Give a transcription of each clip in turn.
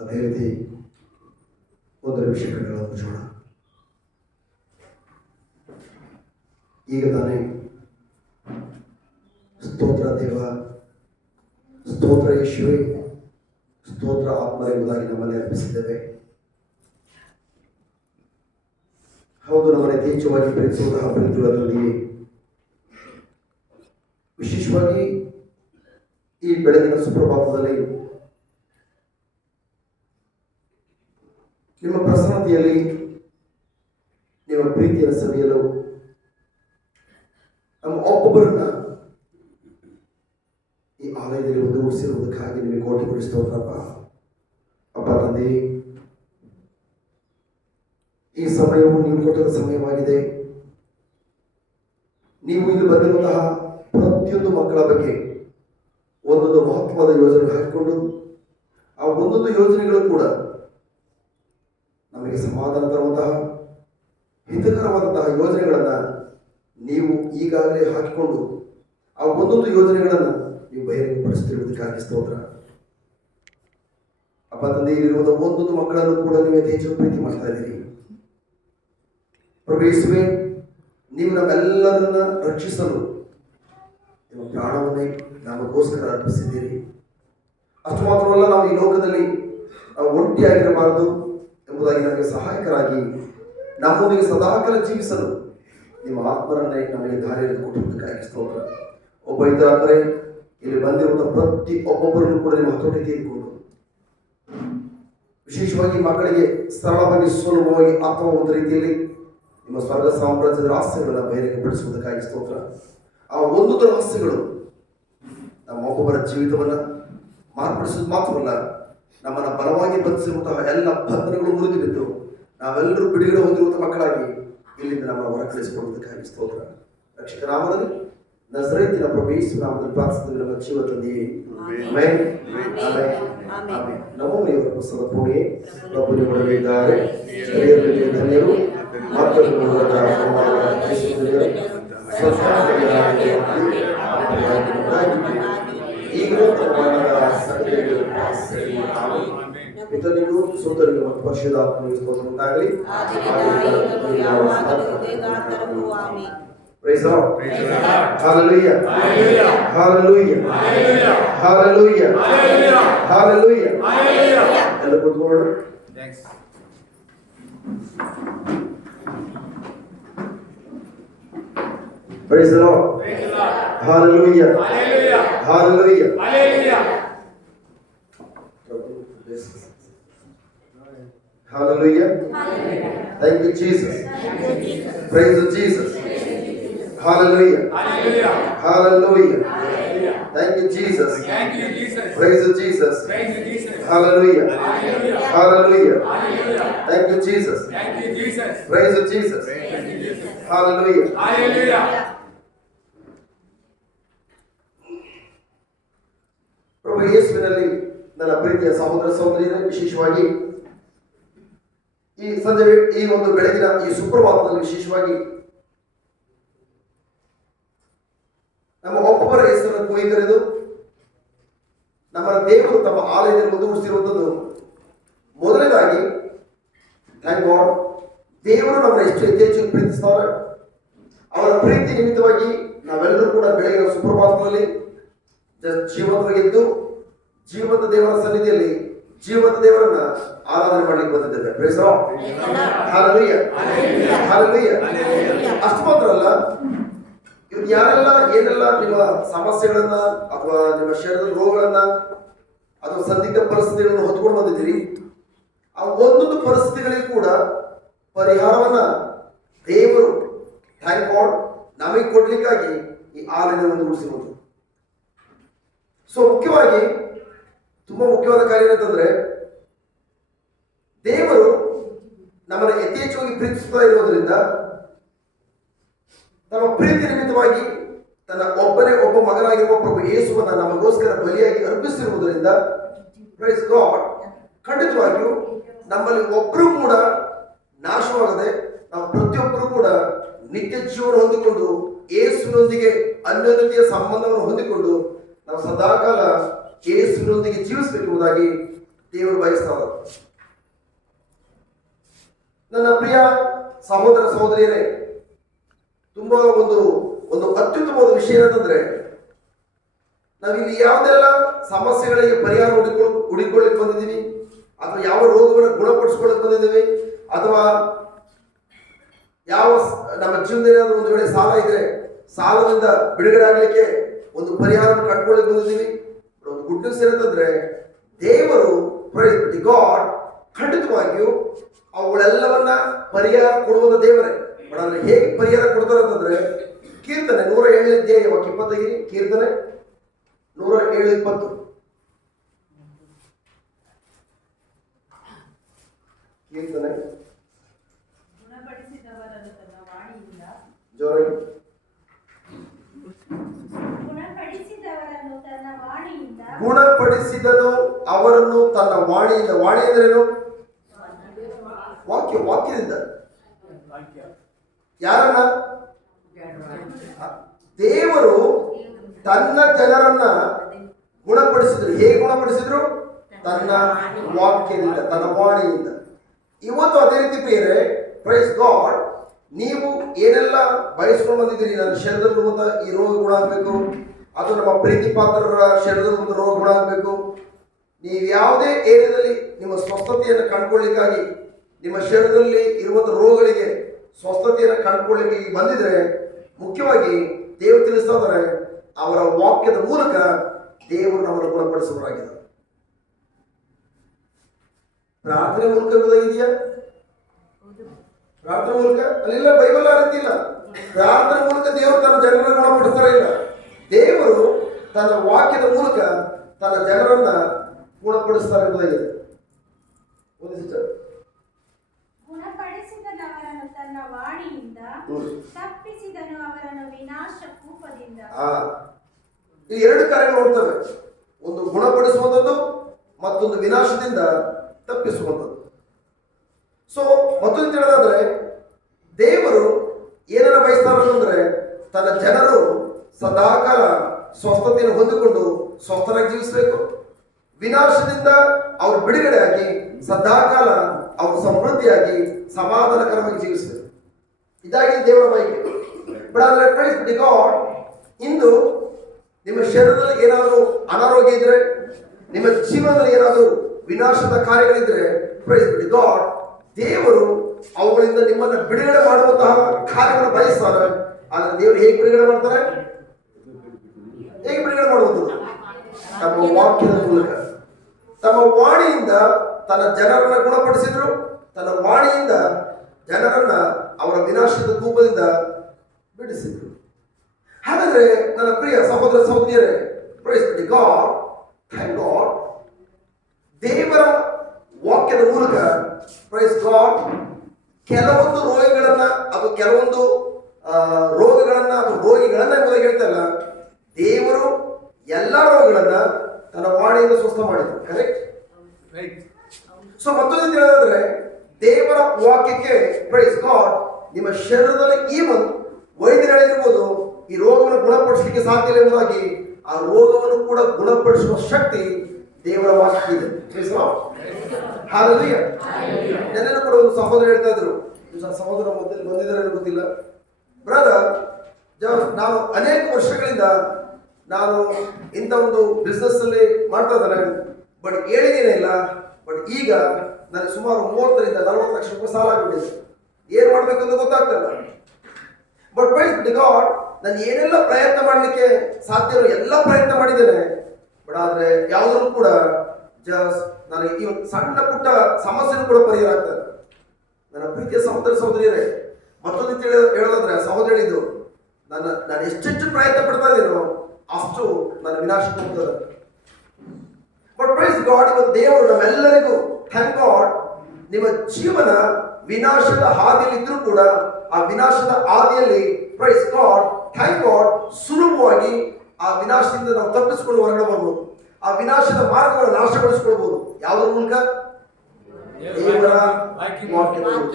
ಅದೇ ರೀತಿ ಒಂದು ವಿಷಯಗಳನ್ನು ಮುಚ್ಚೋಣ. ಈಗ ತಾನೇ ಸ್ತೋತ್ರ ದೇವ, ಸ್ತೋತ್ರ ಯೇಸುವೆ, ಸ್ತೋತ್ರ ಆತ್ಮ ಎಂಬುದಾಗಿ ನಮ್ಮಲ್ಲಿ ಅರ್ಪಿಸಿದ್ದೇವೆ. ಹೌದು, ನಮ್ಮನ್ನು ಯಥೇಚ್ಛವಾಗಿ ಪ್ರೀತಿಸುವಂತಹ ಪ್ರೀತಿಗಳಲ್ಲಿ ವಿಶೇಷವಾಗಿ ಈ ಬೆಳಗಿನ ಸುಪ್ರಭಾತದಲ್ಲಿ ನಿಮ್ಮ ಪ್ರಸನ್ನತೆಯಲ್ಲಿ ನಿಮ್ಮ ಪ್ರೀತಿಯನ್ನು ಸವಿಯಲು ನಮ್ಮ ಒಬ್ಬೊಬ್ಬರನ್ನ ಈ ಆಲಯದಲ್ಲಿ ಒಂದುಗೂಡಿಸಿರುವುದಕ್ಕಾಗಿ ನಿಮಗೆ ಕೋಟಿ ಕೋಟಿ ಸ್ತೋತ್ರಪ್ಪ. ಅಪ್ಪ ತಂದೆ, ಈ ಸಮಯವು ನೀವು ಕೊಟ್ಟದ ಸಮಯವಾಗಿದೆ. ನೀವು ಇಲ್ಲಿ ಬಂದಿರುವಂತಹ ಪ್ರತಿಯೊಂದು ಮಕ್ಕಳ ಬಗ್ಗೆ ಒಂದೊಂದು ಮಹತ್ವದ ಯೋಜನೆ ಹಾಕಿಕೊಂಡು ಆ ಒಂದೊಂದು ಯೋಜನೆಗಳು ಕೂಡ ನಮಗೆ ಸಮಾಧಾನ ತರುವಂತಹ ಹಿತಕರವಾದಂತಹ ಯೋಜನೆಗಳನ್ನು ನೀವು ಈಗಾಗಲೇ ಹಾಕಿಕೊಂಡು ಆ ಒಂದೊಂದು ಯೋಜನೆಗಳನ್ನು ನೀವು ಬಹಿರಂಗಪಡಿಸುತ್ತಿರುವುದಕ್ಕಾಗಿ ಸ್ತೋತ್ರ. ಅಪ್ಪ ತಂದೆ, ಇಲ್ಲಿರುವಂತಹ ಒಂದೊಂದು ಮಕ್ಕಳನ್ನು ಕೂಡ ನೀವು ಯಥೇಚ್ಛ ಪ್ರೀತಿ ಮಾಡ್ತಾ ಇದ್ದೀರಿ. ಪ್ರಭು ಯೇಸುವೇ, ನೀವು ನಮ್ಮೆಲ್ಲರನ್ನ ರಕ್ಷಿಸಲು ನಿಮ್ಮ ಪ್ರಾಣವನ್ನೇ ನಮಗೋಸ್ಕರ ಅರ್ಪಿಸಿದ್ದೀರಿ. ಅಷ್ಟು ಮಾತ್ರವಲ್ಲ, ನಾವು ಈ ಲೋಕದಲ್ಲಿ ನಾವು ಒಂಟಿಯಾಗಿರಬಾರದು ಎಂಬುದಾಗಿ ನಮಗೆ ಸಹಾಯಕರಾಗಿ ನಮ್ಮೊಂದಿಗೆ ಸದಾಕಾಲ ಜೀವಿಸಲು ನಿಮ್ಮ ಆತ್ಮರನ್ನೇ ನಮಗೆ ದಾರಿಯಲ್ಲಿ ಕೊಟ್ಟಿರುವುದಕ್ಕಾಗಿ ಸ್ತೋತ್ರ. ಒಬ್ಬ ಇದ್ದಾದರೆ ಇಲ್ಲಿ ಬಂದಿರುವಂತಹ ಪ್ರತಿ ಒಬ್ಬೊಬ್ಬರನ್ನು ಕೂಡ ನಿಮ್ಮ ಹತೋಟಿ ತೆಗೆದುಕೊಂಡು ವಿಶೇಷವಾಗಿ ಮಕ್ಕಳಿಗೆ ಸರಳವಾಗಿ ಸುಲಭವಾಗಿ ಅಥವಾ ಒಂದು ರೀತಿಯಲ್ಲಿ ನಿಮ್ಮ ಸ್ವರ್ಗ ಸಾಮ್ರಾಜ್ಯದ ರಹಸ್ಯಗಳನ್ನು ಬಹಿರಂಗಪಡಿಸುವುದಕ್ಕಾಗಿ ಸ್ತೋತ್ರ. ಆ ಒಂದೊಂದು ರಹಸ್ಯಗಳು ನಮ್ಮ ಒಬ್ಬೊಬ್ಬರ ಜೀವಿತವನ್ನು ಮಾರ್ಪಡಿಸೋದು ಮಾತ್ರವಲ್ಲ, ನಮ್ಮನ್ನು ಬಲವಾಗಿ ಬಂಧಿಸಿರುವಂತಹ ಎಲ್ಲ ಬಂಧನಗಳು ಮುರಿದು ಬಿದ್ದು ನಾವೆಲ್ಲರೂ ಬಿಡುಗಡೆ ಹೊಂದಿರುವಂತಹ ಮಕ್ಕಳಾಗಿ ಇಲ್ಲಿಂದ ನಮ್ಮ ಹೊರ ಕಳಿಸಿಕೊಳ್ಳುವುದಕ್ಕಾಗಿ ಸ್ತೋತ್ರ. ರಕ್ಷಕ ನಾಮದಲ್ಲಿ ನಜರೇತಿನ ಪ್ರಭು ಯೇಸು ನಾಮದಲ್ಲಿ ಪ್ರಾರ್ಥಿಸಿದ ನಮ್ಮ ಜೀವ ತಂದೆಯೇ, ಆಮೆನ್, ಆಮೆನ್, ಆಮೆನ್. ನಮೋ ದೇವರ ಪುಸ್ತಕದ ಪೂರ್ಣಿಯೇ, ಪ್ರಭು ನಿಮ್ಮೊಡನೆ ಇದ್ದಾರೆ, ಸ್ತ್ರೀಯರಲ್ಲಿ ಧನ್ಯರು, ಮಕ್ಕಳು ಈಗಲೂ ಪಿತನಿಗೂ ಸುತ್ತಲಿಗೂ ಮತ್ತು ಪರಿಶುದ್ಧಾತ್ಮನಿಗೂ ಸ್ತೋತ್ರ ಉಂಟಾಗಲಿ. Praise the Lord. Hallelujah. Hallelujah. Hallelujah. Hallelujah. ಎಲ್ಲ ಕೂತ್ಕೊಳ್ಳೋಣ. Praise the Lord. Hallelujah. Hallelujah. Hallelujah. Thank you, Jesus. Praise the Jesus. Hallelujah. Hallelujah. Thank you, Jesus. Praise the Jesus. Hallelujah. Hallelujah. Thank you, Jesus. Praise the Jesus. Hallelujah. ಪ್ರಭು ಯೇಸುವಿನಲ್ಲಿ ನನ್ನ ಪ್ರೀತಿಯ ಸಹೋದರ ಸಹೋದರಿಯರೇ, ವಿಶೇಷವಾಗಿ ಈ ಸಂಜೆ ಈ ಒಂದು ಬೆಳಗಿನ ಈ ಸುಪ್ರಭಾತದಲ್ಲಿ ವಿಶೇಷವಾಗಿ ನಮ್ಮ ಒಬ್ಬೊಬ್ಬರ ಹೆಸರನ್ನು ಕೊಯ್ದರೆದು ನಮ್ಮ ದೇವರು ತಮ್ಮ ಆಲಯದಲ್ಲಿ ಒಂದುಗೂಡಿಸಿರುವಂಥದ್ದು ಮೊದಲನೇದಾಗಿ ಥ್ಯಾಂಕ್ ಗಾಡ್. ದೇವರು ನಮ್ಮನ್ನು ಎಷ್ಟು ಯಥೇಚ್ಛ ಪ್ರೀತಿಸ್ತಾರೆ. ಅವರ ಪ್ರೀತಿ ನಿಮಿತ್ತವಾಗಿ ನಾವೆಲ್ಲರೂ ಕೂಡ ಬೆಳಗಿನ ಸುಪ್ರಭಾತದಲ್ಲಿ ಜೀವಂತವಾಗಿದ್ದು ಜೀವಂತ ದೇವರ ಸನ್ನಿಧಿಯಲ್ಲಿ ಜೀವಂತ ದೇವರನ್ನ ಆರಾಧನೆ ಮಾಡ್ಲಿಕ್ಕೆ ಬಂದಿದ್ದೇವೆ. Praise the Lord. Hallelujah. Hallelujah. ಅಷ್ಟು ಮಾತ್ರ ಅಲ್ಲ, ಇವತ್ತು ಯಾರೆಲ್ಲ ಏನೆಲ್ಲ ನಿಮ್ಮ ಸಮಸ್ಯೆಗಳನ್ನ ಅಥವಾ ನಿಮ್ಮ ಶರೀರದ ರೋಗಗಳನ್ನ ಅಥವಾ ಸಂದಿಗ್ಧ ಪರಿಸ್ಥಿತಿಗಳನ್ನು ಹೊತ್ಕೊಂಡು ಬಂದಿದ್ದೀರಿ, ಆ ಒಂದೊಂದು ಪರಿಸ್ಥಿತಿಗಳಿಗೂ ಕೂಡ ಪರಿಹಾರವನ್ನ ದೇವರು ಥ್ಯಾಂಕ್ ಗಾಡ್ ನಮಗೆ ಕೊಡ್ಲಿಕ್ಕಾಗಿ ಈ ಆಲಯವನ್ನು ಒಂದುಗೂಡಿಸಿರುವುದು. ಸೊ ಮುಖ್ಯವಾಗಿ ತುಂಬಾ ಮುಖ್ಯವಾದ ಕಾರ್ಯ ಏನಂತಂದ್ರೆ, ದೇವರು ನಮ್ಮನ್ನು ಯಥೇಚ್ಛವಾಗಿ ಪ್ರೀತಿಸುತ್ತಾ ಇರುವುದರಿಂದ ನಮ್ಮ ಪ್ರೀತಿ ನಿಮಿತ್ತವಾಗಿ ತನ್ನ ಒಬ್ಬನೇ ಒಬ್ಬ ಮಗನಾಗಿರುವ ಪ್ರಭು ಯೇಸುವನ್ನ ನಮಗೋಸ್ಕರ ಬಲಿಯಾಗಿ ಅರ್ಪಿಸಿರುವುದರಿಂದ ಪ್ರೈಸ್ ಗಾಡ್, ಖಂಡಿತವಾಗಿಯೂ ನಮ್ಮಲ್ಲಿ ಒಬ್ಬರು ಕೂಡ ನಾಶವಾಗದೆ ನಾವು ಪ್ರತಿಯೊಬ್ಬರು ಕೂಡ ನಿತ್ಯ ಜೀವನ ಹೊಂದಿಕೊಂಡು ಯೇಸುವಿನೊಂದಿಗೆ ಅನ್ಯೋನ್ಯತೆಯ ಸಂಬಂಧವನ್ನು ಹೊಂದಿಕೊಂಡು ನಾವು ಸದಾಕಾಲ ಯೇಸುವಿನೊಂದಿಗೆ ಜೀವಿಸಬೇಕೆಂಬುದಾಗಿ ದೇವರು ಬಯಸ್ತಾವ. ನನ್ನ ಪ್ರಿಯ ಸಹೋದರ ಸಹೋದರಿಯರೇ, ತುಂಬಾ ಒಂದು ಅತ್ಯುತ್ತಮವಾದ ವಿಷಯ ಏನಂತಂದ್ರೆ, ನಾವಿಲ್ಲಿ ಯಾವುದೆಲ್ಲ ಸಮಸ್ಯೆಗಳಿಗೆ ಪರಿಹಾರ ಹುಡುಕೊಳ್ಳಿಕ್ಕೆ ಬಂದಿದ್ದೀವಿ, ಅಥವಾ ಯಾವ ರೋಗವನ್ನು ಗುಣಪಡಿಸ್ಕೊಳ್ಳಿಕ್ಕೆ ಬಂದಿದ್ದೀವಿ, ಅಥವಾ ಯಾವ ನಮ್ಮ ಜೀವನದಲ್ಲಿ ಏನಾದರೂ ಒಂದು ವೇಳೆ ಸಾಲ ಇದ್ರೆ ಸಾಲದಿಂದ ಬಿಡುಗಡೆ ಆಗಲಿಕ್ಕೆ ಒಂದು ಪರಿಹಾರವನ್ನು ಕಂಡುಕೊಳ್ಳಿಕ್ಕೆ ಬಂದಿದ್ದೀವಿ. ಒಂದು ಗುಡ್ ನ್ಯೂಸ್ ಏನಂತಂದ್ರೆ, ದೇವರು ಗಾಡ್ ಖಂಡಿತವಾಗಿಯೂ ಅವುಗಳೆಲ್ಲವನ್ನ ಪರಿಹಾರ ಕೊಡುವಂತ ದೇವರೇ. ಬಟ್ ಅಂದ್ರೆ ಹೇಗೆ ಪರಿಹಾರ ಕೊಡ್ತಾರೆ ಅಂತಂದ್ರೆ, ಕೀರ್ತನೆ 107 ಅಧ್ಯಾಯ 20 ಕೀರ್ತನೆ 107:20. ಕೀರ್ತನೆ ಜೋರಾಗಿ. ಗುಣಪಡಿಸಿದನು ಅವರನ್ನು ತನ್ನ ವಾಣಿಯಿಂದ. ವಾಣಿ ಅಂದ್ರೇನು? ವಾಕ್ಯದಿಂದ. ಯಾರನ್ನ? ದೇವರು ತನ್ನ ಜನರನ್ನ ಗುಣಪಡಿಸಿದ್ರು. ಹೇಗೆ ಗುಣಪಡಿಸಿದ್ರು? ತನ್ನ ವಾಕ್ಯದಿಂದ, ತನ್ನ ವಾಣಿಯಿಂದ. ಇವತ್ತು ಅದೇ ರೀತಿ ಪ್ರಿಯರೇ, ಪ್ರೈಸ್ ಗಾಡ್, ನೀವು ಏನೆಲ್ಲ ಬಯಸ್ಕೊಂಡು ಬಂದಿದ್ದೀರಿ, ನನ್ನ ಶರೀರದಲ್ಲಿರುವಂತ ಈ ರೋಗ ಗುಣ ಆಗಬೇಕು, ಅಥವಾ ನಮ್ಮ ಪ್ರೀತಿ ಪಾತ್ರರ ಶರೀರದಲ್ಲಿರುವಂತ ರೋಗ ಗುಣ ಆಗಬೇಕು, ನೀವು ಯಾವುದೇ ಏರಿಯಾದಲ್ಲಿ ನಿಮ್ಮ ಸ್ವಸ್ಥತೆಯನ್ನು ಕಂಡುಕೊಳ್ಳಿಕ್ಕಾಗಿ, ನಿಮ್ಮ ಶರೀರದಲ್ಲಿ ಇರುವಂತ ರೋಗಗಳಿಗೆ ಸ್ವಸ್ಥತೆಯನ್ನು ಕಂಡುಕೊಳ್ಳಿಕ್ಕೆ ಬಂದಿದ್ರೆ, ಮುಖ್ಯವಾಗಿ ದೇವರು ತಿಳಿಸ್ತಾ ಇದ್ದಾರೆ, ಅವರ ವಾಕ್ಯದ ಮೂಲಕ ದೇವರು ನಮ್ಮನ್ನು ಗುಣಪಡಿಸುವರಾಗಿದ್ದಾರೆ. ಪ್ರಾರ್ಥನೆ ಮೂಲಕ ಇದೆಯಾ? ಪ್ರಾರ್ಥನೆ ಮೂಲಕ ಅಲ್ಲಿಲ್ಲ, ಬೈಬಲ್ ಆ ರೀತಿ ಇಲ್ಲ. ಪ್ರಾರ್ಥನೆ ಮೂಲಕ ದೇವರು ತನ್ನ ಜನರನ್ನು ಗುಣಪಡಿಸ್ತಾರೆ ಇಲ್ಲ. ದೇವರು ತನ್ನ ವಾಕ್ಯದ ಮೂಲಕ ತನ್ನ ಜನರನ್ನ ಗುಣಪಡಿಸ್ತಾರೆ ಎಂಬುದಾಗಿದೆ. ಗುಣಪಡಿಸಿದನವರನ್ನು ತನ್ನ ವಾಣಿಯಿಂದ, ತಪ್ಪಿಸಿದನು ಅವರನ್ನು ವಿನಾಶ ಕೂಪದಿಂದ. ಈ ಎರಡು ಕಾರ್ಯಗಳು ನೋಡ್ತವೆ. ಒಂದು ಗುಣಪಡಿಸುವಂಥದ್ದು, ಮತ್ತೊಂದು ವಿನಾಶದಿಂದ ತಪ್ಪಿಸುವಂಥದ್ದು. ಸೊ ಮತ್ತೊಂದು ಹೇಳೋದಾದ್ರೆ, ದೇವರು ಏನನ್ನ ಬಯಸ್ತಾರೆ ಅಂದ್ರೆ, ತನ್ನ ಜನರು ಸದಾಕಾಲ ಸ್ವಸ್ಥತೆಯನ್ನು ಹೊಂದಿಕೊಂಡು ಸ್ವಸ್ಥರಾಗಿ ಜೀವಿಸಬೇಕು. ವಿನಾಶದಿಂದ ಅವರು ಬಿಡುಗಡೆ ಆಗಿ ಸದಾಕಾಲ ಅವರು ಸಮೃದ್ಧಿಯಾಗಿ ಸಮಾಧಾನಕರವಾಗಿ ಜೀವಿಸಬೇಕು. ಇದಾಗಿ ದೇವರ ಬಯಕೆ. ಬಟ್ ಆದರೆ ಪ್ರೈಸ್ ಗಾಡ್, ಇಂದು ನಿಮ್ಮ ಶರೀರದಲ್ಲಿ ಏನಾದರೂ ಅನಾರೋಗ್ಯ ಇದ್ರೆ, ನಿಮ್ಮ ಜೀವನದಲ್ಲಿ ಏನಾದರೂ ವಿನಾಶದ ಕಾರ್ಯಗಳಿದ್ರೆ, ಪ್ರೈಸ್ ಗಾಡ್, ದೇವರು ಅವುಗಳಿಂದ ನಿಮ್ಮನ್ನು ಬಿಡುಗಡೆ ಮಾಡುವಂತಹ ಕಾರ್ಯವನ್ನು ಬಯಸ್ತಾರೆ. ಆದರೆ ದೇವರು ಹೇಗೆ ಬಿಡುಗಡೆ ಮಾಡ್ತಾರೆ? ಹೇಗೆ ಬಿಡುಗಡೆ ಮಾಡುವುದು? ತಮ್ಮ ವಾಕ್ಯದ ಮೂಲಕ, ತಮ್ಮ ವಾಣಿಯಿಂದ ತನ್ನ ಜನರನ್ನ ಗುಣಪಡಿಸಿದ್ರು. ತನ್ನ ವಾಣಿಯಿಂದ ಜನರನ್ನ ಅವರ ವಿನಾಶದ ಕೂಪದಿಂದ ಬಿಡಿಸಿದ್ರು. ಹಾಗಾದ್ರೆ ನನ್ನ ಪ್ರಿಯ ಸಹೋದರ ಸಹೋದರಿಯರೇ, ಪ್ರೈಸ್ ಗಾಡ್, ಥ್ಯಾಂಕ್ ಗಾಡ್, ದೇವರ ವಾಕ್ಯದ ಮೂಲಕ ಪ್ರೈಸ್ ಗಾಡ್ ಕೆಲವೊಂದು ರೋಗಿಗಳನ್ನ, ಅದು ಕೆಲವೊಂದು ರೋಗಗಳನ್ನ, ಅದು ರೋಗಿಗಳನ್ನ ಎಂಬುದಾಗಿ ಹೇಳ್ತಲ್ಲ, ದೇವರು ಎಲ್ಲ ರೋಗಗಳನ್ನ ತನ್ನ ವಾಣಿಯಿಂದ ಸ್ವಸ್ಥ ಮಾಡಿದ್ರು. ಕರೆಕ್ಟ್? ಸೊ ಮತ್ತೊಂದು ಹೇಳೋದಾದ್ರೆ, ದೇವರ ವಾಕ್ಯಕ್ಕೆ ಪ್ರೈಸ್ ಗಾಡ್, ನಿಮ್ಮ ಶರೀರದಲ್ಲಿ ಈವನ್ ವೈದ್ಯರು ಹೇಳಿರ್ಬೋದು, ಈ ರೋಗವನ್ನು ಗುಣಪಡಿಸಲಿಕ್ಕೆ ಸಾಧ್ಯ ಇಲ್ಲ ಎಂಬುದಾಗಿ, ಆ ರೋಗವನ್ನು ಕೂಡ ಗುಣಪಡಿಸುವ ಶಕ್ತಿ ದೇವರ ವಾಕ್ಯ ಇದೆ. ಹಾಲೆಲೂಯಾ. ನೆನ್ನೆನೂ ಕೂಡ ಒಂದು ಸಹೋದರ ಹೇಳ್ತಾ ಇದ್ರು, ಸಹೋದರ ಮೊದಲು ಬಂದಿದ್ದಾರೆ ಗೊತ್ತಿಲ್ಲ, ಬ್ರದರ್, ನಾನು ಅನೇಕ ವರ್ಷಗಳಿಂದ ನಾನು ಇಂಥ ಒಂದು ಬಿಸ್ನೆಸ್ ಅಲ್ಲಿ ಮಾಡ್ತಾ ಇದ್ದೇನೆ, ಬಟ್ ಏಳಿಗೆನೇ ಇಲ್ಲ. ಬಟ್ ಈಗ ನನಗೆ ಸುಮಾರು 30-40 ಲಕ್ಷ ರೂಪಾಯಿ ಸಾಲ ಆಗ್ಬಿಟ್ಟಿದೆ, ಏನ್ ಮಾಡ್ಬೇಕು ಅಂತ ಗೊತ್ತಾಗ್ತಲ್ಲ. ಬಟ್ ಪ್ರೈಸ್ ಗಾಡ್, ನಾನು ಏನೆಲ್ಲ ಪ್ರಯತ್ನ ಮಾಡಲಿಕ್ಕೆ ಸಾಧ್ಯ ಎಲ್ಲ ಪ್ರಯತ್ನ ಮಾಡಿದ್ದೇನೆ, ಬಟ್ ಆದ್ರೆ ಯಾವುದೂ ಕೂಡ ಜಸ್ಟ್ ನನಗೆ ಈ ಒಂದು ಸಣ್ಣ ಪುಟ್ಟ ಸಮಸ್ಯೆನೂ ಕೂಡ ಪರಿಹಾರ ಆಗ್ತದೆ. ನನ್ನ ಪ್ರೀತಿಯ ಸಹೋದರ ಸಹೋದರಿಯರೇ, ಮತ್ತೊಂದು ಹೇಳೋದಾದ್ರೆ, ಸಹೋದರ ಹೇಳಿದ್ದು, ನಾನು ಎಷ್ಟೆಷ್ಟು ಪ್ರಯತ್ನ ಪಡ್ತಾ ಇದ್ದೀನೋ ಅಷ್ಟು ನನ್ನ ವಿನಾಶಕ್ಕೆ ಹೋಗ್ತದೆ. ಬಟ್ ಪ್ರೈಸ್ ಗಾಡ್, ಇವತ್ತು ದೇವರು ನಮ್ಮೆಲ್ಲರಿಗೂ ಥ್ಯಾಂಕ್ ಗಾಡ್, ನಿಮ್ಮ ಜೀವನ ವಿನಾಶದ ಹಾದಿಯಲ್ಲಿ ಇದ್ರೂ ಕೂಡ ಆ ವಿನಾಶದ ಹಾದಿಯಲ್ಲಿ ಪ್ರೈಸ್ ಗಾಡ್, ಥ್ಯಾಂಕ್ ಗಾಡ್, ಸುಲಭವಾಗಿ ಆ ವಿನಾಶದಿಂದ ನಾವು ತಪ್ಪಿಸಿಕೊಂಡು ಹೊರಗಡೆ ಬರ್ಬೋದು. ಆ ವಿನಾಶದ ಮಾರ್ಗವನ್ನು ನಾಶಪಡಿಸಿಕೊಳ್ಬಹುದು. ಯಾವುದರ ಮೂಲಕ? ದೇವರ ವಾಕ್ಯದ ಮೂಲಕ.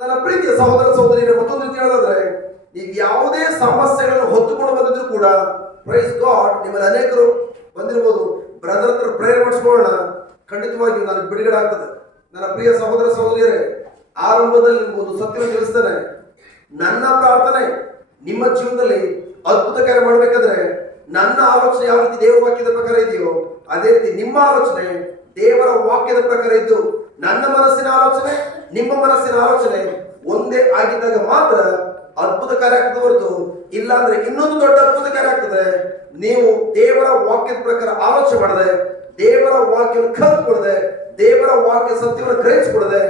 ನನ್ನ ಪ್ರೀತಿಯ ಸಹೋದರ ಸಹೋದರಿಯರೇ, ಮತ್ತೊಂದು ರೀತಿ ಹೇಳೋದಾದ್ರೆ, ನೀವು ಯಾವುದೇ ಸಮಸ್ಯೆಗಳನ್ನು ಹೊತ್ತುಕೊಂಡು ಬಂದಿದ್ರು ಕೂಡ ಪ್ರೈಸ್ ಗಾಡ್, ನಿಮ್ಮಲ್ಲಿ ಅನೇಕರು ಬಂದಿರಬಹುದು, ಬ್ರದರ್ ಹತ್ರ ಪ್ರೇಯರ್ ಮಾಡಿಸ್ಕೊಳ್ಳೋಣ, ಖಂಡಿತವಾಗಿಯೂ ನನಗೆ ಬಿಡುಗಡೆ ಆಗ್ತದೆ. ನನ್ನ ಪ್ರಿಯ ಸಹೋದರ ಸಹೋದರಿಯರೇ, ಆರಂಭದಲ್ಲಿ ಒಂದು ಸತ್ಯವನ್ನು ತಿಳಿಸ್ತೇನೆ. ನನ್ನ ಪ್ರಾರ್ಥನೆ ನಿಮ್ಮ ಜೀವನದಲ್ಲಿ ಅದ್ಭುತ ಕಾರ್ಯ ಮಾಡಬೇಕಾದ್ರೆ ನನ್ನ ಆಲೋಚನೆ ಯಾವ ರೀತಿ ದೇವರ ವಾಕ್ಯದ ಪ್ರಕಾರ ಇದೆಯೋ ಅದೇ ರೀತಿ ನಿಮ್ಮ ಆಲೋಚನೆ ದೇವರ ವಾಕ್ಯದ ಪ್ರಕಾರ ಇದ್ದು, ನನ್ನ ಮನಸ್ಸಿನ ಆಲೋಚನೆ ನಿಮ್ಮ ಮನಸ್ಸಿನ ಆಲೋಚನೆ ಒಂದೇ ಆಗಿದ್ದಾಗ ಮಾತ್ರ ಅದ್ಭುತ ಕಾರ್ಯ ಆಗ್ತದೆ ಹೊರತು ಇಲ್ಲಾಂದ್ರೆ ಇನ್ನೊಂದು ದೊಡ್ಡ ಅದ್ಭುತ ಕಾರ್ಯ ಆಗ್ತದೆ. ನೀವು ದೇವರ ವಾಕ್ಯದ ಪ್ರಕಾರ ಆಲೋಚನೆ ಮಾಡದೆ, ದೇವರ ವಾಕ್ಯವನ್ನು ಕಲ್ತ್ಕೊಡದೆ, ದೇವರ ವಾಕ್ಯ ಸತ್ಯವನ್ನು ಗ್ರಹಿಸಿಕೊಡದೆ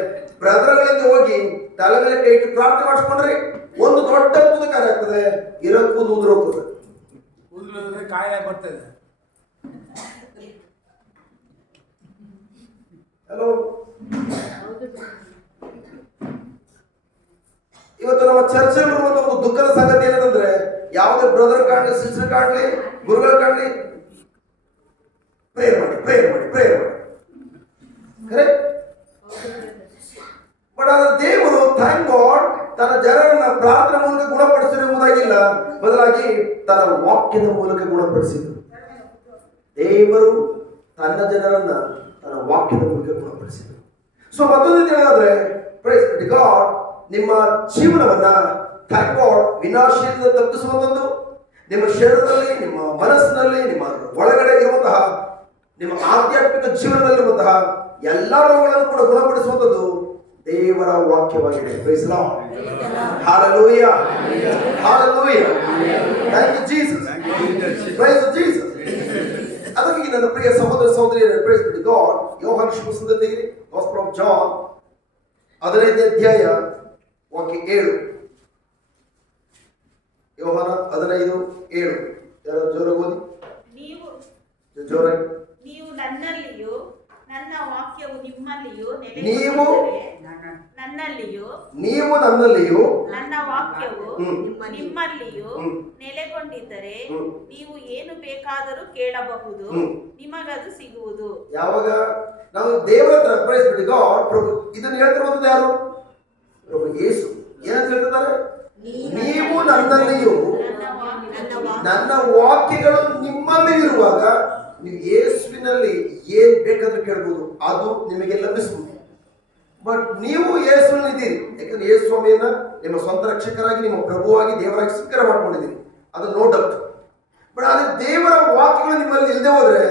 ಬ್ರದರ್ಗಳಿಂದ ಹೋಗಿ ತಲೆ ಮೇಲೆ ಕೈ ಇಟ್ಟು ಪ್ರಾರ್ಥನೆ ಮಾಡಿಸ್ಕೊಂಡ್ರೆ ಒಂದು ದೊಡ್ಡ ಅದ್ಭುತ ಕಾರ್ಯ ಆಗ್ತದೆ. ಇರೋ ಕೂದು ಉದುರೋಗ್ತದೆ, ಕಾಯಿಲೆ ಬರ್ತದೆ. ಹಲೋ, ಇವತ್ತು ನಮ್ಮ ಚರ್ಚೆಗಳಿರುವಂತ ಒಂದು ದುಃಖದ ಸಂಗತಿ ಏನಂದ್ರೆ, ಯಾವುದೇ ಬ್ರದರ್ ಕಾಣಲಿ, ಸಿಸ್ಟರ್ ಕಾಣಲಿ, ಗುರುಗಳು ಕಾಣಲಿ, ಪ್ರೇಯರ್ ಮಾಡಿ ಬಟ್ ಆದ್ರೆ ದೇವರು ಥ್ಯಾಂಕ್ ಗಾಡ್ ತನ್ನ ಜನರನ್ನ ಪ್ರಾರ್ಥನೆ ಮೂಲಕ ಗುಣಪಡಿಸಿರುವುದಾಗಿಲ್ಲ, ಬದಲಾಗಿ ತನ್ನ ವಾಕ್ಯದ ಮೂಲಕ ಗುಣಪಡಿಸಿದ್ರು. ದೇವರು ತನ್ನ ಜನರನ್ನ ತನ್ನ ವಾಕ್ಯದ ಮೂಲಕ ಗುಣಪಡಿಸಿದ್ರು. ಸೊ ಮತ್ತೊಂದು ರೀತಿ ಹೇಳೋದಾದ್ರೆ, ಪ್ರೈಸ್ ಬಿ ಗಾಡ್, ನಿಮ್ಮ ಜೀವನವನ್ನ ಥ್ಯಾಂಕ್ ಗಾಡ್ ವಿನಾಶದಿಂದ ತಪ್ಪಿಸುವಂಥದ್ದು, ನಿಮ್ಮ ಶರೀರದಲ್ಲಿ, ನಿಮ್ಮ ಮನಸ್ಸಿನಲ್ಲಿ, ನಿಮ್ಮ ಒಳಗಡೆ ಇರುವಂತಹ ನಿಮ್ಮ ಆಧ್ಯಾತ್ಮಿಕ ಜೀವನದಲ್ಲಿರುವಂತಹ ಎಲ್ಲ ರೋಗಗಳನ್ನು ಕೂಡ ಗುಣಪಡಿಸುವಂಥದ್ದು ದೇವರ ವಾಕ್ಯವಾಗಿದೆ. ಪ್ರೈಸ್ ದಿ ಲಾರ್ಡ್, ಹalleluya, hallelujah, thank you Jesus, praise Jesus. ಅದಕ್ಕೆ ನನ್ನ ಪ್ರಿಯ ಸಹೋದರ ಸಹೋದರಿಯರೇ, ಪ್ರೈಸ್ ಬಿ ಗಾಡ್, ಯೋಹಾನ ಶುಭ ಸುದ್ದಿ ಗಾಸ್ಪಲ್ ಆಫ್ ಜಾನ್ 15ನೇ ಅಧ್ಯಾಯ ವಾಕ್ಯ 7. ಯೋಹಾನ 15:7. ಯಾರು ಜೋರಾಗಿ ಓದಿ? ಜೋರಾಗಿ. ನೀವು ನನ್ನಲ್ಲಿಯೂ ನನ್ನ ವಾಕ್ಯವು ನಿಮ್ಮಲ್ಲಿಯೂ ನೀವು ನನ್ನಲ್ಲಿಯೂ ನನ್ನ ವಾಕ್ಯವು ನಿಮ್ಮಲ್ಲಿಯೂ ನೆಲೆಗೊಂಡಿದ್ದರೆ ನೀವು ಏನು ಬೇಕಾದರೂ ಕೇಳಬಹುದು, ನಿಮಗದು ಸಿಗುವುದು. ಯಾವಾಗ ನಾವು ದೇವರ ಹತ್ರ ಪ್ರೈಸ್ ಬಿಡಿ ಗಾಡ್, ಪ್ರಭು ಇದನ್ನು ಹೇಳ್ತಿರುವಂತದ್ದು ಯಾರು? ಪ್ರಭು ಯೇಸು. ಏನಂತ ಹೇಳ್ತಿದ್ದಾರೆ? ನೀವು ನನ್ನಲ್ಲಿಯೂ ನನ್ನ ವಾಕ್ಯಗಳು ನಿಮ್ಮಲ್ಲಿ ಇರುವಾಗ ನೀವು ಯೇಸುವಿನಲ್ಲಿ ಏನ್ ಬೇಕಾದ್ರೂ ಕೇಳಬಹುದು, ಅದು ನಿಮಗೆ ಲಭಿಸುವುದು. ಬಟ್ ನೀವು ಯೇಸುವಿನಲ್ಲಿ ಇದ್ದೀರಿ, ಯಾಕಂದ್ರೆ ಯೇಸು ಸ್ವಾಮಿಯನ್ನ ನಿಮ್ಮ ಸ್ವಂತ ರಕ್ಷಕರಾಗಿ, ನಿಮ್ಮ ಪ್ರಭುವಾಗಿ, ದೇವರಾಗಿ ಸ್ವೀಕಾರ ಮಾಡ್ಕೊಂಡಿದ್ದೀರಿ, ಅದು ನೋ ಡೌಟ್. ಬಟ್ ಆದ್ರೆ ದೇವರ ವಾಕ್ಯಗಳು ನಿಮ್ಮಲ್ಲಿ ಇಲ್ಲದೆ ಹೋದ್ರೆ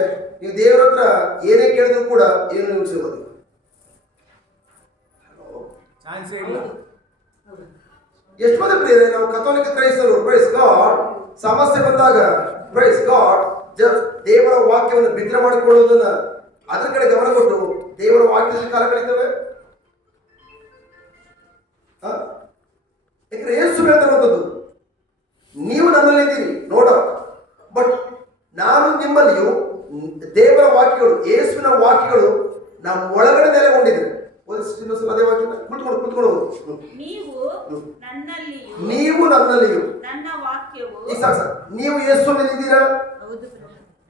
ನೀವು ದೇವರ ಹತ್ರ ಏನೇ ಕೇಳಿದ್ರು ಕೂಡ ಏನು ನಿಮಗೆ ಸಿಗೋದಿಲ್ಲ. ಎಷ್ಟು ಮಂದಿ ಪ್ರಿಯರೇ, ನಾವು ಕಥೋಲಿಕ ಕ್ರೈಸ್ತರು ಪ್ರೈಸ್ ಗಾಡ್ ಸಮಸ್ಯೆ ಬಂದಾಗ ಪ್ರೈಸ್ ಗಾಡ್ ದೇವರ ವಾಕ್ಯವನ್ನು ಬಿತ್ತನೆ ಮಾಡಿಕೊಳ್ಳುವುದನ್ನ ಅದರ ಕಡೆ ಗಮನ ಕೊಟ್ಟು ದೇವರ ವಾಕ್ಯದಲ್ಲಿ ಕಾಲ ಕಳೀತೇವೆ. ಯಾಕಂದ್ರೆ ಯೇಸು ಹೇಳ್ತಿರುವಂಥದ್ದು, ನೀವು ನನ್ನಲ್ಲಿದ್ದೀರಿ ನೋಡ, ಬಟ್ ನಾನು ನಿಮ್ಮಲ್ಲಿಯೂ ದೇವರ ವಾಕ್ಯಗಳು, ಯೇಸುವಿನ ವಾಕ್ಯಗಳು ನಮ್ಮ ಒಳಗಡೆ ನೆಲೆಗೊಂಡಿದೆ. ಅದೇ ವಾಕ್ಯ ಕುತ್ಕೊಂಡು ನೀವು ನನ್ನಲ್ಲಿಯೂ ನನ್ನ ವಾಕ್ಯವು. ಈಗ ಸಾಕು, ನೀವು ಯೇಸುವಿನಲ್ಲಿ ಇದ್ದೀರಾ?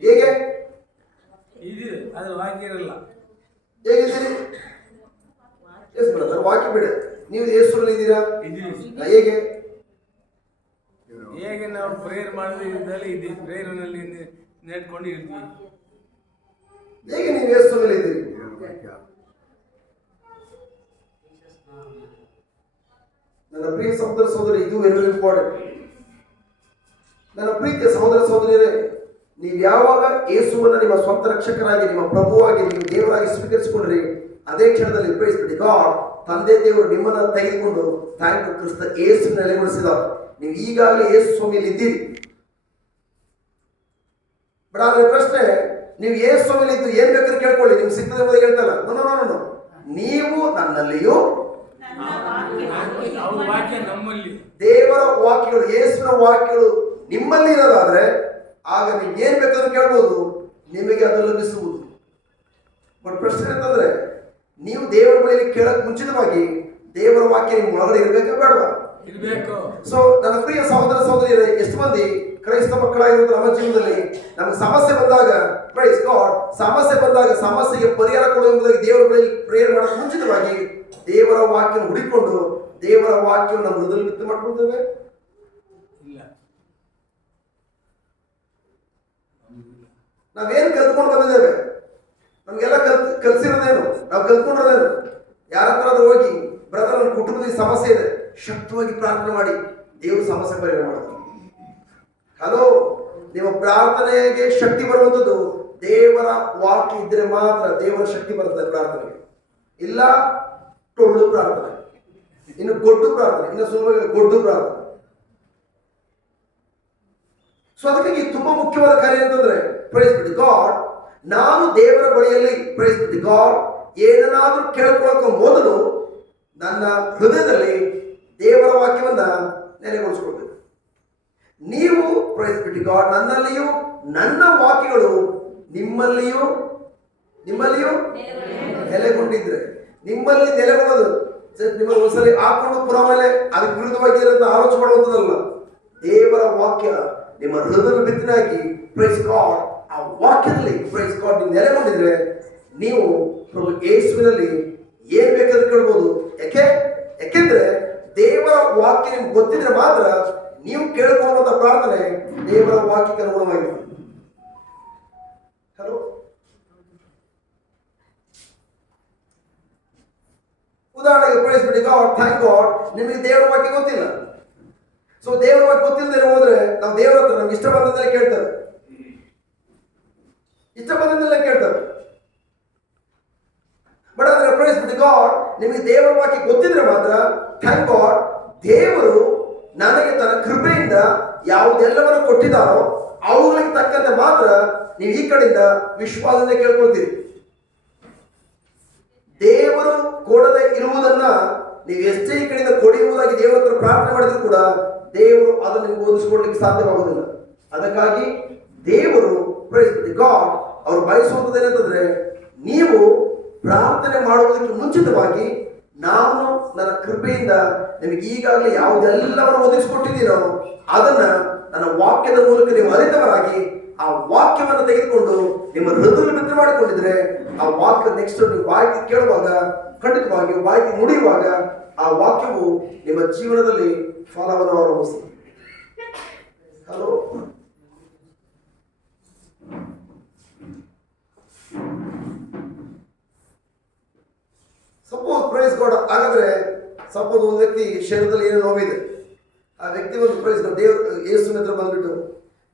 ಹೇಗೆ ಅದು ವಾಕ್ಯ ಇರಲ್ಲ. ಹೇಗಿದ್ದೀರಿ? ಎಸ್ ಬ್ರದರ್, ವಾಕ್ಯ ಬಿಡ, ನೀವು ಯೇಸುವಿನಲ್ಲಿ ಇದ್ದೀರಾ? ಹೇಗೆ ಹೇಗೆ ನಾವು ಪ್ರೇಯರ್ ಮಾಡಿದಲ್ಲಿ ಇದ್ದೀವಿ, ಪ್ರೇಯರ್ನಲ್ಲಿ ನೆಟ್ಕೊಂಡು ಇರ್ತೀವಿ. ಹೇಗೆ ನೀವು ಯೇಸುವಿನಲ್ಲಿ ಇದ್ದೀರಿ? ನನ್ನ ಪ್ರಿಯ ಸಹೋದರ ಸಹೋದರಿ, ಇದು ವೆರಿ ಇಂಪಾರ್ಟೆಂಟ್. ನನ್ನ ಪ್ರೀತಿಯ ಸಹೋದರ ಸಹೋದರಿಯರೇ, ನೀವು ಯಾವಾಗ ಯೇಸುವನ್ನ ನಿಮ್ಮ ಸ್ವಂತ ರಕ್ಷಕರಾಗಿ, ನಿಮ್ಮ ಪ್ರಭುವಾಗಿ, ನೀವು ದೇವರಾಗಿ ಸ್ವೀಕರಿಸಿಕೊಂಡ್ರಿ, ಅದೇ ಕ್ಷಣದಲ್ಲಿ ಪ್ರೈಸ್ ಬಿಡಿ ಗಾಡ್, ತಂದೆ ದೇವರು ನಿಮ್ಮನ್ನ ತೆಗೆದುಕೊಂಡು ಥ್ಯಾಂಕ್ ಕ್ರಿಸ್ತ ಯೇಸು ನೆಲೆಗೊಳಿಸಿದವರು. ನೀವು ಈಗಾಗಲೇ ಯೇಸು ಸ್ವಾಮಿಯಲ್ಲಿ ಇದ್ದೀರಿ. ಬಟ್ ಆದ್ರೆ ಪ್ರಶ್ನೆ, ನೀವು ಯೇಸು ಸ್ವಾಮಿಯಲ್ಲಿ ಇದ್ದು ಏನ್ ಬೇಕಾದ್ರೆ ಕೇಳ್ಕೊಳ್ಳಿ, ನಿಮ್ಗೆ ಸಿಗ್ತದೆ ಎಂಬುದಾಗಿ ಹೇಳ್ತಲ್ಲ. ನೋ, ನೀವು ನನ್ನಲ್ಲಿಯೂ ದೇವರ ವಾಕ್ಯಗಳು, ಯೇಸುವಿನ ವಾಕ್ಯಗಳು ನಿಮ್ಮಲ್ಲಿ ಇರೋದಾದ್ರೆ ಆಗ ನೀವು ಏನ್ ಬೇಕಾದ್ರೂ ಕೇಳ್ಬೋದು, ನಿಮಗೆ ಅದು ಲಭಿಸುವುದು. ಬಟ್ ಪ್ರಶ್ನೆ ಅಂತಂದ್ರೆ, ನೀವು ದೇವರ ಬಳಿಯಲ್ಲಿ ಕೇಳಕ್ ಮುಂಚಿತವಾಗಿ ದೇವರ ವಾಕ್ಯ ನಿಮ್ಮ ಒಳಗಡೆ ಇರ್ಬೇಕಾ ಬೇಡವಾ? ಇರಬೇಕು. ಸೊ ನನ್ನ ಪ್ರಿಯ ಸಹೋದರ ಸಹೋದರಿಯರೇ, ಎಷ್ಟು ಮಂದಿ ಕ್ರೈಸ್ತ ಮಕ್ಕಳಾಗಿರುವಂತ ನಮ್ಮ ಜೀವನದಲ್ಲಿ ನಮಗೆ ಸಮಸ್ಯೆ ಬಂದಾಗ ಪ್ರೈಸ್ ಗಾಡ್, ಸಮಸ್ಯೆ ಬಂದಾಗ ಸಮಸ್ಯೆಗೆ ಪರಿಹಾರ ಕೊಡುವುದಾಗಿ ದೇವರ ಬಳಿಯಲ್ಲಿ ಪ್ರೇಯರ್ ಮಾಡಕ್ ಮುಂಚಿತವಾಗಿ ದೇವರ ವಾಕ್ಯ ಹುಡಿಕೊಂಡು ದೇವರ ವಾಕ್ಯವನ್ನು ನಮ್ಮ ಹೃದಯದಲ್ಲಿ ಬಿತ್ತು ಮಾಡ್ಕೊಳ್ತೇವೆ? ಇಲ್ಲ. ನಾವೇನ್ ಕಲ್ತ್ಕೊಂಡು ಬಂದಿದ್ದೇವೆ, ನಮ್ಗೆಲ್ಲ ಕಲ್ತಿರೋದೇನು, ನಾವು ಕಲ್ತ್ಕೊಂಡಿರೋದೇನು? ಯಾರ ಹತ್ರ ಹೋಗಿ ಬ್ರದರ್ ನನ್ನ ಕುಟುಂಬದಲ್ಲಿ ಸಮಸ್ಯೆ ಇದೆ, ಶಕ್ತವಾಗಿ ಪ್ರಾರ್ಥನೆ ಮಾಡಿ ದೇವರು ಸಮಸ್ಯೆ ಪರಿಹಾರ ಮಾಡ್ತಾರೆ. ಹಲೋ, ನಿಮ್ಮ ಪ್ರಾರ್ಥನೆಗೆ ಶಕ್ತಿ ಬರುವಂಥದ್ದು ದೇವರ ವಾಕ್ಯ ಇದ್ರೆ ಮಾತ್ರ ದೇವರ ಶಕ್ತಿ ಬರ್ತದೆ ಪ್ರಾರ್ಥನೆಗೆ. ಇಲ್ಲ ಟೊಳ್ಳು ಪ್ರಾರ್ಥನೆ, ಇನ್ನು ಗೊಡ್ಡು ಪ್ರಾರ್ಥನೆ, ಇನ್ನು ಸುಲಭ ಗೊಡ್ಡು ಪ್ರಾರ್ಥನೆ. ಸೊ ಅದಕ್ಕಾಗಿ ತುಂಬಾ ಮುಖ್ಯವಾದ ಕಾರ್ಯ ಅಂತಂದ್ರೆ ಪ್ರೈಸ್ ಬಿಡಿ ಗಾಡ್, ನಾನು ದೇವರ ಬಳಿಯಲ್ಲಿ ಪ್ರೈಸ್ ಬಿಡಿ ಗಾಡ್ ಏನನ್ನಾದ್ರೂ ಕೇಳ್ಕೊಳ್ಳೋಕೆ ಮೊದಲು ನನ್ನ ಹೃದಯದಲ್ಲಿ ದೇವರ ವಾಕ್ಯವನ್ನ ನೆಲೆಗೊಳಿಸ್ಕೊಳ್ಬೇಕು. ನೀವು ಪ್ರೈಸ್ ಬಿಡಿ ಗಾಡ್ ನನ್ನಲ್ಲಿಯೂ ನನ್ನ ವಾಕ್ಯಗಳು ನಿಮ್ಮಲ್ಲಿಯೂ ನೆಲೆಗೊಂಡಿದ್ರೆ, ನಿಮ್ಮಲ್ಲಿ ನೆಲೆಗೊಳ್ಳೋದು ನಿಮ್ಮಲ್ಲಿ ಒಂದ್ಸಲಿ ಹಾಕೊಂಡು ಪುನಃ ಮೇಲೆ ಅದಕ್ಕೆ ವಿರುದ್ಧವಾಗಿ ಇರೋದನ್ನ ಆಲೋಚನೆ ಮಾಡುವಂಥದ್ದಲ್ಲ. ದೇವರ ವಾಕ್ಯ ನಿಮ್ಮ ಹೃದಯದಲ್ಲಿ ಬಿತ್ತನಾಗಿ ಪ್ರೈಸ್ ಗಾಡ್, ಆ ವಾಕ್ಯದಲ್ಲಿ ಪ್ರೈಸ್ ಗಾಡ್ ನೀವು ನೆಲೆಗೊಂಡಿದ್ರೆ ನೀವು ಪ್ರಭು ಯೇಸುವಿನಲ್ಲಿ ಏನ್ ಬೇಕಾದ್ರೂ ಕೇಳ್ಬೋದು. ಯಾಕೆಂದ್ರೆ ದೇವರ ವಾಕ್ಯ ನಿಮ್ಗೆ ಗೊತ್ತಿದ್ರೆ ಮಾತ್ರ ನೀವು ಕೇಳ್ಕೊಳ್ಳುವಂತ ಪ್ರಾರ್ಥನೆ ದೇವರ ವಾಕ್ಯಕ್ಕೆ ಅನುಗುಣವಾಗಿರ್ತದೆ. ಹಲೋ, ಉದಾಹರಣೆಗೆ ಪ್ರೈಸ್ ಬಿಡಿ ಗಾಡ್, ಥ್ಯಾಂಕ್ ಗಾಡ್ ನಿಮಗೆ ದೇವರ ವಾಕ್ಯ ಗೊತ್ತಿಲ್ಲ. ಸೊ ದೇವರ ವಾಕ್ಯ ಗೊತ್ತಿಲ್ಲದೆ ಹೋದ್ರೆ ನಾವು ದೇವರ ಹತ್ರ ನಮ್ಗೆ ಇಷ್ಟ ಬಂದದ್ದೆಲ್ಲ ಕೇಳ್ತೇವೆ. ಬಟ್ ಆದ್ರೆ ಪ್ರೈಸ್ ಬಿಡಿ ಗಾಡ್ ನಿಮಗೆ ದೇವರ ವಾಕ್ಯ ಗೊತ್ತಿದ್ರೆ ಮಾತ್ರ ಥ್ಯಾಂಕ್ ಗಾಡ್ ದೇವರು ನನಗೆ ತನ್ನ ಕೃಪೆಯಿಂದ ಯಾವುದೆಲ್ಲವನ್ನು ಕೊಟ್ಟಿದ್ದಾರೋ ಅವುಗಳಿಗೆ ತಕ್ಕಂತೆ ಮಾತ್ರ ನೀವು ಈ ಕಡೆಯಿಂದ ವಿಶ್ವಾಸದಿಂದ ಕೇಳ್ಕೊಳ್ತೀರಿ. ದೇವರು ಕೊಡದೆ ಇರುವುದನ್ನ ನೀವು ಎಷ್ಟೇ ಈ ಕಡೆಯಿಂದ ಕೊಡಿಯುವುದಾಗಿ ದೇವರ ಹತ್ರ ಪ್ರಾರ್ಥನೆ ಮಾಡಿದ್ರು ಕೂಡ ದೇವರು ಅದನ್ನು ನಿಮ್ಗೆ ಓದಿಸ್ಕೊಡ್ಲಿಕ್ಕೆ ಸಾಧ್ಯವಾಗುವುದಿಲ್ಲ. ಅದಕ್ಕಾಗಿ ದೇವರು ಪ್ರೈಸ್ ದಿ ಗಾಡ್ ಅವರು ಬಯಸುವಂಥದ್ದೇನಂತಂದ್ರೆ ನೀವು ಪ್ರಾರ್ಥನೆ ಮಾಡುವುದಕ್ಕೆ ಮುಂಚಿತವಾಗಿ ನಾನು ನನ್ನ ಕೃಪೆಯಿಂದ ನಿಮಗೆ ಈಗಾಗಲೇ ಯಾವುದೆಲ್ಲವನ್ನು ಒದಗಿಸಿಕೊಟ್ಟಿದ್ದೀನೋ ಅದನ್ನ ನನ್ನ ವಾಕ್ಯದ ಮೂಲಕ ನೀವು ಅರಿತವರಾಗಿ ಆ ವಾಕ್ಯವನ್ನು ತೆಗೆದುಕೊಂಡು ನಿಮ್ಮ ಹೃದಯದಲ್ಲಿ ಬಿತ್ತನೆ ಮಾಡಿಕೊಂಡಿದ್ರೆ ಆ ವಾಕ್ಯ ನೆಕ್ಸ್ಟ್ ನೀವು ಬಾಯಿಗೆ ಕೇಳುವಾಗ ಖಂಡಿತವಾಗಿ ಬಾಯಿಗೆ ನುಡಿಯುವಾಗ ಆ ವಾಕ್ಯವು ನಿಮ್ಮ ಜೀವನದಲ್ಲಿ ಫಲವನ್ನು ಆರಂಭಿಸ್ತದೆ. ಹಲೋ, ಸಪೋಸ್ ಪ್ರೈಸ್ ಗಾಡ್ ಹಾಗಾದ್ರೆ ಸಪೋಸ್ ಒಂದು ವ್ಯಕ್ತಿ ಶರೀರದಲ್ಲಿ ಏನೋ ನೋವಿದೆ, ಆ ವ್ಯಕ್ತಿ ಒಂದು ಪ್ರೈಸ್ ದೇವ್ರ ಯೇಸುವಿನ ಹತ್ರ ಬಂದ್ಬಿಟ್ಟು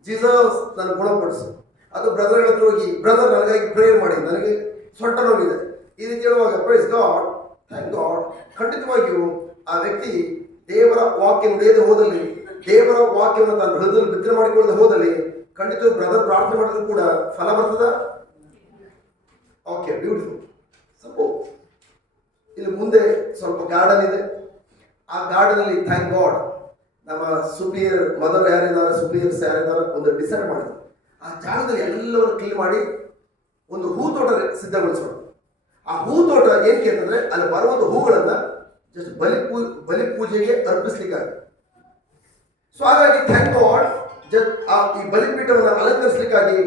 ಜೀಸಸ್ ನನ್ನ ಗುಣಪಡಿಸು, ಅದು ಬ್ರದರ್ಗಳ ಹತ್ರ ಹೋಗಿ ಬ್ರದರ್ ನನಗಾಗಿ ಪ್ರೇಯರ್ ಮಾಡಿ ನನಗೆ ಸೊಂಟ ನೋವಿದೆ ಈ ರೀತಿ ಹೇಳುವಾಗ ಪ್ರೈಸ್ ಗಾಡ್ ಥ್ಯಾಂಕ್ ಗಾಡ್ ಖಂಡಿತವಾಗಿಯೂ ಆ ವ್ಯಕ್ತಿ ದೇವರ ವಾಕ್ಯ ನುಡಿಯದೆ ಹೋದಲ್ಲಿ, ದೇವರ ವಾಕ್ಯವನ್ನು ತನ್ನ ಹೃದಯದಲ್ಲಿ ಬಿತ್ತನೆ ಮಾಡಿಕೊಳ್ಳದೆ ಹೋದಲ್ಲಿ ಖಂಡಿತ ಬ್ರದರ್ ಪ್ರಾರ್ಥನೆ ಮಾಡಿದ್ರು ಕೂಡ ಫಲ ಬರ್ತದ. Okay, beautiful. ಸಪೋಸ್ ಇಲ್ಲಿ ಮುಂದೆ ಸ್ವಲ್ಪ ಗಾರ್ಡನ್ ಇದೆ, ಆ ಗಾರ್ಡನ್ ಅಲ್ಲಿ ಥ್ಯಾಂಕ್ ಗಾಡ್ ನಮ್ಮ ಸುಪೀರಿಯರ್ ಮದರ್ ಯಾರಿದ್ದಾರೆ, ಸುಪೀರಿಯರ್ಸ್ ಯಾರಿದ್ದಾರೆ ಒಂದು ಡಿಸೈಡ್ ಮಾಡಿದ್ರು. ಆ ಜಾಗದಲ್ಲಿ ಎಲ್ಲವನ್ನು ಕ್ಲೀನ್ ಮಾಡಿ ಒಂದು ಹೂ ತೋಟ ಸಿದ್ಧಗೊಳಿಸೋಣ. ಆ ಹೂ ತೋಟ ಏನಕ್ಕೆ ಅಂತಂದ್ರೆ ಅಲ್ಲಿ ಬರುವಂತ ಹೂಗಳನ್ನ ಜಸ್ಟ್ ಬಲಿ ಪೂಜೆಗೆ ಅರ್ಪಿಸ್ಲಿಕ್ಕಾಗುತ್ತೆ. ಸೊ ಹಾಗಾಗಿ ಥ್ಯಾಂಕ್ ಗಾಡ್ ಈ ಬಲಿಪೀಠವನ್ನು ಅಲಂಕರಿಸಲಿಕ್ಕಾಗಿ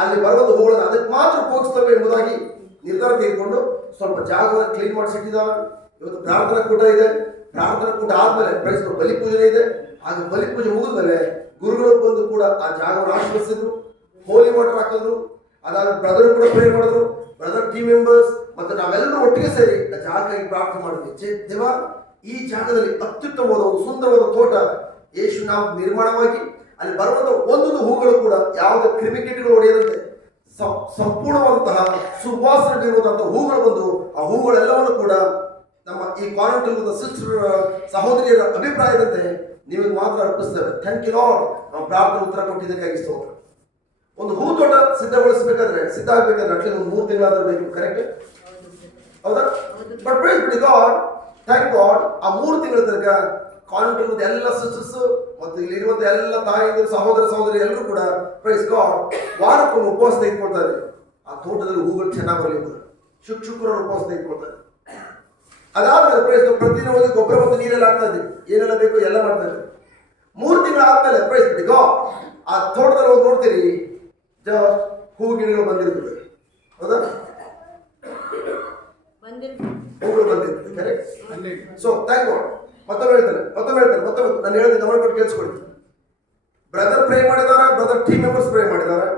ಅಲ್ಲಿ ಬರುವಂತ ಹೂಗಳನ್ನು ಅದಕ್ಕೆ ಮಾತ್ರ ಉಪಯೋಗಿಸ್ತವೆ ಎಂಬುದಾಗಿ ನಿರ್ಧಾರ ತೆಗೆದುಕೊಂಡು ಸ್ವಲ್ಪ ಜಾಗವನ್ನು ಕ್ಲೀನ್ ಮಾಡಿಸಿಟ್ಟಿದ್ದಾರೆ. ಇವತ್ತು ಪ್ರಾರ್ಥನಾ ಕೂಟ ಇದೆ, ಪ್ರಾರ್ಥನಾ ಕೂಟ ಆದ್ಮೇಲೆ ಪ್ರೈಸ್ ಬಲಿ ಪೂಜೆ ಇದೆ. ಆಗ ಬಲಿ ಪೂಜೆ ಮುಗಿದ್ಮೇಲೆ ಗುರುಗಳು ಬಂದು ಕೂಡ ಆ ಜಾಗವನ್ನು ಆಶ್ರಯಿಸಿದ್ರು, ಹೋಲಿ ವಾಟರ್ ಹಾಕಿದ್ರು. ಅದಾದ ಬ್ರದರ್ ಕೂಡ ಪ್ರೇರ್ ಮಾಡಿದ್ರು, ಬ್ರದರ್ ಟೀಮ್ ಮೆಂಬರ್ಸ್ ಮತ್ತು ನಾವೆಲ್ಲರೂ ಒಟ್ಟಿಗೆ ಸೇರಿ ಆ ಜಾಗಕ್ಕಾಗಿ ಪ್ರಾರ್ಥನೆ ಮಾಡಿದ್ವಿ. ದೇವ, ಈ ಜಾಗದಲ್ಲಿ ಅತ್ಯುತ್ತಮವಾದ ಒಂದು ಸುಂದರವಾದ ತೋಟ ಯೇಸು ನಾವು ನಿರ್ಮಾಣವಾಗಿ ಅಲ್ಲಿ ಬರುವಂತ ಒಂದೊಂದು ಹೂಗಳು ಕೂಡ ಯಾವುದೇ ಕ್ರಿಮಿಕೀಟಗಳು ಹೊಡೆಯದಂತೆ ಸಂಪೂರ್ಣವಾದಂತಹ ಸುವಾಸನೆ ಬೀರುವಂತಹ ಹೂಗಳು ಬಂದು ಆ ಹೂಗಳೆಲ್ಲವನ್ನು ಕೂಡ ನಮ್ಮ ಈ ಕಾನ್ವೆಂಟ್ ಸಿಸ್ಟರ್ ಸಹೋದರಿಯರ ಅಭಿಪ್ರಾಯದಂತೆ ನಿಮಗೆ ಮಾತ್ರ ಅರ್ಪಿಸ್ತೇವೆ. ಥ್ಯಾಂಕ್ ಯು ಲಾರ್ಡ್, ನಾವು ಪ್ರಾರ್ಥನೆ ಉತ್ತರ ಕೊಟ್ಟಿದ್ದಕ್ಕಾಗಿ ಸ್ತೋತ್ರ. ಒಂದು ಹೂ ತೋಟ ಸಿದ್ಧ ಆಗ್ಬೇಕಾದ್ರೆ ಅಟ್ಲೀಸ್ಟ್ ಒಂದು 3 ತಿಂಗಳಾದ್ರೂ ಬೇಕು, ಕರೆಕ್ಟ್ ಹೌದಾ? ಬಟ್ ಪ್ರೈಸ್ ಬಿಡಿ ಗಾಡ್, ಥ್ಯಾಂಕ್ ಗಾಡ್ ಆ 3 ತಿಂಗಳ ತನಕ ಕಾನ್ವೆಂಟ್ ಎಲ್ಲ ಸಿಸ್ಟರ್ಸ್ ಮತ್ತು ಇಲ್ಲಿರುವಂತ ಎಲ್ಲ ತಾಯಿಯರು ಸಹೋದರಿ ಎಲ್ಲರೂ ಕೂಡ ಪ್ರೈಸ್ ಗಾಡ್ ವಾರಕ್ಕೊಮ್ಮೆ ಉಪವಾಸ ತೆಗೆದುಕೊಳ್ತಾರೆ. ಆ ತೋಟದಲ್ಲಿ ಹೂಗಳು ಚೆನ್ನಾಗಿ ಬರಲಿ ಶುಕ್ರವಾರ ಉಪವಾಸ ತೆಗೆದುಕೊಳ್ತಾರೆ. ಅದಾದ್ಮೇಲೆ ಪ್ರೈಸ್ ಪ್ರತಿದಿನ ಹೋಗಿ ಗೊಬ್ಬರ ಮತ್ತು ನೀರೆಲ್ಲ ಆಗ್ತಾ ಇದ್ದೀವಿ, ಏನೆಲ್ಲ ಬೇಕು ಎಲ್ಲ ಮಾಡ್ತಾ ಇದ್ದೀವಿ. 3 ತಿಂಗಳು ಆದ್ಮೇಲೆ ಪ್ರೈಸ್ ಬಿಡಿ ಗಾಡ್ ಆ ತೋಟದಲ್ಲಿ ಹೋಗಿ ನೋಡ್ತೀರಿ ಹೂ ಗಿಡಗಳು ಬಂದಿರ್ತದೆ, ಹೌದಾ? ಹೂಗಳು ಬಂದಿರ್ತದೆ, ಕರೆಕ್ಟ್. So thank god. ಮತ್ತೊಮ್ಮೆ ಹೇಳ್ತಾರೆ ನಾನು ಹೇಳಿದ ಗಮನ ಕೊಟ್ಟು ಕೇಳಿಸ್ಕೊಳ್ಳಿ. ಬ್ರದರ್ ಪ್ರೇ ಮಾಡಿದ್ದಾರೆ, ಬ್ರದರ್ ಟೀಮ್ ಮೆಂಬರ್ಸ್ ಪ್ರೇ ಮಾಡಿದ್ದಾರೆ,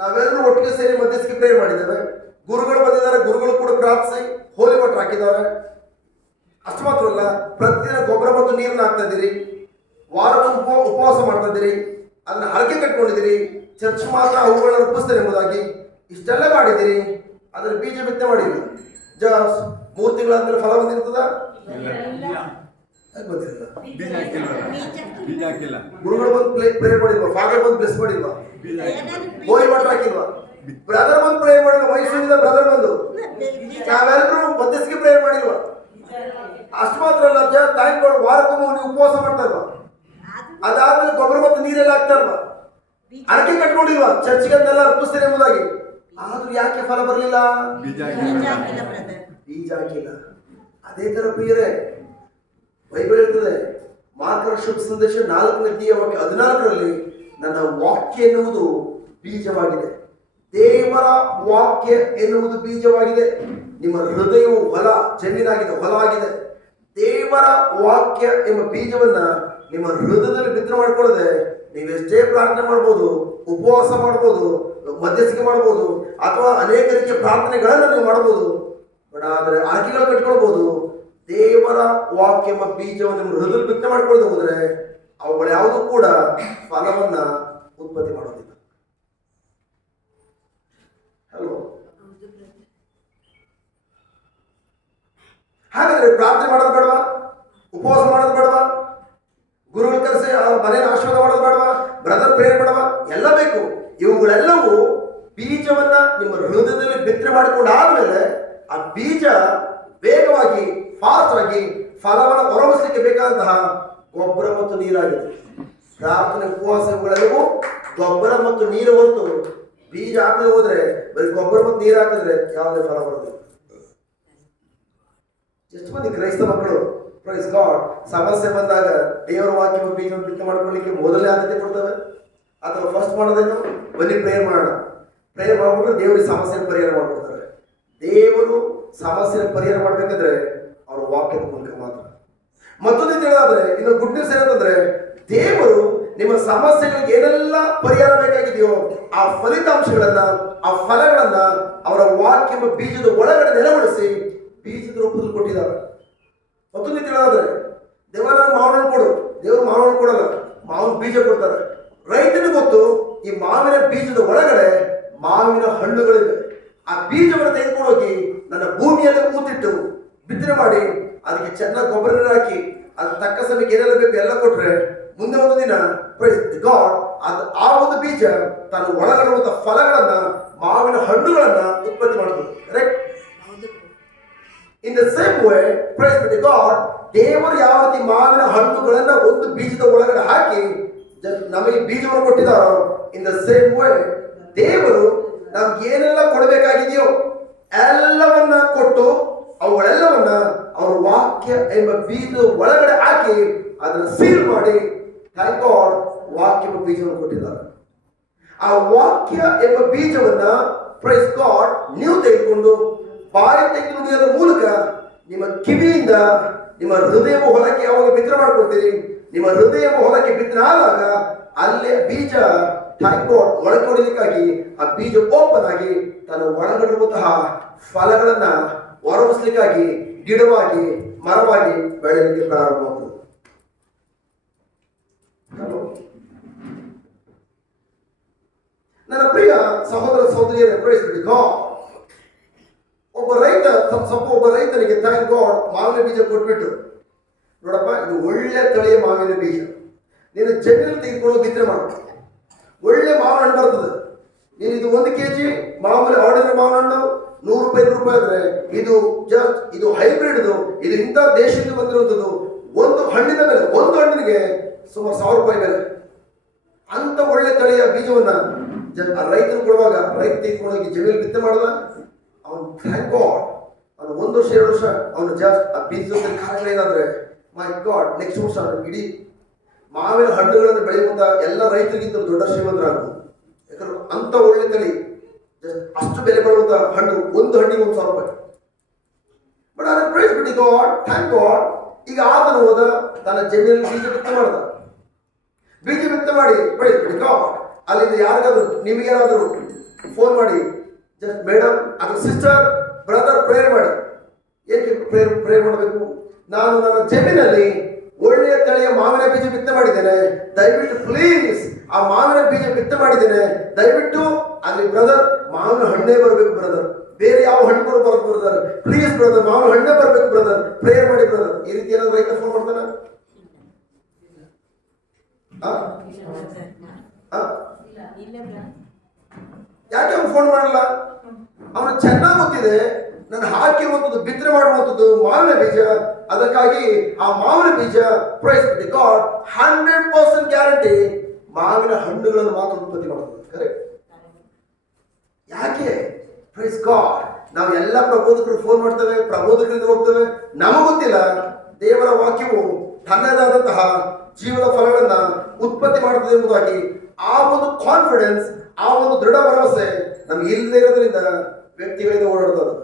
ನಾವೆಲ್ಲರೂ ಒಟ್ಟಿಗೆ ಸೇರಿ ಮಧ್ಯಸ್ಥಿಕೆ ಪ್ರೇ ಮಾಡಿದ್ದೇವೆ. ಗುರುಗಳು ಬಂದಿದ್ದಾರೆ, ಗುರುಗಳು ಕೂಡ ಪ್ರಾರ್ಥಿಸಿ ಹೋಲಿ ವಾಟರ್ ಹಾಕಿದ್ದಾರೆ. ಅಷ್ಟು ಮಾತ್ರ ಅಲ್ಲ, ಪ್ರತಿದಿನ ಗೊಬ್ಬರ ಮತ್ತು ನೀರನ್ನು ಹಾಕ್ತಾ ಇದ್ದೀರಿ, ವಾರಕ್ಕೆ ಉಪವಾಸ ಮಾಡ್ತಾ ಇದ್ದೀರಿ, ಅದನ್ನ ಹರಕೆ ಕಟ್ಕೊಂಡಿದ್ದೀರಿ, ಚರ್ಚ್ ಮಾತ್ರ ಅವುಗಳನ್ನ ರೂಪಿಸ್ತಾರೆ ಎಂಬುದಾಗಿ ಇಷ್ಟೆಲ್ಲ ಮಾಡಿದ್ದೀರಿ. ಅದರ ಬೀಜ ಬಿತ್ತನೆ ಮಾಡಿಲ್ಲ. ಜಸ್ಟ್ 3 ತಿಂಗಳಾದ್ಮೇಲೆ ಫಲ ಬಂದಿರ್ತದ? ಬಂದಿರಲ್ಲ. ಬೀಜ ಹಾಕಿಲ್ಲ. ಗುರುಗಳು ಬಂದು ಪ್ರೇಯರ್ ಮಾಡಿಲ್ವಾ? ಫಾದರ್ ಬಂದು ಬ್ಲೆಸ್ ಮಾಡಿಲ್ವಾ? ಹೋಲಿ ವಾಟರ್ ಹಾಕಿಲ್ವಾ? ಬ್ರದರ್ ಬಂದು ಪ್ರೇಯರ್ ಮಾಡಿಲ್ಲ. ಮೈಸೂರಿನಿಂದ ಬ್ರದರ್ ಬಂದು ನಾವೆಲ್ಲರೂ ಮಧ್ಯಸ್ಥಿಗೆ ಪ್ರೇಯರ್ ಮಾಡಿಲ್ವಾ? ಅಷ್ಟು ಮಾತ್ರ ಅಲ್ಲ, ಥ್ಯಾಂಕ್ ಗಾಡ್ ವಾರಕ್ಕೊಮ್ಮೆ ನೀವು ಉಪವಾಸ ಮಾಡ್ತಾ ಇಲ್ವಾ? ಅದಾದ್ಮೇಲೆ ಗೊಬ್ಬರ ಮತ್ತು ನೀರೆಲ್ಲ ಹಾಕ್ತಾ ಇಲ್ವಾ? ಅರಕೆ ಕಟ್ಕೊಂಡಿಲ್ವಾ? ಚರ್ಚ್ಗೆ ಅಂತೆಲ್ಲ ಅರ್ಪಿಸ್ತೀರಿ ಎಂಬುದಾಗಿ. ಆದ್ರೂ ಯಾಕೆ ಫಲ ಬರಲಿಲ್ಲ? ಬೀಜ ಹಾಕಿಲ್ಲ. ಅದೇ ತರ ಪ್ರಿಯರೇ, ಬೈಬಲ್ ಹೇಳ್ತದೆ, ಮಾರ್ಕನ ಶುಭ ಸಂದೇಶ 4:14 ನನ್ನ ವಾಕ್ಯ ಎನ್ನುವುದು ಬೀಜವಾಗಿದೆ. ದೇವರ ವಾಕ್ಯ ಎನ್ನುವುದು ಬೀಜವಾಗಿದೆ. ನಿಮ್ಮ ಹೃದಯವು ಹೊಲ, ಜಮೀನಾಗಿದೆ, ಹೊಲ ಆಗಿದೆ. ದೇವರ ವಾಕ್ಯ ಎಂಬ ಬೀಜವನ್ನ ನಿಮ್ಮ ಹೃದಯದಲ್ಲಿ ಬಿತ್ತನೆ ಮಾಡ್ಕೊಳ್ಳದೆ ನೀವೆಷ್ಟೇ ಪ್ರಾರ್ಥನೆ ಮಾಡ್ಬೋದು, ಉಪವಾಸ ಮಾಡ್ಬೋದು, ಮಧ್ಯಸ್ಥಿಕೆ ಮಾಡ್ಬೋದು, ಅಥವಾ ಅನೇಕ ರೀತಿಯ ಪ್ರಾರ್ಥನೆಗಳನ್ನ ನೀವು ಮಾಡ್ಬೋದು. ಬಟ್ ಆದರೆ ಆಯ್ಕೆಗಳು ಕಟ್ಕೊಳ್ಬೋದು. ದೇವರ ವಾಕ್ಯ ಎಂಬ ಬೀಜವನ್ನು ನಿಮ್ಮ ಹೃದಯದಲ್ಲಿ ಬಿತ್ತನೆ ಮಾಡ್ಕೊಳ್ಳದೆ ಹೋದ್ರೆ ಅವುಗಳು ಯಾವುದು ಕೂಡ ಫಲವನ್ನ ಉತ್ಪತ್ತಿ ಮಾಡೋದಿಲ್ಲ. ಹಲೋ, ಹಾಗಾದ್ರೆ ಪ್ರಾರ್ಥನೆ ಮಾಡೋದು ಬೇಡವಾ? ಉಪವಾಸ ಮಾಡೋದು ಬೇಡವಾ? ಗುರುಗಳ ಕರೆಸಿ ಮನೆಯ ಆಶೀರ್ವಾದ ಮಾಡೋದು ಬೇಡವಾ? ಬ್ರದರ್ ಪ್ರೇಯರ್ ಬೇಡವಾ? ಎಲ್ಲ ಬೇಕು. ಇವುಗಳೆಲ್ಲವೂ ಬೀಜವನ್ನ ನಿಮ್ಮ ಹೃದಯದಲ್ಲಿ ಬಿತ್ತನೆ ಮಾಡಿಕೊಂಡಾದ್ಮೇಲೆ ಆ ಬೀಜ ವೇಗವಾಗಿ, ಫಾಸ್ಟ್ ಆಗಿ ಫಲವನ್ನು ಹೊರಮಿಸಲಿಕ್ಕೆ ಬೇಕಾದಂತಹ ಗೊಬ್ಬರ ಮತ್ತು ನೀರಾಗಿದೆ. ಪ್ರಾರ್ಥನೆ, ಉಪವಾಸ ಇವುಗಳೆಲ್ಲವೂ ಗೊಬ್ಬರ ಮತ್ತು ನೀರು ಹೊರತು ಬೀಜ ಹಾಕದೆ ಹೋದ್ರೆ, ಬರೀ ಗೊಬ್ಬರ ಮತ್ತು ನೀರು ಹಾಕಿದ್ರೆ ಯಾವುದೇ ಫಲ ಬರೋದಿಲ್ಲ. ಎಷ್ಟು ಮಂದಿ ಕ್ರೈಸ್ತ ಮಕ್ಕಳು ಪ್ರೈಸ್ ಗಾಡ್ ಸಮಸ್ಯೆ ಬಂದಾಗ ದೇವರ ವಾಕ್ಯ ಬೀಜವನ್ನು ಬಿತ್ತನೆ ಮಾಡ್ಕೊಳ್ಳಿಕ್ಕೆ ಮೊದಲನೇ ಆದ್ಯತೆ ಕೊಡ್ತವೆ? ಅಥವಾ ಫಸ್ಟ್ ಮಾಡೋದೇನು? ಬನ್ನಿ ಪ್ರೇಯರ್ ಮಾಡೋಣ. ಪ್ರೇಯರ್ ಮಾಡ್ಬಿಟ್ರೆ ದೇವರಿಗೆ ಸಮಸ್ಯೆ ಪರಿಹಾರ ಮಾಡ್ಕೊಡ್ತಾರೆ. ದೇವರು ಸಮಸ್ಯೆ ಪರಿಹಾರ ಮಾಡ್ಬೇಕಾದ್ರೆ ಅವ್ರ ವಾಕ್ಯದ ಮೂಲಕ ಮಾತ್ರ. ಮತ್ತೊಂದು ಹೇಳೋದಾದ್ರೆ, ಇನ್ನು ಗುಡ್ ನ್ಯೂಸ್ ಏನಂತಂದ್ರೆ, ದೇವರು ನಿಮ್ಮ ಸಮಸ್ಯೆಗಳಿಗೆ ಏನೆಲ್ಲ ಪರಿಹಾರ ಬೇಕಾಗಿದೆಯೋ ಆ ಫಲಿತಾಂಶಗಳನ್ನ, ಆ ಫಲಗಳನ್ನ ಅವರ ವಾಕ್ಯ ಎಂಬ ಬೀಜದ ಒಳಗಡೆ ನೆಲೆಗೊಳಿಸಿ ಬೀಜದ ರೂಪದಲ್ಲಿ ಕೊಟ್ಟಿದ್ದಾರೆ. ಮತ್ತೊಂದು ಹೇಳೋದಾದ್ರೆ, ದೇವರ ಮಾವಿನ ಕೊಡು, ದೇವರು ಮಾವಿನ ಕೊಡಲ್ಲ, ಮಾವಿನ ಬೀಜ ಕೊಡ್ತಾರೆ. ರೈತನಿಗೆ ಗೊತ್ತು ಈ ಮಾವಿನ ಬೀಜದ ಒಳಗಡೆ ಮಾವಿನ ಹಣ್ಣುಗಳಿವೆ. ಆ ಬೀಜವನ್ನು ತೆಗೆದುಕೊಂಡು ಹೋಗಿ ನನ್ನ ಭೂಮಿಯಲ್ಲಿ ಕೂತಿಟ್ಟು ಬಿತ್ತನೆ ಮಾಡಿ ಅದಕ್ಕೆ ಚೆನ್ನಾಗಿ ಗೊಬ್ಬರ ನೀರು ಹಾಕಿ ಅದು ತಕ್ಕ ಸಮಯಕ್ಕೆ ಏನೆಲ್ಲ ಬೇಕು ಎಲ್ಲ ಕೊಟ್ರೆ ಮುಂದೆ ಒಂದು ದಿನ ಪ್ರೈಸ್ ಗಾಡ್ ಆ ಒಂದು ಬೀಜ ತನ್ನ ಒಳಗಿರುವಂತಹ ಫಲಗಳನ್ನ, ಮಾವಿನ ಹಣ್ಣುಗಳನ್ನ ಉತ್ಪತ್ತಿ ಮಾಡ್ತದೆ. Correct? In the same way praise be to God, ದೇವರು ಯಾವ ರೀತಿ ಮಾವಿನ ಹಣ್ಣುಗಳನ್ನ ಒಂದು ಬೀಜದ ಒಳಗಡೆ ಹಾಕಿ ನಮಗೆ ಬೀಜವನ್ನು ಕೊಟ್ಟಿದ್ದಾರೋ, ಇನ್ ದ ಸೇಮ್ ವೇ ದೇವರು ನಮ್ಗೆ ಏನೆಲ್ಲ ಕೊಡಬೇಕಾಗಿದೆಯೋ ಎಲ್ಲವನ್ನ ಕೊಟ್ಟು ಅವುಗಳೆಲ್ಲವನ್ನ ಅವರ ವಾಕ್ಯ ಎಂಬ ಬೀಜದ ಒಳಗಡೆ ಹಾಕಿ ಅದನ್ನ ಸೀಲ್ ಮಾಡಿ ಥ್ಯಾಂಕ್ ಗಾಡ್ ವಾಕ್ಯ ಎಂಬ ಬೀಜವನ್ನು ಕೊಟ್ಟಿದ್ದಾರೆ. ಆ ವಾಕ್ಯ ಎಂಬ ಬೀಜವನ್ನ ಪ್ರೈಸ್ ಗಾಡ್ ನೀವು ತೆಗೆದುಕೊಂಡು ಬಾಯಿ ತೆಗೆದು ನುಡಿಯೋದ್ರ ಮೂಲಕ ನಿಮ್ಮ ಕಿವಿಯಿಂದ ನಿಮ್ಮ ಹೃದಯ ಹೊಲಕ್ಕೆ ಯಾವಾಗ ಬಿತ್ತನೆ ಮಾಡ್ಕೊಳ್ತೀರಿ, ನಿಮ್ಮ ಹೃದಯ ಹೊಲಕ್ಕೆ ಬಿತ್ತನೆ ಆದಾಗ ಅಲ್ಲೇ ಬೀಜ ಥ್ಯಾಂಕ್ ಗಾಡ್ ಮೊಳಕೆ ಹೊಡಿಲಿಕ್ಕಾಗಿ ಆ ಬೀಜ ಓಪನ್ ಆಗಿ ತನ್ನ ಒಳಗಡಿರುವಂತಹ ಫಲಗಳನ್ನ ಹೊರಮಿಸ್ಲಿಕ್ಕಾಗಿ ಗಿಡವಾಗಿ, ಮರವಾಗಿ ಬೆಳೆಯಲಿಕ್ಕೆ ಪ್ರಾರಂಭವಾಗುತ್ತದೆ. ನನ್ನ ಪ್ರಿಯ ಸಹೋದರ ಸಹೋದರಿಯರೇ, ಪ್ರೈಸ್ ದಿ ಗಾಡ್, ಒಬ್ಬ ರೈತನಿಗೆ ಥ್ಯಾಂಕ್ ಗಾಡ್ ಮಾವಿನ ಬೀಜ ಕೊಟ್ಬಿಟ್ಟು, ನೋಡಪ್ಪ ಇದು ಒಳ್ಳೆ ತಳಿಯ ಮಾವಿನ ಬೀಜ, ನೀನು ಜಮೀನಲ್ಲಿ ತೆಗೆದುಕೊಂಡು ಬಿತ್ತನೆ ಮಾಡು, ಒಳ್ಳೆ ಮಾವಿನ ಹಣ್ಣು ಬರ್ತದೆ. ನೀನು ಇದು 1 kg ಮಾಮೂಲಿ ಆರ್ಡಿನರಿ ಮಾವಿನ ಹಣ್ಣು ₹100 ಆದ್ರೆ ಇದು ಹೈಬ್ರಿಡ್, ಇದು ಇಂಥ ದೇಶದಿಂದ ಬಂದಿರುವಂಥದ್ದು. ಒಂದು ಹಣ್ಣಿನ ಬೆಲೆ, ಒಂದು ಹಣ್ಣಿಗೆ ಸುಮಾರು ₹1000 ಬೆಲೆ. ಅಂತ ಒಳ್ಳೆ ತಳಿಯ ಬೀಜವನ್ನ ರೈತರು ಕೊಡುವಾಗ ರೈತ ತೆಗೆದುಕೊಂಡೋಗಿ ಜಮೀನಲ್ಲಿ ಬಿತ್ತನೆ ಮಾಡಿದ, ಅವನು ಥ್ಯಾಂಕ್ ಗಾಡ್ ಅವನು 1 ವರ್ಷ 2 ವರ್ಷ ಅವನು ಆ ಬೀಜದ ಕಾಲಗಳೇನಾದ್ರೆ ಮೈ ಗಾಡ್ ನೆಕ್ಸ್ಟ್ ವರ್ಷ ಇಡೀ ಮಾವಿನ ಹಣ್ಣುಗಳನ್ನು ಬೆಳೆಯುವಂತ ಎಲ್ಲ ರೈತರಿಗಿಂತ ದೊಡ್ಡ ಶ್ರೀಮಂತರಾಗ್ಬೋದು. ಯಾಕಂದ್ರೆ ಅಂತ ಒಳ್ಳೆ ತಳಿ, ಅಷ್ಟು ಬೆಲೆ ಬಾಳುವಂತ ಹಣ್ಣು, ಒಂದು ಹಣ್ಣಿಗೆ ₹1000. ಬಟ್ ಅದರ price be to god thank god ಈಗ ಆತನು ಹೋದ ತನ್ನ ಜಮೀನಲ್ಲಿ ಬೀಜ ಬಿತ್ತನೆ ಮಾಡ್ದ. ಬೀಜ ಬಿತ್ತನೆ ಮಾಡಿ ಪ್ರೈಸ್ ಬಿಟ್ಟು ಗಾಡ್ ಅಲ್ಲಿಂದ ಯಾರಿಗಾದ್ರು ನಿಮಗೇನಾದ್ರು ಫೋನ್ ಮಾಡಿ ಜಸ್ಟ್ ಮೇಡಮ್ ಅಥವಾ ಸಿಸ್ಟರ್ ಬ್ರದರ್ ಪ್ರೇಯರ್ ಮಾಡಿ. ಏಕೆ ಪ್ರೇಯರ್ ಮಾಡಬೇಕು? ನಾನು ನನ್ನ ಜಮೀನಲ್ಲಿ ಒಳ್ಳೆಯ ತಳಿಯ ಮಾವಿನ ಬೀಜ ಬಿತ್ತನೆ ಮಾಡಿದ್ದೇನೆ, ದಯವಿಟ್ಟು ಪ್ಲೀಸ್ ಆ ಮಾವಿನ ಬೀಜ ಬಿತ್ತನೆ ಮಾಡಿದ್ದೇನೆ, ದಯವಿಟ್ಟು ಅಲ್ಲಿ ಬ್ರದರ್ ಮಾವಿನ ಹಣ್ಣೇ ಬರಬೇಕು ಬ್ರದರ್, ಬೇರೆ ಯಾವ ಹಣ್ಣು ಬರಬಾರ್ದು ಬ್ರದರ್, ಪ್ಲೀಸ್ ಬ್ರದರ್ ಮಾವಿನ ಹಣ್ಣೇ ಬರಬೇಕು ಬ್ರದರ್, ಪ್ರೇಯರ್ ಮಾಡಿ ಬ್ರದರ್. ಈ ರೀತಿ ಏನಾದ್ರು ರೈತ ಫೋನ್ ಮಾಡ್ತಾನೆ? ಯಾಕೆ ಅವ್ನು ಫೋನ್ ಮಾಡಲ್ಲ? ಅವನು ಚೆನ್ನಾಗಿ ಗೊತ್ತಿದೆ ನಾನು ಹಾಕಿರುವಂಥದ್ದು ಬಿತ್ತನೆ ಮಾಡುವಂಥದ್ದು ಮಾವಿನ ಬೀಜ, ಅದಕ್ಕಾಗಿ ಆ ಮಾವಿನ ಬೀಜ ಪ್ರೈಸ್ ಗಾಡ್ 100% ಗ್ಯಾರಂಟಿ ಮಾವಿನ ಹಣ್ಣುಗಳನ್ನು ಮಾತ್ರ ಉತ್ಪತ್ತಿ ಮಾಡುತ್ತದೆ. ಕರೆಕ್ಟ್? ಯಾಕೆ? Praise God. ನಾವು ಎಲ್ಲ ಪ್ರಬೋಧಕರು ಫೋನ್ ಮಾಡ್ತೇವೆ, ಪ್ರಬೋಧಕರಿಂದ ಹೋಗ್ತೇವೆ, ನಮಗೆ ಗೊತ್ತಿಲ್ಲ ದೇವರ ವಾಕ್ಯವು ತನ್ನದಾದಂತಹ ಜೀವನ ಫಲಗಳನ್ನ ಉತ್ಪತ್ತಿ ಮಾಡುತ್ತದೆ ಎಂಬುದಾಗಿ ಆ ಒಂದು ಕಾನ್ಫಿಡೆನ್ಸ್, ಆ ಒಂದು ದೃಢ ಭರವಸೆ ನಮ್ಗೆ ಇಲ್ಲದೆ ಇರೋದ್ರಿಂದ ವ್ಯಕ್ತಿಗಳಿಂದ ಓಡಾಡ್ತದೆ.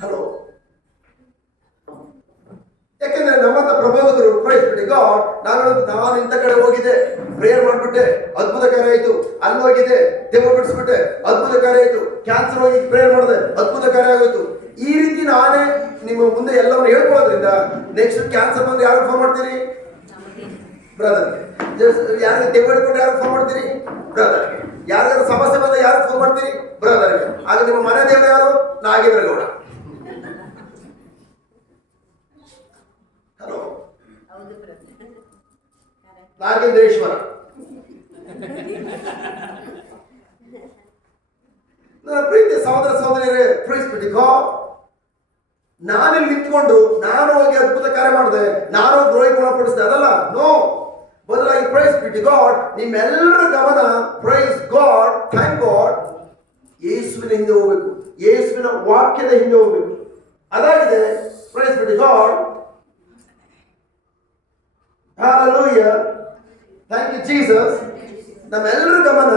ಹಲೋ, ಯಾಕೆಂದ್ರೆ ನಮ್ಮಂತ ಪ್ರಬೋಧಕರು ಪ್ರೈಸ್ ಬಿಡಿ ಗಾಡ್ ನಾನು ಇಂಥ ಕಡೆ ಹೋಗಿದ್ದೆ, ಪ್ರೇಯರ್ ಮಾಡ್ಬಿಟ್ಟೆ, ಅದ್ಭುತ ಕಾರ್ಯ ಆಯ್ತು, ಅಲ್ಲಿ ಹೋಗಿದ್ದೆ ದೇವರು ಬಿಡಿಸ್ಬಿಟ್ಟೆ, ಅದ್ಭುತ ಕಾರ್ಯ ಆಯ್ತು, ಕ್ಯಾನ್ಸರ್ ಹೋಗಿ ಪ್ರೇಯರ್ ಮಾಡಿದೆ, ಅದ್ಭುತ ಕಾರ್ಯ ಆಗೋಯ್ತು. ಈ ರೀತಿ ನಾನೇ ನಿಮ್ಮ ಮುಂದೆ ಎಲ್ಲವನ್ನು ಹೇಳ್ಕೊಳ್ಳೋದ್ರಿಂದ ನೆಕ್ಸ್ಟ್ ಕ್ಯಾನ್ಸರ್ ಬಂದು ಯಾರು ಫೋನ್ ಮಾಡ್ತೀರಿ? ಬ್ರದರ್ಗೆ. ಯಾರಿಗೆ ದೇವ್ರು ಹಿಡ್ಕೊಂಡು ಯಾರು ಫೋನ್ ಮಾಡ್ತೀರಿ? ಬ್ರದರ್ಗೆ. ಯಾರಿಗಾರು ಸಮಸ್ಯೆ ಬಂದ ಯಾರು ಫೋನ್ ಮಾಡ್ತೀರಿ? ಬ್ರದರ್ಗೆ. ಆಗ ನಿಮ್ಮ ಮನೆ ದೇವರು ಯಾರು? ನಾಗೇಂದ್ರ ಗೌಡ. ಹಲೋ, ನಾಗೇಂದ್ರೇಶ್ವರ. ನನ್ನ ಪ್ರೀತಿ ಸಹೋದರ ಸಹೋದರಿಯರೇ, ಪ್ರೈಸ್ ಬಿಡಿ ಗಾಡ್. ನಾನಿಲ್ಲಿ ನಿಂತ್ಕೊಂಡು ನಾನು ಹೋಗಿ ಅದ್ಭುತ ಕಾರ್ಯ ಮಾಡಿದೆ, ನಾನು ರೋಗಿ ಗುಣಪಡಿಸಿದೆ, ಅದಲ್ಲ. ನೋ, ಬದಲಾಗಿ ಪ್ರೈಸ್ ಬಿಡಿ ಗಾಡ್ ನಿಮ್ಮೆಲ್ಲರ ಗಮನ ಪ್ರೈಸ್ ಗಾಡ್, ಥ್ಯಾಂಕ್ ಗಾಡ್, ಯೇಸುವಿನ ಹಿಂದೆ ಹೋಗ್ಬೇಕು, ಯೇಸುವಿನ ವಾಕ್ಯದ ಹಿಂದೆ ಹೋಗ್ಬೇಕು. ಅದಾಗಿದೆ ಪ್ರೈಸ್ ಬಿಡಿ God. Hallelujah. Thank you Jesus. ನಮ್ಮೆಲ್ಲರ ಗಮನ,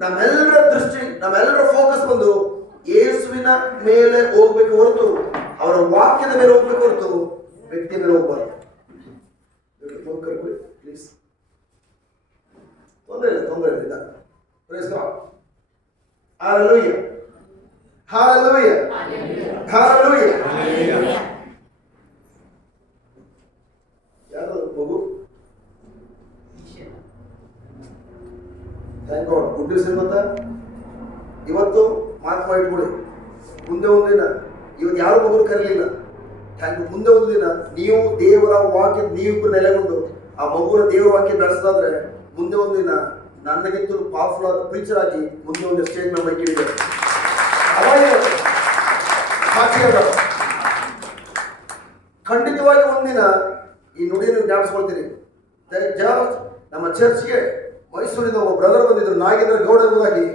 ನಮ್ಮೆಲ್ಲರ ದೃಷ್ಟಿ, ನಮ್ಮೆಲ್ಲರ ಫೋಕಸ್ ಬಂದು ಯೇಸುವಿನ ಮೇಲೆ ಹೋಗ್ಬೇಕು ಹೊರತು, ಅವರ ವಾಕ್ಯದ ಮೇಲೆ ಹೋಗ್ಬೇಕು ಹೊರತು ವ್ಯಕ್ತಿ ಮೇಲೆ ಹೋಗ್ಬಾರ್ದು. ಪ್ಲೀಸ್, ತೊಂದರೆ ಇಲ್ಲ. Praise God. Hallelujah. Hallelujah. Hallelujah. ಯಾರು ಮಗು? Thank god. ಗುಡ್ ನ್ಯೂಸ್ ಏನು ಗೊತ್ತಾ? ಇವತ್ತು ಮಾರ್ಕ್ ಮಾಡಿಟ್ಬಿಡಿ, ಮುಂದೆ ಒಂದು ದಿನ, ಇವತ್ತು ಯಾರು ಮಗುರು ಕರೀಲಿಲ್ಲ, ಮುಂದೆ ಒಂದು ದಿನ ನೀವು ದೇವರ ವಾಕ್ಯ ನೀವಿಬ್ಬರು ನೆಲೆಗೊಂಡು ಆ ಮಗುವಿನ ದೇವರ ವಾಕ್ಯ ನಡೆಸೋದಾದ್ರೆ ಮುಂದೆ ಒಂದು ದಿನ ನನಗಿಂತಲೂ ಪವರ್ಫುಲ್ ಆದ ಪ್ರೀಚರ್ ಆಗಿ ಮುಂದೆ ಒಂದು ಸ್ಟೇಜ್ ಮೇಲೆ ಮೈಕಿಡಿದ್ದಾರೆ. ಖಂಡಿತವಾಗಿ ಒಂದಿನ ಈ ನುಡಿಯನ್ನು ಜ್ಞಾಪಿಸ್ಕೊಳ್ತೀನಿ. ನಮ್ಮ ಚರ್ಚ್ಗೆ ಮೈಸೂರಿಂದ ಒಬ್ಬ ಬ್ರದರ್ ಬಂದಿದ್ರು, ನಾಗೇಂದ್ರ ಗೌಡ ಎಂಬುದಾಗಿ.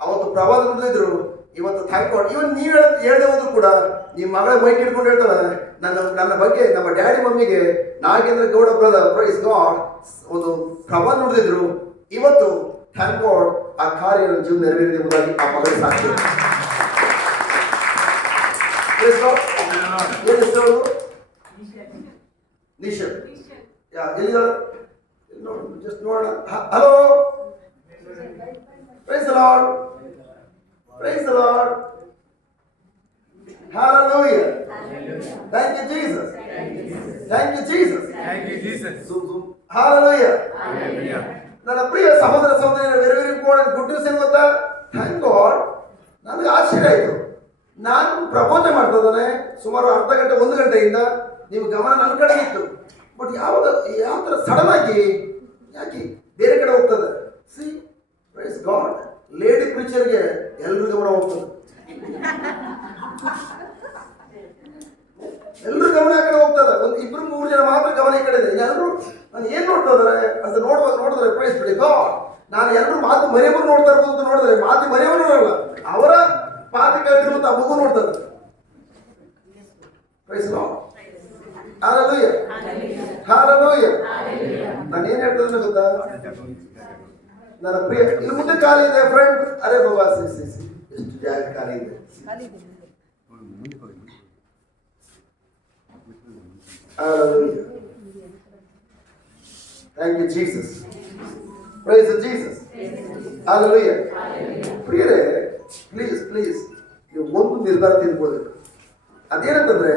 ಅವತ್ತು ಪ್ರವಾದ ಬಂದಿದ್ರು. ಇವತ್ತು ಥ್ಯಾಂಕ್ ಗಾಡ್. ಇವನ್ ನೀವು ಹೇಳ್ದೆ ಹೋದ್ರು ಕೂಡ ನಿಮ್ಮ ಮಗಳ ಮೈಕ್ ಹಿಡ್ಕೊಂಡು ಹೇಳ್ತಾಳೆ, ನನ್ನ ಬಗ್ಗೆ ನಮ್ಮ ಡ್ಯಾಡಿ ಮಮ್ಮಿಗೆ Nagendra Gowda brother praise God ಒಂದು ಪ್ರವಾದ ನುಡಿದಿದ್ರು. ಇವತ್ತು ಥ್ಯಾಂಕ್ ಗಾಡ್ ಆ ಕಾರ್ಯ ನನ್ನ ಜೀವನ ನೆರವೇರಿದೆ ಎಂಬುದಾಗಿ ಆ ಮಗಳಿಗೆ ಸಾಕ್ಷಿ. ಏನು ಹೆಸರು? ನಿಶಲ್. ಜಸ್ಟ್ ನೋಡೋಣ. Hello, praise the Lord. Praise the Lord. Hallelujah. Thank you Jesus. Thank you Jesus. Thank you Jesus. Hallelujah. Hallelujah. ನನ್ನ ಪ್ರಿಯ ಸಹೋದರ ಸಹೋದರಿಯರ very very important good news ಏನು ಗೊತ್ತಾ? Thank God. ನನಗೆ ಆಶ್ಚರ್ಯ ಆಯಿತು. ನಾನು ಪ್ರಬೋಧ ಮಾಡ್ತಾ ಇದ್ದಾನೆ ಸುಮಾರು ಅರ್ಧ ಗಂಟೆ 1 ಗಂಟೆಯಿಂದ. ನೀವು ಗಮನ ನನ್ನ ಕಡೆ ಇತ್ತು. ಬಟ್ ಯಾವ ಥರ ಸಡನ್ ಆಗಿ ಯಾಕೆ ಬೇರೆ ಕಡೆ ಹೋಗ್ತದೆ? C, praise God. ಲೇಡಿ ಪ್ರೀಚರ್ಗೆ ಎಲ್ಲರೂ ಗಮನ ಹೋಗ್ತದೆ, ಎಲ್ಲರೂ ಗಮನ ಆ ಕಡೆ ಹೋಗ್ತದೆ. ಒಂದು 2-3 ಜನ ಮಾತ್ರ ಗಮನ ಈ ಕಡೆ ಇದೆ. ಎಲ್ಲರೂ ನಾನು ಏನು ನೋಡ್ತಾ ಇದ್ದಾರೆ ಅಂತ ನೋಡಿದ್ರೆ ಪ್ರೈಸ್ ಬಿಡಿ ಗಾಡ್. ನಾನು ಎಲ್ಲರೂ ಮಾತು ಮರೆಯವರು ನೋಡ್ತಾ ಇರ್ಬೋದು ಅಂತ ನೋಡಿದ್ರೆ ಮಾತು ಮರೆಯವರು ನೋಡಲ್ಲ, ಅವರ ಪಾತಿ ಕೇಳಿರುವಂತ ಮಗು ನೋಡ್ತಾರೆ. Praise God. ಹಾಲೆಲೂಯಾ. ಹಾಲೆಲೂಯಾ. ನಾನು ಏನು ಹೇಳ್ತಾ ಗೊತ್ತಾ? ನನ್ನ ಪ್ರಿಯ ಇಲ್ಲಿ ಮುಂದೆ ಖಾಲಿ ಇದೆ ಫ್ರೆಂಡ್. ಅರೆ ಬಾಬಾ ಎಷ್ಟು ಜಾಗ ಖಾಲಿ ಇದೆ. Thank you Jesus. Praise Jesus. Hallelujah. ಪ್ರಿಯರೇ, ಪ್ಲೀಸ್ ನೀವು ಒಂದು ನಿರ್ಧಾರ ತೆಗೆದುಕೊಳ್ಬೇಕು. ಅದೇನಂತಂದ್ರೆ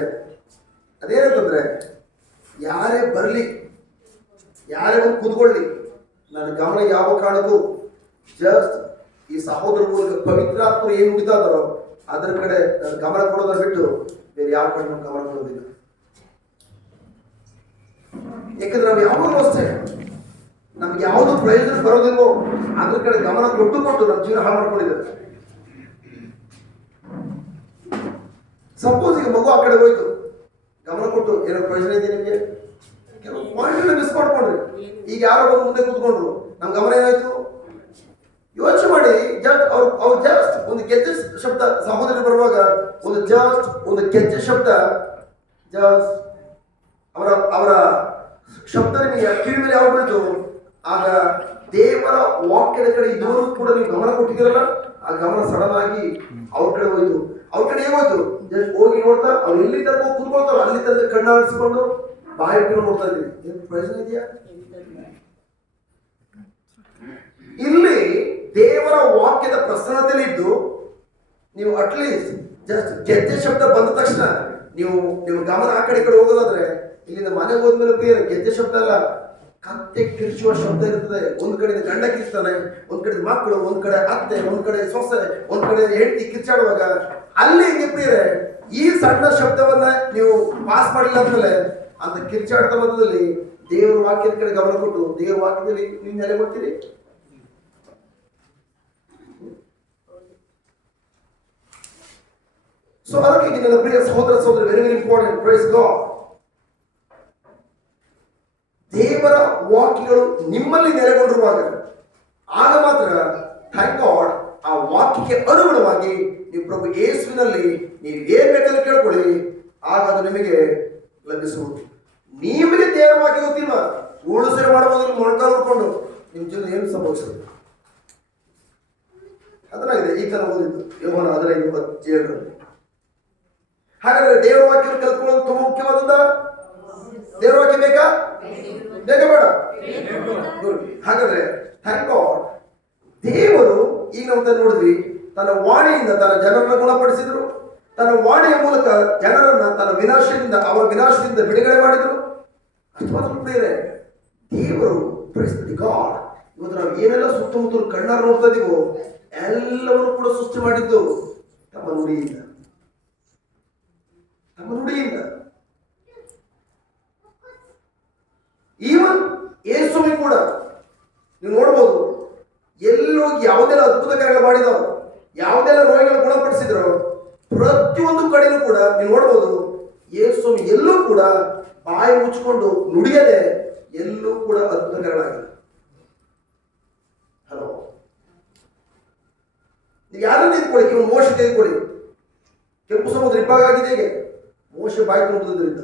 ಯಾರೇ ಬರಲಿ, ಯಾರೇ ಒಂದು ಕೂತ್ಕೊಳ್ಳಿ, ನನ್ನ ಗಮನ ಯಾವ ಕಾರಣಕ್ಕೂ ಜಸ್ಟ್ ಈ ಸಹೋದರ ಮೂಲಕ ಪವಿತ್ರಾತ್ಮರು ಏನು ಉಳಿತಾ ಇದಾರೋ ಅದರ ಕಡೆ ನನ್ನ ಗಮನ ಕೊಡೋದನ್ನ ಬಿಟ್ಟು ಬೇರೆ ಯಾವ ಕಡೆ ನಾವು ಗಮನ ಕೊಡೋದಿಲ್ಲ. ಯಾಕಂದ್ರೆ ನಾವು ಯಾವಾಗಲೂ ಅಷ್ಟೇ, ನಮ್ಗೆ ಯಾವುದು ಪ್ರಯೋಜನ ಬರೋದಿಲ್ವೋ ಅದ್ರ ಕಡೆ ಗಮನ ಕೊಟ್ಟು ನಮ್ಮ ಜೀವನ ಹಾಳು ಮಾಡ್ಕೊಂಡಿದ್ದಾರೆ. ಸಪೋಸ್ ಈಗ ಮಗು ಆ ಕಡೆ ಹೋಯ್ತು, ಗಮನ ಕೊಟ್ಟು ಏನೋ ಪ್ರಯೋಜನ ಇದೆ ನಿಮಗೆ? ಕೆಲವು ಪಾಯಿಂಟ್ ಮಿಸ್ ಮಾಡ್ಕೊಂಡ್ರಿ. ಈಗ ಯಾರೋ ಬಂದು ಮುಂದೆ ಕೂತ್ಕೊಂಡ್ರು, ನಮ್ ಗಮನ ಏನಾಯ್ತು? ಯೋಚನೆ ಮಾಡಿ. ಅವ್ರು ಜಸ್ಟ್ ಒಂದು ಗೆಜ್ಜೆ ಶಬ್ದ ಸಹೋದರಿ ಬರುವಾಗ ಒಂದು ಗೆಜ್ಜೆ ಶಬ್ದ, ಜಸ್ಟ್ ಅವರ ಶಬ್ದ ನಿಮಗೆ ಕಿವಿ ಮೇಲೆ ಯಾವಾಗ ಬೀಳ್ತು, ಆಗ ದೇವರ ವಾಕ್ಯದ ಕಡೆ ಇದುವರೆಗೂ ಕೂಡ ನೀವು ಗಮನ ಕೊಟ್ಟಿದ್ದೀರಲ್ಲ, ಆ ಗಮನ ಸಡನ್ ಆಗಿ ಅವ್ರ ಕಡೆ ಹೋಯ್ತು. ಅವ್ರ ಕಡೆ ಏನಾಯ್ತು? ಜಸ್ಟ್ ಹೋಗಿ ನೋಡ್ತಾ ಅವ್ರು ಎಲ್ಲಿ ತನಕ ಕೂತ್ಕೊಳ್ತಾರೋ ಅಲ್ಲಿ ತನಕ ಕಣ್ಣಾಡಿಸ್ಕೊಂಡು ಬಾಯಿ ಇಟ್ಕೊಂಡು ನೋಡ್ತಾ ಇದ್ದೀವಿ. ಏನು ಪ್ರಯೋಜನ ಇದೆಯಾ? ಇಲ್ಲಿ ದೇವರ ವಾಕ್ಯದ ಪ್ರಸನ್ನತೆಯಲ್ಲಿ ಇದ್ದು ನೀವು ಅಟ್ಲೀಸ್ಟ್ ಜಸ್ಟ್ ಗೆಜ್ಜೆ ಶಬ್ದ ಬಂದ ತಕ್ಷಣ ನಿಮ್ಮ ಗಮನ ಆ ಕಡೆ ಹೋಗೋದಾದ್ರೆ, ಇಲ್ಲಿಂದ ಮನೆಗೆ ಹೋದ್ಮೇಲೆ ಪ್ರಿಯರೇ ಗೆಜ್ಜೆ ಶಬ್ದ ಅಲ್ಲ, ಕತ್ತೆ ಕಿರ್ಚುವ ಶಬ್ದ ಇರ್ತದೆ. ಒಂದ್ ಕಡೆ ಗಂಡ ಕಿರ್ತಾನೆ, ಒಂದ್ ಕಡೆ ಮಕ್ಕಳು, ಒಂದ್ ಕಡೆ ಅತ್ತೆ, ಒಂದ್ ಕಡೆ ಸೊಸೆ, ಒಂದ್ ಕಡೆ ಹೆಂಡತಿ ಕಿರ್ಚಾಡುವಾಗ ಅಲ್ಲಿ ಹಿಂಗೆ ಪ್ರಿಯರೇ ಈ ಸಣ್ಣ ಶಬ್ದವನ್ನ ನೀವು ಪಾಸ್ ಮಾಡಿಲ್ಲ ಅಂದ್ಮೇಲೆ ಅಂತ ಕಿರ್ಚಾಡ್ತಾ ಮಧ್ಯದಲ್ಲಿ ದೇವರ ವಾಕ್ಯದ ಕಡೆ ಗಮನ ಕೊಟ್ಟು ದೇವರ ವಾಕ್ಯದಲ್ಲಿ ನೀವು ನೆಲೆಗೊಳ್ತೀರಿ. ಸೊ ಅದಕ್ಕೆ ನನ್ನ ಪ್ರಿಯ ಸಹೋದರ very very important. Praise God. ದೇವರ ವಾಕ್ಯಗಳು ನಿಮ್ಮಲ್ಲಿ ನೆಲೆಗೊಂಡಿರುವಾಗ ಆಗ ಮಾತ್ರ ಥ್ಯಾಂಕ್ ಗಾಡ್ ಆ ವಾಕ್ಯಕ್ಕೆ ಅನುಗುಣವಾಗಿ ನೀವು ಪ್ರಭು ಯೇಸುವಿನಲ್ಲಿ ನೀವು ಏನ್ ಬೇಕಾದ್ರೂ ಕೇಳ್ಕೊಳ್ಳಿ, ಆಗ ಅದು ನಿಮಗೆ ಲಭಿಸುವುದು. ನಿಮಗೆ ದೇವರ ವಾಕ್ಯ ಗೊತ್ತಿಲ್ಲ, ಉಳಿಸರೆ ಮಾಡಬಹುದು, ಮೊಣಕಾಲು ಹೊಡ್ಕೊಂಡು ನಿಮ್ಮ ಜೀವನ ಏನು ಸಂಭವಿಸುತ್ತೆ? ಅದನ್ನಾಗಿದೆ ಈ ತರ ಓದಿದ್ದು ಯೋಹಾನ 15:27. ಹಾಗಾದ್ರೆ ದೇವರ ವಾಕ್ಯವನ್ನು ಕಲ್ತ್ಕೊಳ್ಳೋದು ತುಂಬಾ ಮುಖ್ಯವಾದದ್ದ. ದೇವರ ವಾಕ್ಯ ಬೇಕಾ ಬೇಡ? ಹಾಗಾದ್ರೆ ಥ್ಯಾಂಕ್ ಗಾಡ್, ದೇವರು ಈಗ ನಾವು ನೋಡಿದ್ವಿ, ತನ್ನ ವಾಣಿಯಿಂದ ತನ್ನ ಜನರನ್ನ ಗುಣಪಡಿಸಿದ್ರು, ತನ್ನ ವಾಣಿಯ ಮೂಲಕ ಜನರನ್ನ ತನ್ನ ಅವರ ವಿನಾಶದಿಂದ ಬಿಡುಗಡೆ ಮಾಡಿದ್ರು. ಅಷ್ಟು ಮಾತ್ರ ಬೇರೆ ದೇವರು ಗಾಡ್ ಇವತ್ತು ನಾವು ಏನೆಲ್ಲ ಸುತ್ತಮುತ್ತಲು ಕಣ್ಣಾರು ನೋಡ್ತಾ ಇದೀವೋ ಎಲ್ಲವನ್ನು ಕೂಡ ಸೃಷ್ಟಿ ಮಾಡಿದ್ದು ತಮ್ಮ ನುಡಿಯಿಂದ. ಈವನ್ ಯೇಸುವಿ ಕೂಡ ನೀವು ನೋಡ್ಬೋದು, ಎಲ್ಲೋಗಿ ಯಾವುದೆಲ್ಲ ಅದ್ಭುತ ಕಾರ್ಯಗಳು ಮಾಡಿದವರು, ಯಾವುದೆಲ್ಲ ರೋಗಿಗಳು ಗುಣಪಡಿಸಿದ್ರು, ಪ್ರತಿಯೊಂದು ಕಡೆನೂ ಕೂಡ ನೀವು ನೋಡ್ಬೋದು ಯೇಸುವಿ ಎಲ್ಲೂ ಕೂಡ ಬಾಯಿ ಮುಚ್ಚಿಕೊಂಡು ನುಡಿಯದೆ ಎಲ್ಲೂ ಕೂಡ ಅದ್ಭುತ ಕಾರ್ಯಗಳಾಗಿಲ್ಲ. ಹಲೋ, ನೀವು ಯಾರನ್ನ ತೆಗೆದುಕೊಳ್ಳಿ, ಇವನು ಮೋಶೆ ತೆಗೆದುಕೊಳ್ಳಿ, ಕೆಂಪು ಸಮುದ್ರ ಇಬ್ಬಾಗ ಆಗಿದೆ, ಹೇಗೆ ಮೋಶೆ ಬಾಯಿ ತುಂಬಿದ್ರಿಂದ.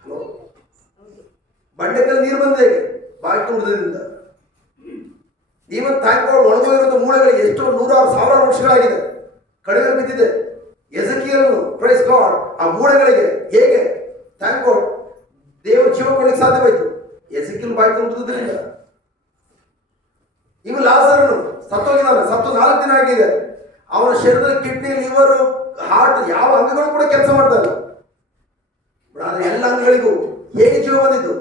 ಹಲೋ, ಬಂಡೆಕಲ್ಲಿ ನೀರು ಬಂದಿದೆ, ಬಾಯಿ ತುಂಬಿದ್ರಿಂದ. ಈವನ್ ತಾಯ್ಕೊಂಡು ಒಣಗೋಗಿರೋದು ಮೂಳೆಗಳಿಗೆ ಎಷ್ಟೋ 100,000 ವರ್ಷಗಳಾಗಿದೆ, ಕಡಿಮೆ ಬಿದ್ದಿದೆ. ಎಜೆಕಿಯಲನ್ನು ಪ್ರೈಸ್ ಗಾಡ್ ಆ ಮೂಳೆಗಳಿಗೆ ಹೇಗೆ ಥ್ಯಾಂಕ್ ಗಾಡ್ ದೇವರು ಜೀವ ಕೊಡಲಿಕ್ಕೆ ಸಾಧ್ಯವಾಯಿತು, ಎಜೆಕಿಯಲ್ ಬಾಯಿ ತುಂಬಿದ್ರಿಂದ. ಇವು ಲಾಜರನು ಸತ್ತೋಗಿದ್ದಾನೆ, ಸತ್ತು 4 ದಿನ ಆಗಿದೆ. ಅವನ ಶರೀರದಲ್ಲಿ ಕಿಡ್ನಿ, ಲಿವರ್, ಹಾರ್ಟ್ ಯಾವ ಅಂಗಗಳು ಕೂಡ ಕೆಲಸ ಮಾಡ್ತಾ ಇಲ್ಲ. ಆದ್ರೆ ಎಲ್ಲ ಅಂಗಗಳಿಗೂ ಹೇಗೆ ಜೀವ ಬಂದಿದ್ದು?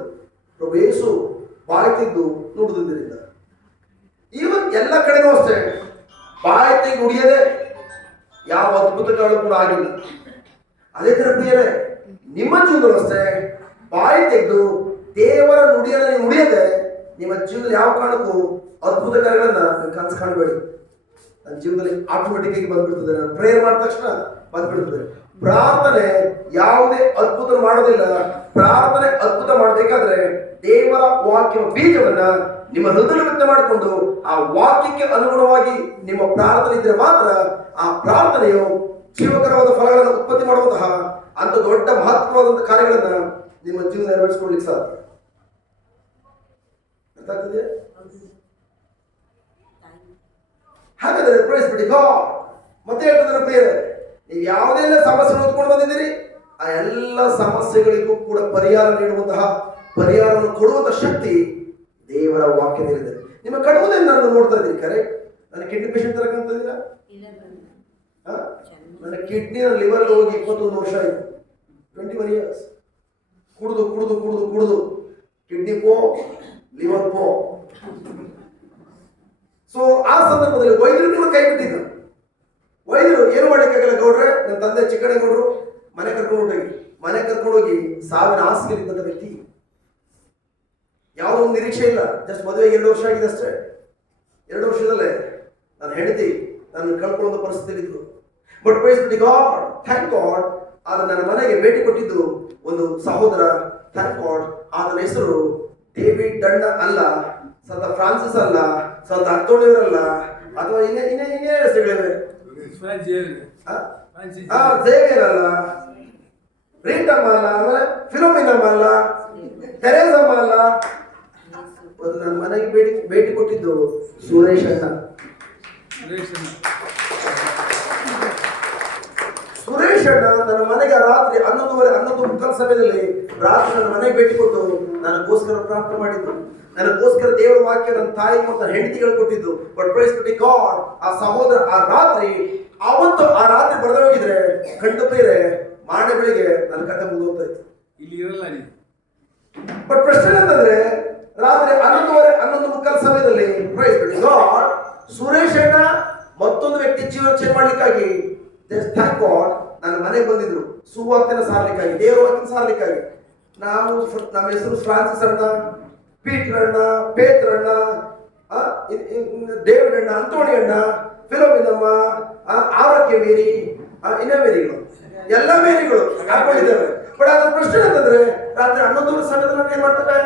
ಪ್ರಭು ಯೇಸು ಬಾಯಿ ತೆಗೆದು ನುಡಿದ್ರಿಂದ. ಈವನ್ ಎಲ್ಲ ಕಡೆನೂ ಅಷ್ಟೇ ಬಾಯಿ ತೆಗೆದು ನುಡಿಯದೆ ಯಾವ ಅದ್ಭುತಗಳು ಕೂಡ ಆಗಿಲ್ಲ. ಅದೇ ತರ ಪ್ರಿಯರೇ ನಿಮ್ಮ ಜೀವನದಲ್ಲೂ ಅಷ್ಟೇ ಬಾಯಿ ತೆಗೆದು ದೇವರ ನುಡಿಯನ್ನು ನೀವು ನುಡಿಯದೆ ನಿಮ್ಮ ಜೀವನದಲ್ಲಿ ಯಾವ ಕಾರಣಕ್ಕೂ ಅದ್ಭುತ ಕಾರ್ಯಗಳನ್ನ ಕನಸು ಕಾಣಬೇಡಿ. ನನ್ನ ಜೀವನದಲ್ಲಿ ಆಟೋಮೆಟಿಕ್ ಆಗಿ ಬಂದ್ಬಿಡ್ತದೆ. ನಾನು ಪ್ರೇಯರ್ ಮಾಡಿದ ತಕ್ಷಣ ಬಂದ್ಬಿಡ್ತದೆ. ಪ್ರಾರ್ಥನೆ ಯಾವುದೇ ಅದ್ಭುತ ಮಾಡೋದಿಲ್ಲ. ಪ್ರಾರ್ಥನೆ ಅದ್ಭುತ ಮಾಡಬೇಕಾದ್ರೆ ದೇವರ ವಾಕ್ಯ ಬೀಜವನ್ನ ನಿಮ್ಮ ಹೃದಯ ಬಿತ್ತನೆ ಮಾಡಿಕೊಂಡು ಆ ವಾಕ್ಯಕ್ಕೆ ಅನುಗುಣವಾಗಿ ನಿಮ್ಮ ಪ್ರಾರ್ಥನೆ ಇದ್ರೆ ಮಾತ್ರ ಆ ಪ್ರಾರ್ಥನೆಯು ಜೀವಕರವಾದ ಫಲಗಳನ್ನು ಉತ್ಪತ್ತಿ ಮಾಡುವಂತಹ ಅಂತ ದೊಡ್ಡ ಮಹತ್ವವಾದಂತಹ ಕಾರ್ಯಗಳನ್ನ ನಿಮ್ಮ ಜೀವನ ನೆರವೇರಿಸಿಕೊಳ್ಳಿಕ್ಕೆ ಸಾಧ್ಯ. ಅರ್ಥ ಆಗ್ತದೆ? ಹಾಗಾದ್ರೆ ಪ್ರೈಸ್ ಬಿಡಿ ಗಾಡ್ ಮತ್ತೆ ಹೇಳ್ತದೆ ಪ್ರಿಯರೇ, ನೀವು ಯಾವುದೆಲ್ಲ ಸಮಸ್ಯೆ ಓದ್ಕೊಂಡು ಬಂದಿದ್ದೀರಿ ಆ ಎಲ್ಲ ಸಮಸ್ಯೆಗಳಿಗೂ ಕೂಡ ಪರಿಹಾರ ನೀಡುವಂತಹ, ಪರಿಹಾರವನ್ನು ಕೊಡುವಂತಹ ಶಕ್ತಿ ದೇವರ ವಾಕ್ಯದಲ್ಲಿದೆ. ನಿಮ್ಮ ಕಣ್ಮುಂದೆ ನಾನು ನೋಡ್ತಾ ಇದ್ದೀನಿ. ಕರೆಕ್ಟ್. ನನ್ನ ಕಿಡ್ನಿ ಪೇಷಂಟ್ ತರ ಕಾಣ್ತಾ ಇದ್ದೀರಾ? ನನ್ನ ಕಿಡ್ನಿ ಲಿವರ್ ಹೋಗಿ 21 ವರ್ಷ ಆಯಿತು. 21 years. ಕುಡಿದು ಕುಡಿದು ಕುಡಿದು ಕುಡಿದು ಕಿಡ್ನಿ ಪೋ, ಲಿವರ್ ಪೋ. ಸೊ ಆ ಸಂದರ್ಭದಲ್ಲಿ ವೈದ್ಯರು ಕೂಡ ಕೈ ಬಿಟ್ಟಿದ್ರು. ವೈದ್ಯರು ಏನು ಮಾಡ್ಲಿಕ್ಕಾಗಲ್ಲ ಗೌಡ್ರೆ, ನನ್ನ ತಂದೆ ಚಿಕ್ಕಣೇಗೌಡರು ಮನೆ ಕರ್ಕೊಂಡೋಗಿ ಸಾವಿನ ಹಾಸಿಗೆಲಿದ್ದಂಥ ವ್ಯಕ್ತಿ. ಯಾವುದೋ ಒಂದು ನಿರೀಕ್ಷೆ ಇಲ್ಲ. ಜಸ್ಟ್ ಮದುವೆಗೆ 2 ವರ್ಷ ಆಗಿದೆ ಅಷ್ಟೇ. 2 ವರ್ಷದಲ್ಲೇ ನನ್ನ ಹೆಂಡತಿ ನನ್ನ ಕಳ್ಕೊಳ್ಳೋ ಪರಿಸ್ಥಿತಿ ಇದ್ರು. But praise be God, thank God. ಆದ್ರೆ ನನ್ನ ಮನೆಗೆ ಭೇಟಿ ಕೊಟ್ಟಿದ್ದು ಒಂದು ಸಹೋದರ. Thank God. ಆತನ ಹೆಸರು ಡೇವಿಡ್ ಡಣ್ಣ ಅಲ್ಲ, ಸಂತ ಫ್ರಾನ್ಸಿಸ್ ಅಲ್ಲ, ಸಂತ ಅಂತೋಣಿಯವರಲ್ಲ, ಅಥವಾ ಇನ್ನೇ ಹೆಸರುಗಳಿವೆ. ಜೇವಿಯರ್ ಅಲ್ಲ, ರೀಟಮ್ಮ ಅಲ್ಲ, ಆಮೇಲೆ ಫಿಲೋಮಿನಮ್ಮ ಅಲ್ಲ, ತೆರೇಸಮ್ಮ ಅಲ್ಲ. ನನ್ನ ಮನೆಗೆ ಭೇಟಿ ಕೊಟ್ಟಿದ್ದು ಸುರೇಶ್ ಅಣ್ಣ. ಸುರೇಶ್ ಅಣ್ಣ ನನ್ನ ಮನೆಗೆ ರಾತ್ರಿ 11:30 ಸಮಯದಲ್ಲಿ ರಾತ್ರಿ ನನ್ನ ಮನೆಗೆ ಭೇಟಿ ಕೊಟ್ಟು ನನಗೋಸ್ಕರ ಪ್ರಾರ್ಥನೆ ಮಾಡಿದ್ದು. ನನಗೋಸ್ಕರ ದೇವರ ವಾಕ್ಯ ನನ್ನ ತಾಯಿ ಮತ್ತು ಹೆಂಡತಿಗಳು ಕೊಟ್ಟಿದ್ದು. ಬಟ್ ಪ್ರೈಸ್ ಬಿ ಗಾಡ್, ಆ ಸಹೋದರ ಆ ರಾತ್ರಿ ಬರೆದ ಹೋಗಿದ್ರೆ ಕಂಡು ಬೇರೆ ಮಾರನೇ ಬೆಳಿಗ್ಗೆ ನನ್ನ ಕತೆ ಮುಗಿದೋಗ್ತಾ ಇತ್ತು. ಇಲ್ಲಿ ಇರಲ್ಲ ನೀವು. ಬಟ್ ಪ್ರಶ್ನೆ ಅಂತಂದ್ರೆ ರಾತ್ರಿ 11:30 ಸಮಯದಲ್ಲಿ ಪ್ರೈಸ್ ಬಿ ಗಾಡ್ ಸುರೇಶ್ ಅಣ್ಣ ಮತ್ತೊಂದು ವ್ಯಕ್ತಿ ಜೀವನ ಚೇಂಜ್ ಮಾಡ್ಲಿಕ್ಕಾಗಿ ಥ್ಯಾಂಕ್ ಗಾಡ್ ನನ್ನ ಮನೆಗೆ ಬಂದಿದ್ರು. ಸುವಾರ್ತೆನ ಸಾರ್ಲಿಕ್ಕಾಗಿ, ದೇವರ ವಾಕ್ಯನ ಸಾರ್ಲಿಕ್ಕಾಗಿ. ನಮ್ಮ ಹೆಸರು ಫ್ರಾನ್ಸಿಸ್ ಅಣ್ಣ, ಪೀಟರ್ ಅಣ್ಣ, ಪೇತ್ರ ಅಣ್ಣ, ಡೇವಿಡ್ ಅಣ್ಣ, ಅಂತೋಣಿ ಅಣ್ಣ, ಫಿಲೋಮಿನಮ್ಮ, ಆರೋಗ್ಯ ಮೇರಿ, ಇನ್ನ ಮೇರಿಗಳು, ಎಲ್ಲ ಮೇರಿಗಳು ಹಾಕೊಂಡಿದ್ದೇವೆ. ಬಟ್ ಅದ್ರ ಪ್ರಶ್ನೆ ಅಂತಂದ್ರೆ ರಾತ್ರಿ 11:30 ಸಮಯದಲ್ಲಿ ನಾವು ಏನ್ ಮಾಡ್ತೇವೆ?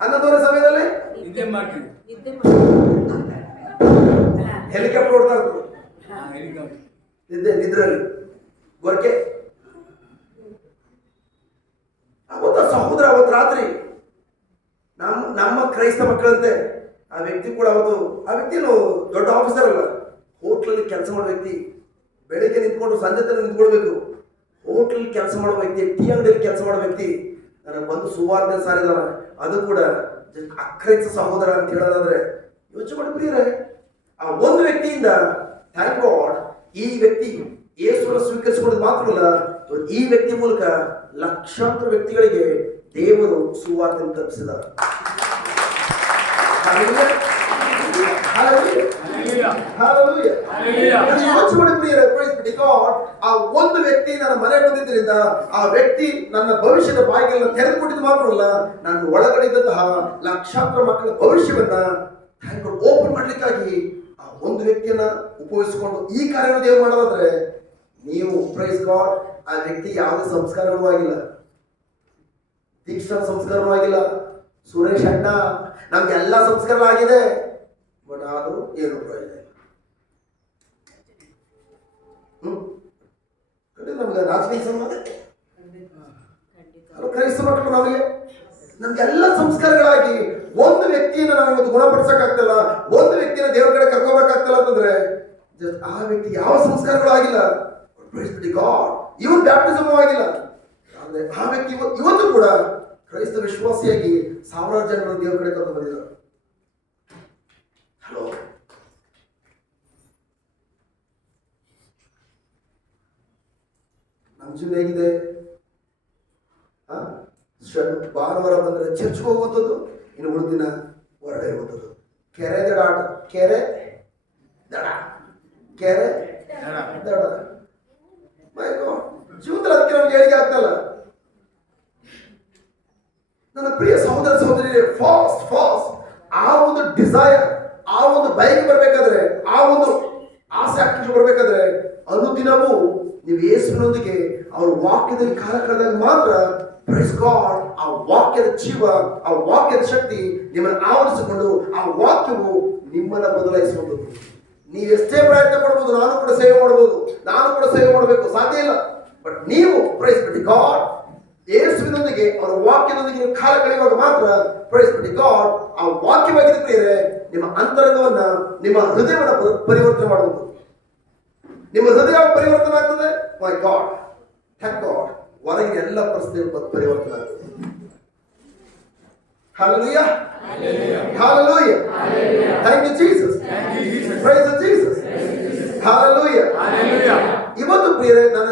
11:30 ಸಮಯದಲ್ಲಿ ಹೆಲಿಕಾಪ್ಟರ್ ಓಡ್ತಾ ಇರ್ತದೆ ನಿದ್ರಲ್ಲಿ ಗೊರಕೆ. ಅವತ್ತ ಸಹೋದರ ಅವತ್ತು ರಾತ್ರಿ ನಮ್ಮ ಕ್ರೈಸ್ತ ಮಕ್ಕಳಂತೆ ಆ ವ್ಯಕ್ತಿ ಕೂಡ ಆ ವ್ಯಕ್ತಿನು ದೊಡ್ಡ ಆಫೀಸರ್ ಅಲ್ಲ, ಹೋಟ್ಲಲ್ಲಿ ಕೆಲಸ ಮಾಡೋ ವ್ಯಕ್ತಿ. ಬೆಳಿಗ್ಗೆ ನಿಂತ್ಕೊಂಡು ಸಂಜೆ ತನಕ ನಿಂತ್ಕೊಳ್ಬೇಕು. ಹೋಟ್ಲಲ್ಲಿ ಕೆಲಸ ಮಾಡೋ ವ್ಯಕ್ತಿ, ಟೀ ಅಂಗಡಿಯಲ್ಲಿ ಕೆಲಸ ಮಾಡೋ ವ್ಯಕ್ತಿ ನನಗೆ ಬಂದು ಸುವಾರ್ತೆ ಸಾರಿದಾರ. ಅದು ಕೂಡ ಅಕ್ರೈಸ್ತ ಸಹೋದರ ಅಂತ ಹೇಳೋದಾದ್ರೆ ಯೋಚನೆ ಮಾಡಿ ಪ್ರಿಯರೇ, ಆ ಒಂದು ವ್ಯಕ್ತಿಯಿಂದ ಥ್ಯಾಂಕ್ ಗಾಡ್ ಈ ವ್ಯಕ್ತಿ ಯೇಸುವನ್ನು ಸ್ವೀಕರಿಸಿಕೊಳ್ಳೋದು ಮಾತ್ರವಲ್ಲ, ಈ ವ್ಯಕ್ತಿ ಮೂಲಕ ಲಕ್ಷಾಂತರ ವ್ಯಕ್ತಿಗಳಿಗೆ ದೇವರು ಸುವಾರ್ತೆಯನ್ನು ತಲುಪಿಸಿದ. ಆ ಒಂದು ವ್ಯಕ್ತಿ ನನ್ನ ಮನೆಗೆ ಬಂದಿದ್ದರಿಂದ ಆ ವ್ಯಕ್ತಿ ನನ್ನ ಭವಿಷ್ಯದ ಬಾಗಿಲನ್ನು ತೆರೆದುಕೊಟ್ಟಿದ್ದು ಮಾತ್ರವಲ್ಲ, ನಾನು ಒಳಗಡೆ ಇದ್ದಂತಹ ಲಕ್ಷಾಂತರ ಮಕ್ಕಳ ಭವಿಷ್ಯವನ್ನ ಓಪನ್ ಮಾಡ್ಲಿಕ್ಕಾಗಿ ಆ ಒಂದು ವ್ಯಕ್ತಿಯನ್ನ ಉಪಯೋಗಿಸಿಕೊಂಡು ಈ ಕಾರ್ಯವನ್ನು ದೇವರು ಮಾಡೋದಾದ್ರೆ ನೀವು ಪ್ರೈಸ್ ಗಾಡ್ ಆ ವ್ಯಕ್ತಿ ಯಾವುದೇ ಸಂಸ್ಕಾರವೂ ಆಗಿಲ್ಲ, ದೀಕ್ಷಾ ಸಂಸ್ಕಾರವೂ ಆಗಿಲ್ಲ. ಸುರೇಶ್ ಅಣ್ಣ ನಮ್ಗೆ ಎಲ್ಲ ಸಂಸ್ಕಾರ ಆಗಿದೆ, ಬಟ್ ಆದ್ರೂ ಏನು ಪ್ರಯೋಜನ ಇಲ್ಲ. ನಮ್ಗೆ ನಾಚಿಕೆ ಸಮಾನ ಕ್ರೈಸ್ತ ಮಕ್ಕಳು ನಮ್ಗೆಲ್ಲ ಸಂಸ್ಕಾರಗಳಾಗಿ ಒಂದು ವ್ಯಕ್ತಿಯನ್ನು ನಾವು ಇವತ್ತು ಗುಣಪಡಿಸಕ್ಕಾಗ್ತಲ್ಲ, ಒಂದು ವ್ಯಕ್ತಿಯನ್ನು ದೇವರ ಕಡೆ ಕರ್ಕೋಬೇಕಾಗ್ತಲ್ಲ ಅಂತಂದ್ರೆ ಆ ವ್ಯಕ್ತಿ ಯಾವ ಸಂಸ್ಕಾರಗಳು ಆಗಿಲ್ಲ, ಇವನ್ ಬ್ಯಾಪ್ಟಿಸಮ್ ಆಗಿಲ್ಲ. ಅಂದ್ರೆ ಆ ವ್ಯಕ್ತಿ ಇವತ್ತು ಕೂಡ ಕ್ರೈಸ್ತ ವಿಶ್ವಾಸಿಯಾಗಿ ಸಾವಿರಾರು ಜನರು ದೇವರ ಕಡೆ ಕರ್ಕೊಂಡು ಬಂದಿದ್ದಾರೆ. ಹಲೋ, ನಮ್ಮ ಜೀವನ ಹೇಗಿದೆ? ಭಾನುವಾರ ಬಂದ್ರೆ ಚರ್ಚ್ಗೆ ಹೋಗುವಂಥದ್ದು, ಇನ್ನು ಉಳಿದಿನ ಹೊರಡೆ ಇರುವಂಥದ್ದು. ಕೆರೆ ದಡ ಆಟ, ಕೆರೆ ದಡ, ಕೆರೆ ದಡ. ಜೀವನದಲ್ಲಿ ಅದಕ್ಕೆ ನಮ್ಗೆ ಹೇಳಿಕೆ ಆಗ್ತಲ್ಲ. ನನ್ನ ಪ್ರಿಯ ಸಹೋದರ ಸಹೋದರಿ, ಫಾಸ್ಟ್ ಆ ಒಂದು ಡಿಸೈರ್, ಆ ಒಂದು ಬೈಕ್ ಬರ್ಬೇಕಾದ್ರೆ, ಆ ಒಂದು ಆಸೆ ಆಕಾಂಕ್ಷೆ ಬರ್ಬೇಕಾದ್ರೆ ಅನುದಿನವೂ ನೀವು ಯೇಸುವಿನೊಂದಿಗೆ ಅವ್ರ ವಾಕ್ಯದಲ್ಲಿ ಕಾಲ ಕಳೆದಾಗ ಮಾತ್ರ ಪ್ರೈಸ್ ಗಾಡ್ ಆ ವಾಕ್ಯದ ಜೀವ, ಆ ವಾಕ್ಯದ ಶಕ್ತಿ ನಿಮ್ಮನ್ನು ಆವರಿಸಿಕೊಂಡು ಆ ವಾಕ್ಯವು ನಿಮ್ಮನ್ನ ಬದಲಾಯಿಸುವುದು. ನೀವೆಷ್ಟೇ ಪ್ರಯತ್ನ ಪಡ್ಬೋದು, ನಾನು ಕೂಡ ಸೇವೆ ಮಾಡಬಹುದು, ನಾನು ಕೂಡ ಸೇವೆ ಮಾಡಬೇಕು, ಸಾಧ್ಯ ಇಲ್ಲ. ಬಟ್ ನೀವು ಪ್ರೈಸ್ ಬಿಟ್ಟು ಗಾಡ್ ಯೇಸುವಿನೊಂದಿಗೆ ಅವರ ವಾಕ್ಯದೊಂದಿಗೆ ನೀವು ಕಾಲ ಕಳೆಯುವಾಗ ಮಾತ್ರ ಪ್ರೈಸ್ ಬಿಟ್ಟು ಗಾಡ್ ಆ ವಾಕ್ಯವಾಗಿದ್ದು ಪ್ರಿಯರೇ ನಿಮ್ಮ ಅಂತರಂಗವನ್ನ, ನಿಮ್ಮ ಹೃದಯವನ್ನ ಪರಿವರ್ತನೆ ಮಾಡಬಹುದು. ನಿಮ್ಮ ಹೃದಯ ಪರಿವರ್ತನೆ ಆಗ್ತದೆ. ಮೈ ಗಾಡ್, ಥ್ಯಾಂಕ್ ಗಾಡ್, ಹೊರಗಿನ ಎಲ್ಲ ಪರಿಸ್ಥಿತಿಗಳು ಪರಿವರ್ತನೆ ಆಗ್ತದೆ. Hallelujah. Hallelujah. Thank you, Jesus. Praise the Jesus. Hallelujah. ಇವತ್ತು ಪ್ರಿಯರೇ, ನನ್ನ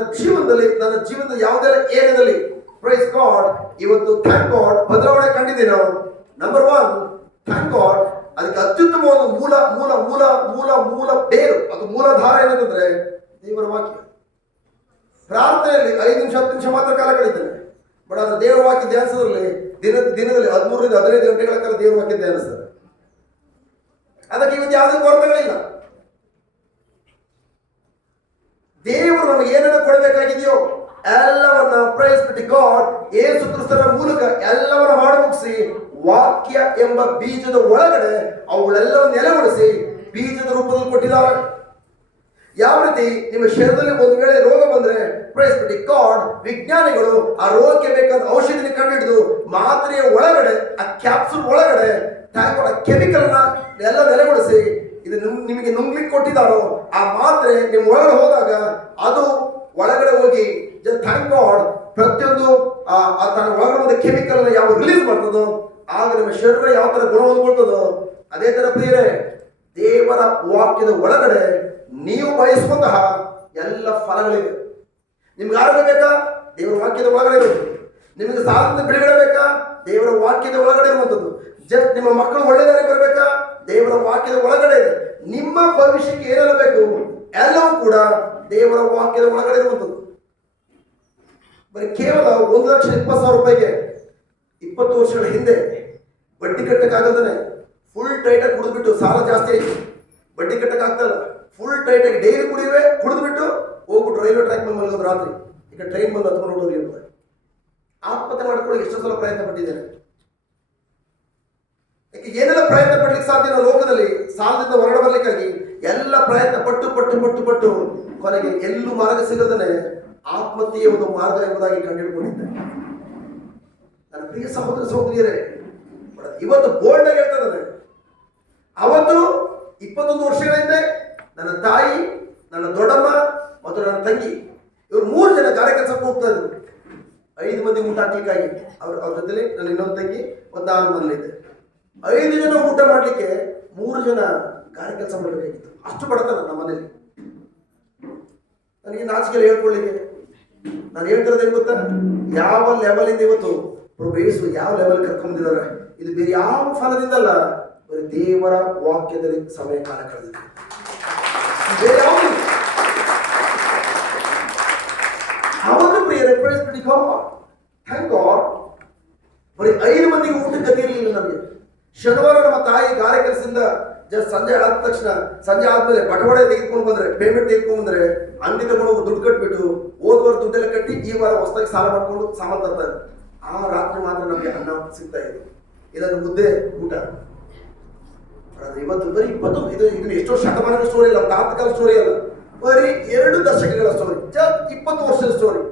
ಜೀವನದ ಯಾವುದೆಲ್ಲ ಏರಿಯಾದಲ್ಲಿ ಪ್ರೈಸ್ ಗಾಡ್, ಇವತ್ತು ಥ್ಯಾಂಕ್ ಗಾಡ್ ಬದಲಾವಣೆ ಕಂಡಿದ್ದೀವಿ ನಾವು. Number 1, thank god. ಅದಕ್ಕೆ ಅತ್ಯುತ್ತಮವಾದ ಮೂಲ ಬೇರು, ಅದು ಮೂಲಾಧಾರ ಏನಂತಂದ್ರೆ ದೇವರ ವಾಕ್ಯ. ಪ್ರಾರ್ಥನೆಯಲ್ಲಿ 5 ನಿಮಿಷ 10 ನಿಮಿಷ ಮಾತ್ರ ಕಾಲ ಕಳೀತೇನೆ, ಬಟ್ ಅದು ದೇವರ ವಾಕ್ಯ ಧ್ಯಾನಿಸೋದ್ರಲ್ಲಿ ದಿನದಲ್ಲಿ 13 ರಿಂದ 15 ಗಂಟೆಗಳ ಕಾಲ ದೇವರ ವಾಕ್ಯ ಧ್ಯಾನಿಸ್ತಾರೆ. ಅದಕ್ಕೆ ಇವತ್ತು ಯಾವುದೇ ಕೊರತೆಗಳಿಲ್ಲ. ದೇವರು ನಮಗೆ ಏನನ್ನು ಕೊಡಬೇಕಾಗಿದೆಯೋ ಎಲ್ಲವನ್ನ ಪ್ರೈಸ್ ಬಿಟ್ಟು ಗಾಡ್ ಯೇಸು ಕ್ರಿಸ್ತನ ಮೂಲಕ ಎಲ್ಲವನ್ನ ಮಾಡಿ ಮುಗಿಸಿ ವಾಕ್ಯ ಎಂಬ ಬೀಜದ ಒಳಗಡೆ ಅವುಗಳೆಲ್ಲವನ್ನು ನೆಲೆಗೊಳಿಸಿ ಬೀಜದ ರೂಪದಲ್ಲಿ ಕೊಟ್ಟಿದ್ದಾರೆ. ಯಾವ ರೀತಿ ನಿಮ್ಮ ಶರೀರದಲ್ಲಿ ಒಂದು ವೇಳೆ ರೋಗ ಬಂದ್ರೆ ಪ್ರೈಸ್ ಬಿಟ್ಟು ಗಾಡ್ ವಿಜ್ಞಾನಿಗಳು ಆ ರೋಗಕ್ಕೆ ಬೇಕಾದ ಔಷಧಿನ ಕಂಡುಹಿಡಿದು ಮಾತ್ರೆಯ ಒಳಗಡೆ ಆ ಕ್ಯಾಪ್ಸೂಲ್ ಒಳಗಡೆ ಕೆಮಿಕಲ್ ನ ಎಲ್ಲ ನೆಲೆಗೊಳಿಸಿ ಇದು ನಿಮಗೆ ನುಂಗ್ಲಿಕ್ಕೆ ಕೊಟ್ಟಿದ್ದಾರೋ ಆ ಮಾತ್ರೆ ನಿಮ್ಮ ಒಳಗಡೆ ಹೋದಾಗ ಅದು ಒಳಗಡೆ ಹೋಗಿ ಥ್ಯಾಂಕ್ ಗಾಡ್ ಪ್ರತಿಯೊಂದು ತನ್ನ ಒಳಗಡೆ ಕೆಮಿಕಲ್ ನ ಯಾವ ರಿಲೀಸ್ ಮಾಡ್ತದೋ ಆಗ ನಿಮ್ಮ ಶರೀರ ಯಾವ ತರ ಗುಣ ಹೊಂದ್ಕೊಳ್ತದೋ ಅದೇ ತರ ಪ್ರಿಯರೇ ದೇವರ ವಾಕ್ಯದ ಒಳಗಡೆ ನೀವು ಬಯಸುವಂತಹ ಎಲ್ಲ ಫಲಗಳಿವೆ. ನಿಮ್ಗೆ ಆರೋಗ್ಯ ಬೇಕಾ? ದೇವರ ವಾಕ್ಯದ ಒಳಗಡೆ ಇರುತ್ತೆ. ನಿಮಗೆ ಸಾಲದಿಂದ ಬಿಡುಗಡೆ ಬೇಕಾ? ದೇವರ ವಾಕ್ಯದ ಒಳಗಡೆ ಇರುವಂಥದ್ದು. ಜಸ್ಟ್ ನಿಮ್ಮ ಮಕ್ಕಳು ಒಳ್ಳೆಯದಾಗಿ ಬರಬೇಕಾ? ದೇವರ ವಾಕ್ಯದ ಒಳಗಡೆ ಇದೆ. ನಿಮ್ಮ ಭವಿಷ್ಯಕ್ಕೆ ಏನೆಲ್ಲ ಬೇಕು ಎಲ್ಲವೂ ಕೂಡ ದೇವರ ವಾಕ್ಯದ ಒಳಗಡೆ ಇರುವಂಥದ್ದು. ಬರೀ ಕೇವಲ 1,20,000 ರೂಪಾಯಿಗೆ 20 ವರ್ಷಗಳ ಹಿಂದೆ ಬಡ್ಡಿ ಕಟ್ಟಕ್ಕಾಗಲ್ದಾನೆ ಫುಲ್ ಟೈಟಾಗಿ ಕುಡಿದ್ಬಿಟ್ಟು ಸಾಲ ಜಾಸ್ತಿ ಆಯ್ತು, ಬಡ್ಡಿ ಕಟ್ಟಕ್ಕಾಗ್ತಲ್ಲ, ಫುಲ್ ಟೈಟಾಗಿ ಡೈಲಿ ಕುಡಿದ್ಬಿಟ್ಟು ಹೋಗ್ಬಿಟ್ಟು ರೈಲ್ವೆ ಟ್ರ್ಯಾಕ್ ಮೇಲೆ ಮಲಗೋದು ರಾತ್ರಿ, ಈಗ ಟ್ರೈನ್ ಬಂದು ಹತ್ಕೊಂಡು ಹೋಗಿ ಅಂತ ಆತ್ಮಹತ್ಯೆ ಮಾಡ್ಕೊಳ್ಳಿ ಎಷ್ಟೋ ಸಲ ಪ್ರಯತ್ನ ಪಟ್ಟಿದ್ದೇನೆ. ಯಾಕೆ ಏನೆಲ್ಲ ಪ್ರಯತ್ನ ಪಡ್ಲಿಕ್ಕೆ ಸಾಧ್ಯ ನಾವು ಲೋಕದಲ್ಲಿ ಸಾಲದಿಂದ ಹೊರಗಡೆ ಬರ್ಲಿಕ್ಕಾಗಿ ಎಲ್ಲ ಪ್ರಯತ್ನ ಪಟ್ಟು ಕೊನೆಗೆ ಎಲ್ಲೂ ಮಾರ್ಗ ಸಿಗದನೆ ಆತ್ಮಹತ್ಯೆಯ ಒಂದು ಮಾರ್ಗ ಎಂಬುದಾಗಿ ಕಂಡುಹಿಡ್ಕೊಂಡಿದ್ದೆ. ನನ್ನ ಪ್ರಿಯ ಸಹೋದರ ಸಹೋದರಿಯರೇ, ಇವತ್ತು ಬೋಲ್ಡ್ ಆಗಿ ಹೇಳ್ತಾ ಇದ್ದಾನೆ. ಅವತ್ತು 21 ವರ್ಷಗಳ ಹಿಂದೆ ನನ್ನ ತಾಯಿ, ನನ್ನ ದೊಡ್ಡಮ್ಮ ಮತ್ತು ನನ್ನ ತಂಗಿ ಇವರು 3 ಜನ ಗಾರೆ ಕೆಲಸಕ್ಕೆ ಹೋಗ್ತಾ ಇದ್ರು. 5 ಮಂದಿ ಊಟ ಹಾಕ್ಲಿಕ್ಕಾಗಿ ಅವ್ರ ಜೊತೆಲಿ ನನ್ನ ಇನ್ನೊಂದು ತಂಗಿ ಮತ್ತು ನಾನು ಮನೇಲಿದ್ದೆ. 5 ಜನ ಊಟ ಮಾಡ್ಲಿಕ್ಕೆ 3 ಜನ ಗಾರೆ ಕೆಲಸ ಮಾಡಬೇಕಾಗಿತ್ತು. ಅಷ್ಟು ಬಡತನ ನಮ್ಮ ಮನೇಲಿ. ನನಗೆ ನಾಚಿಕೆ ಹೇಳ್ಕೊಳ್ಳಿಕ್ಕೆ ನಾನು ಹೇಳ್ತಿರೋದು ಏನು ಗೊತ್ತಾ, ಯಾವ ಲೆವೆಲಿಂದ ಇವತ್ತು ಪ್ರಭು ಯೇಸು ಯಾವ ಲೆವೆಲ್ ಕರ್ಕೊಂಡಿದ್ದಾರೆ, ಇದು ಬೇರೆ ಯಾವ ಫಲದಿಂದಲ್ಲ, ಬರೀ ದೇವರ ವಾಕ್ಯದಲ್ಲಿ ಸಮಯ ಕಾಲ ಕಳೆದಿದೆ. ಬೇರೆ ಯಾವುದು ಅವತ್ತು ಪ್ರಿಯರೇ ಪ್ರೈಸ್ ಬಿಡಿ ಗಾಡ್, ಥ್ಯಾಂಕ್ ಗಾಡ್. ಬರೀ 5 ಮಂದಿಗೆ ಊಟ ಗತಿ ಇರಲಿಲ್ಲ ನಮಗೆ. ಶನಿವಾರ ನಮ್ಮ ತಾಯಿ ಗಾರೆ ಕೆಲಸದಿಂದ ಜಸ್ಟ್ ಸಂಜೆ ಆದ ತಕ್ಷಣ, ಸಂಜೆ ಆದ್ಮೇಲೆ ಬಟವಡೆ ತೆಗೆದುಕೊಂಡು ಬಂದ್ರೆ, ಪೇಮೆಂಟ್ ತೆಗೆದುಕೊಂಡು ಬಂದ್ರೆ ಅಂಗಡಿ ತಗೊಂಡು ದುಡ್ಡು ಕಟ್ಬಿಟ್ಟು ಹೋದ್ವಾರ ದುಡ್ಡೆಲ್ಲ ಕಟ್ಟಿ ಈ ವಾರ ಹೊಸದಾಗಿ ಸಾಲ ಮಾಡ್ಕೊಂಡು ಸಾಮಾನು ತರ್ತಾ ಇದ್ರು. ಆ ರಾತ್ರಿ ಮಾತ್ರ ನಮಗೆ ಅನ್ನ ಸಿಗ್ತಾ ಇದೆ, ಇಲ್ಲೊಂದು ಮುದ್ದೆ ಊಟ. ಇವತ್ತು ಬರೀ 21 ಇದು ಎಷ್ಟೋ ಶತಮಾನದ ಸ್ಟೋರಿ ಅಲ್ಲ, ತಾತ್ಕಾಲ ಸ್ಟೋರಿ ಅಲ್ಲ, ಬರೀ 2 ದಶಕಗಳ ಸ್ಟೋರಿ, ಜಸ್ಟ್ 20 ವರ್ಷದ ಸ್ಟೋರಿ.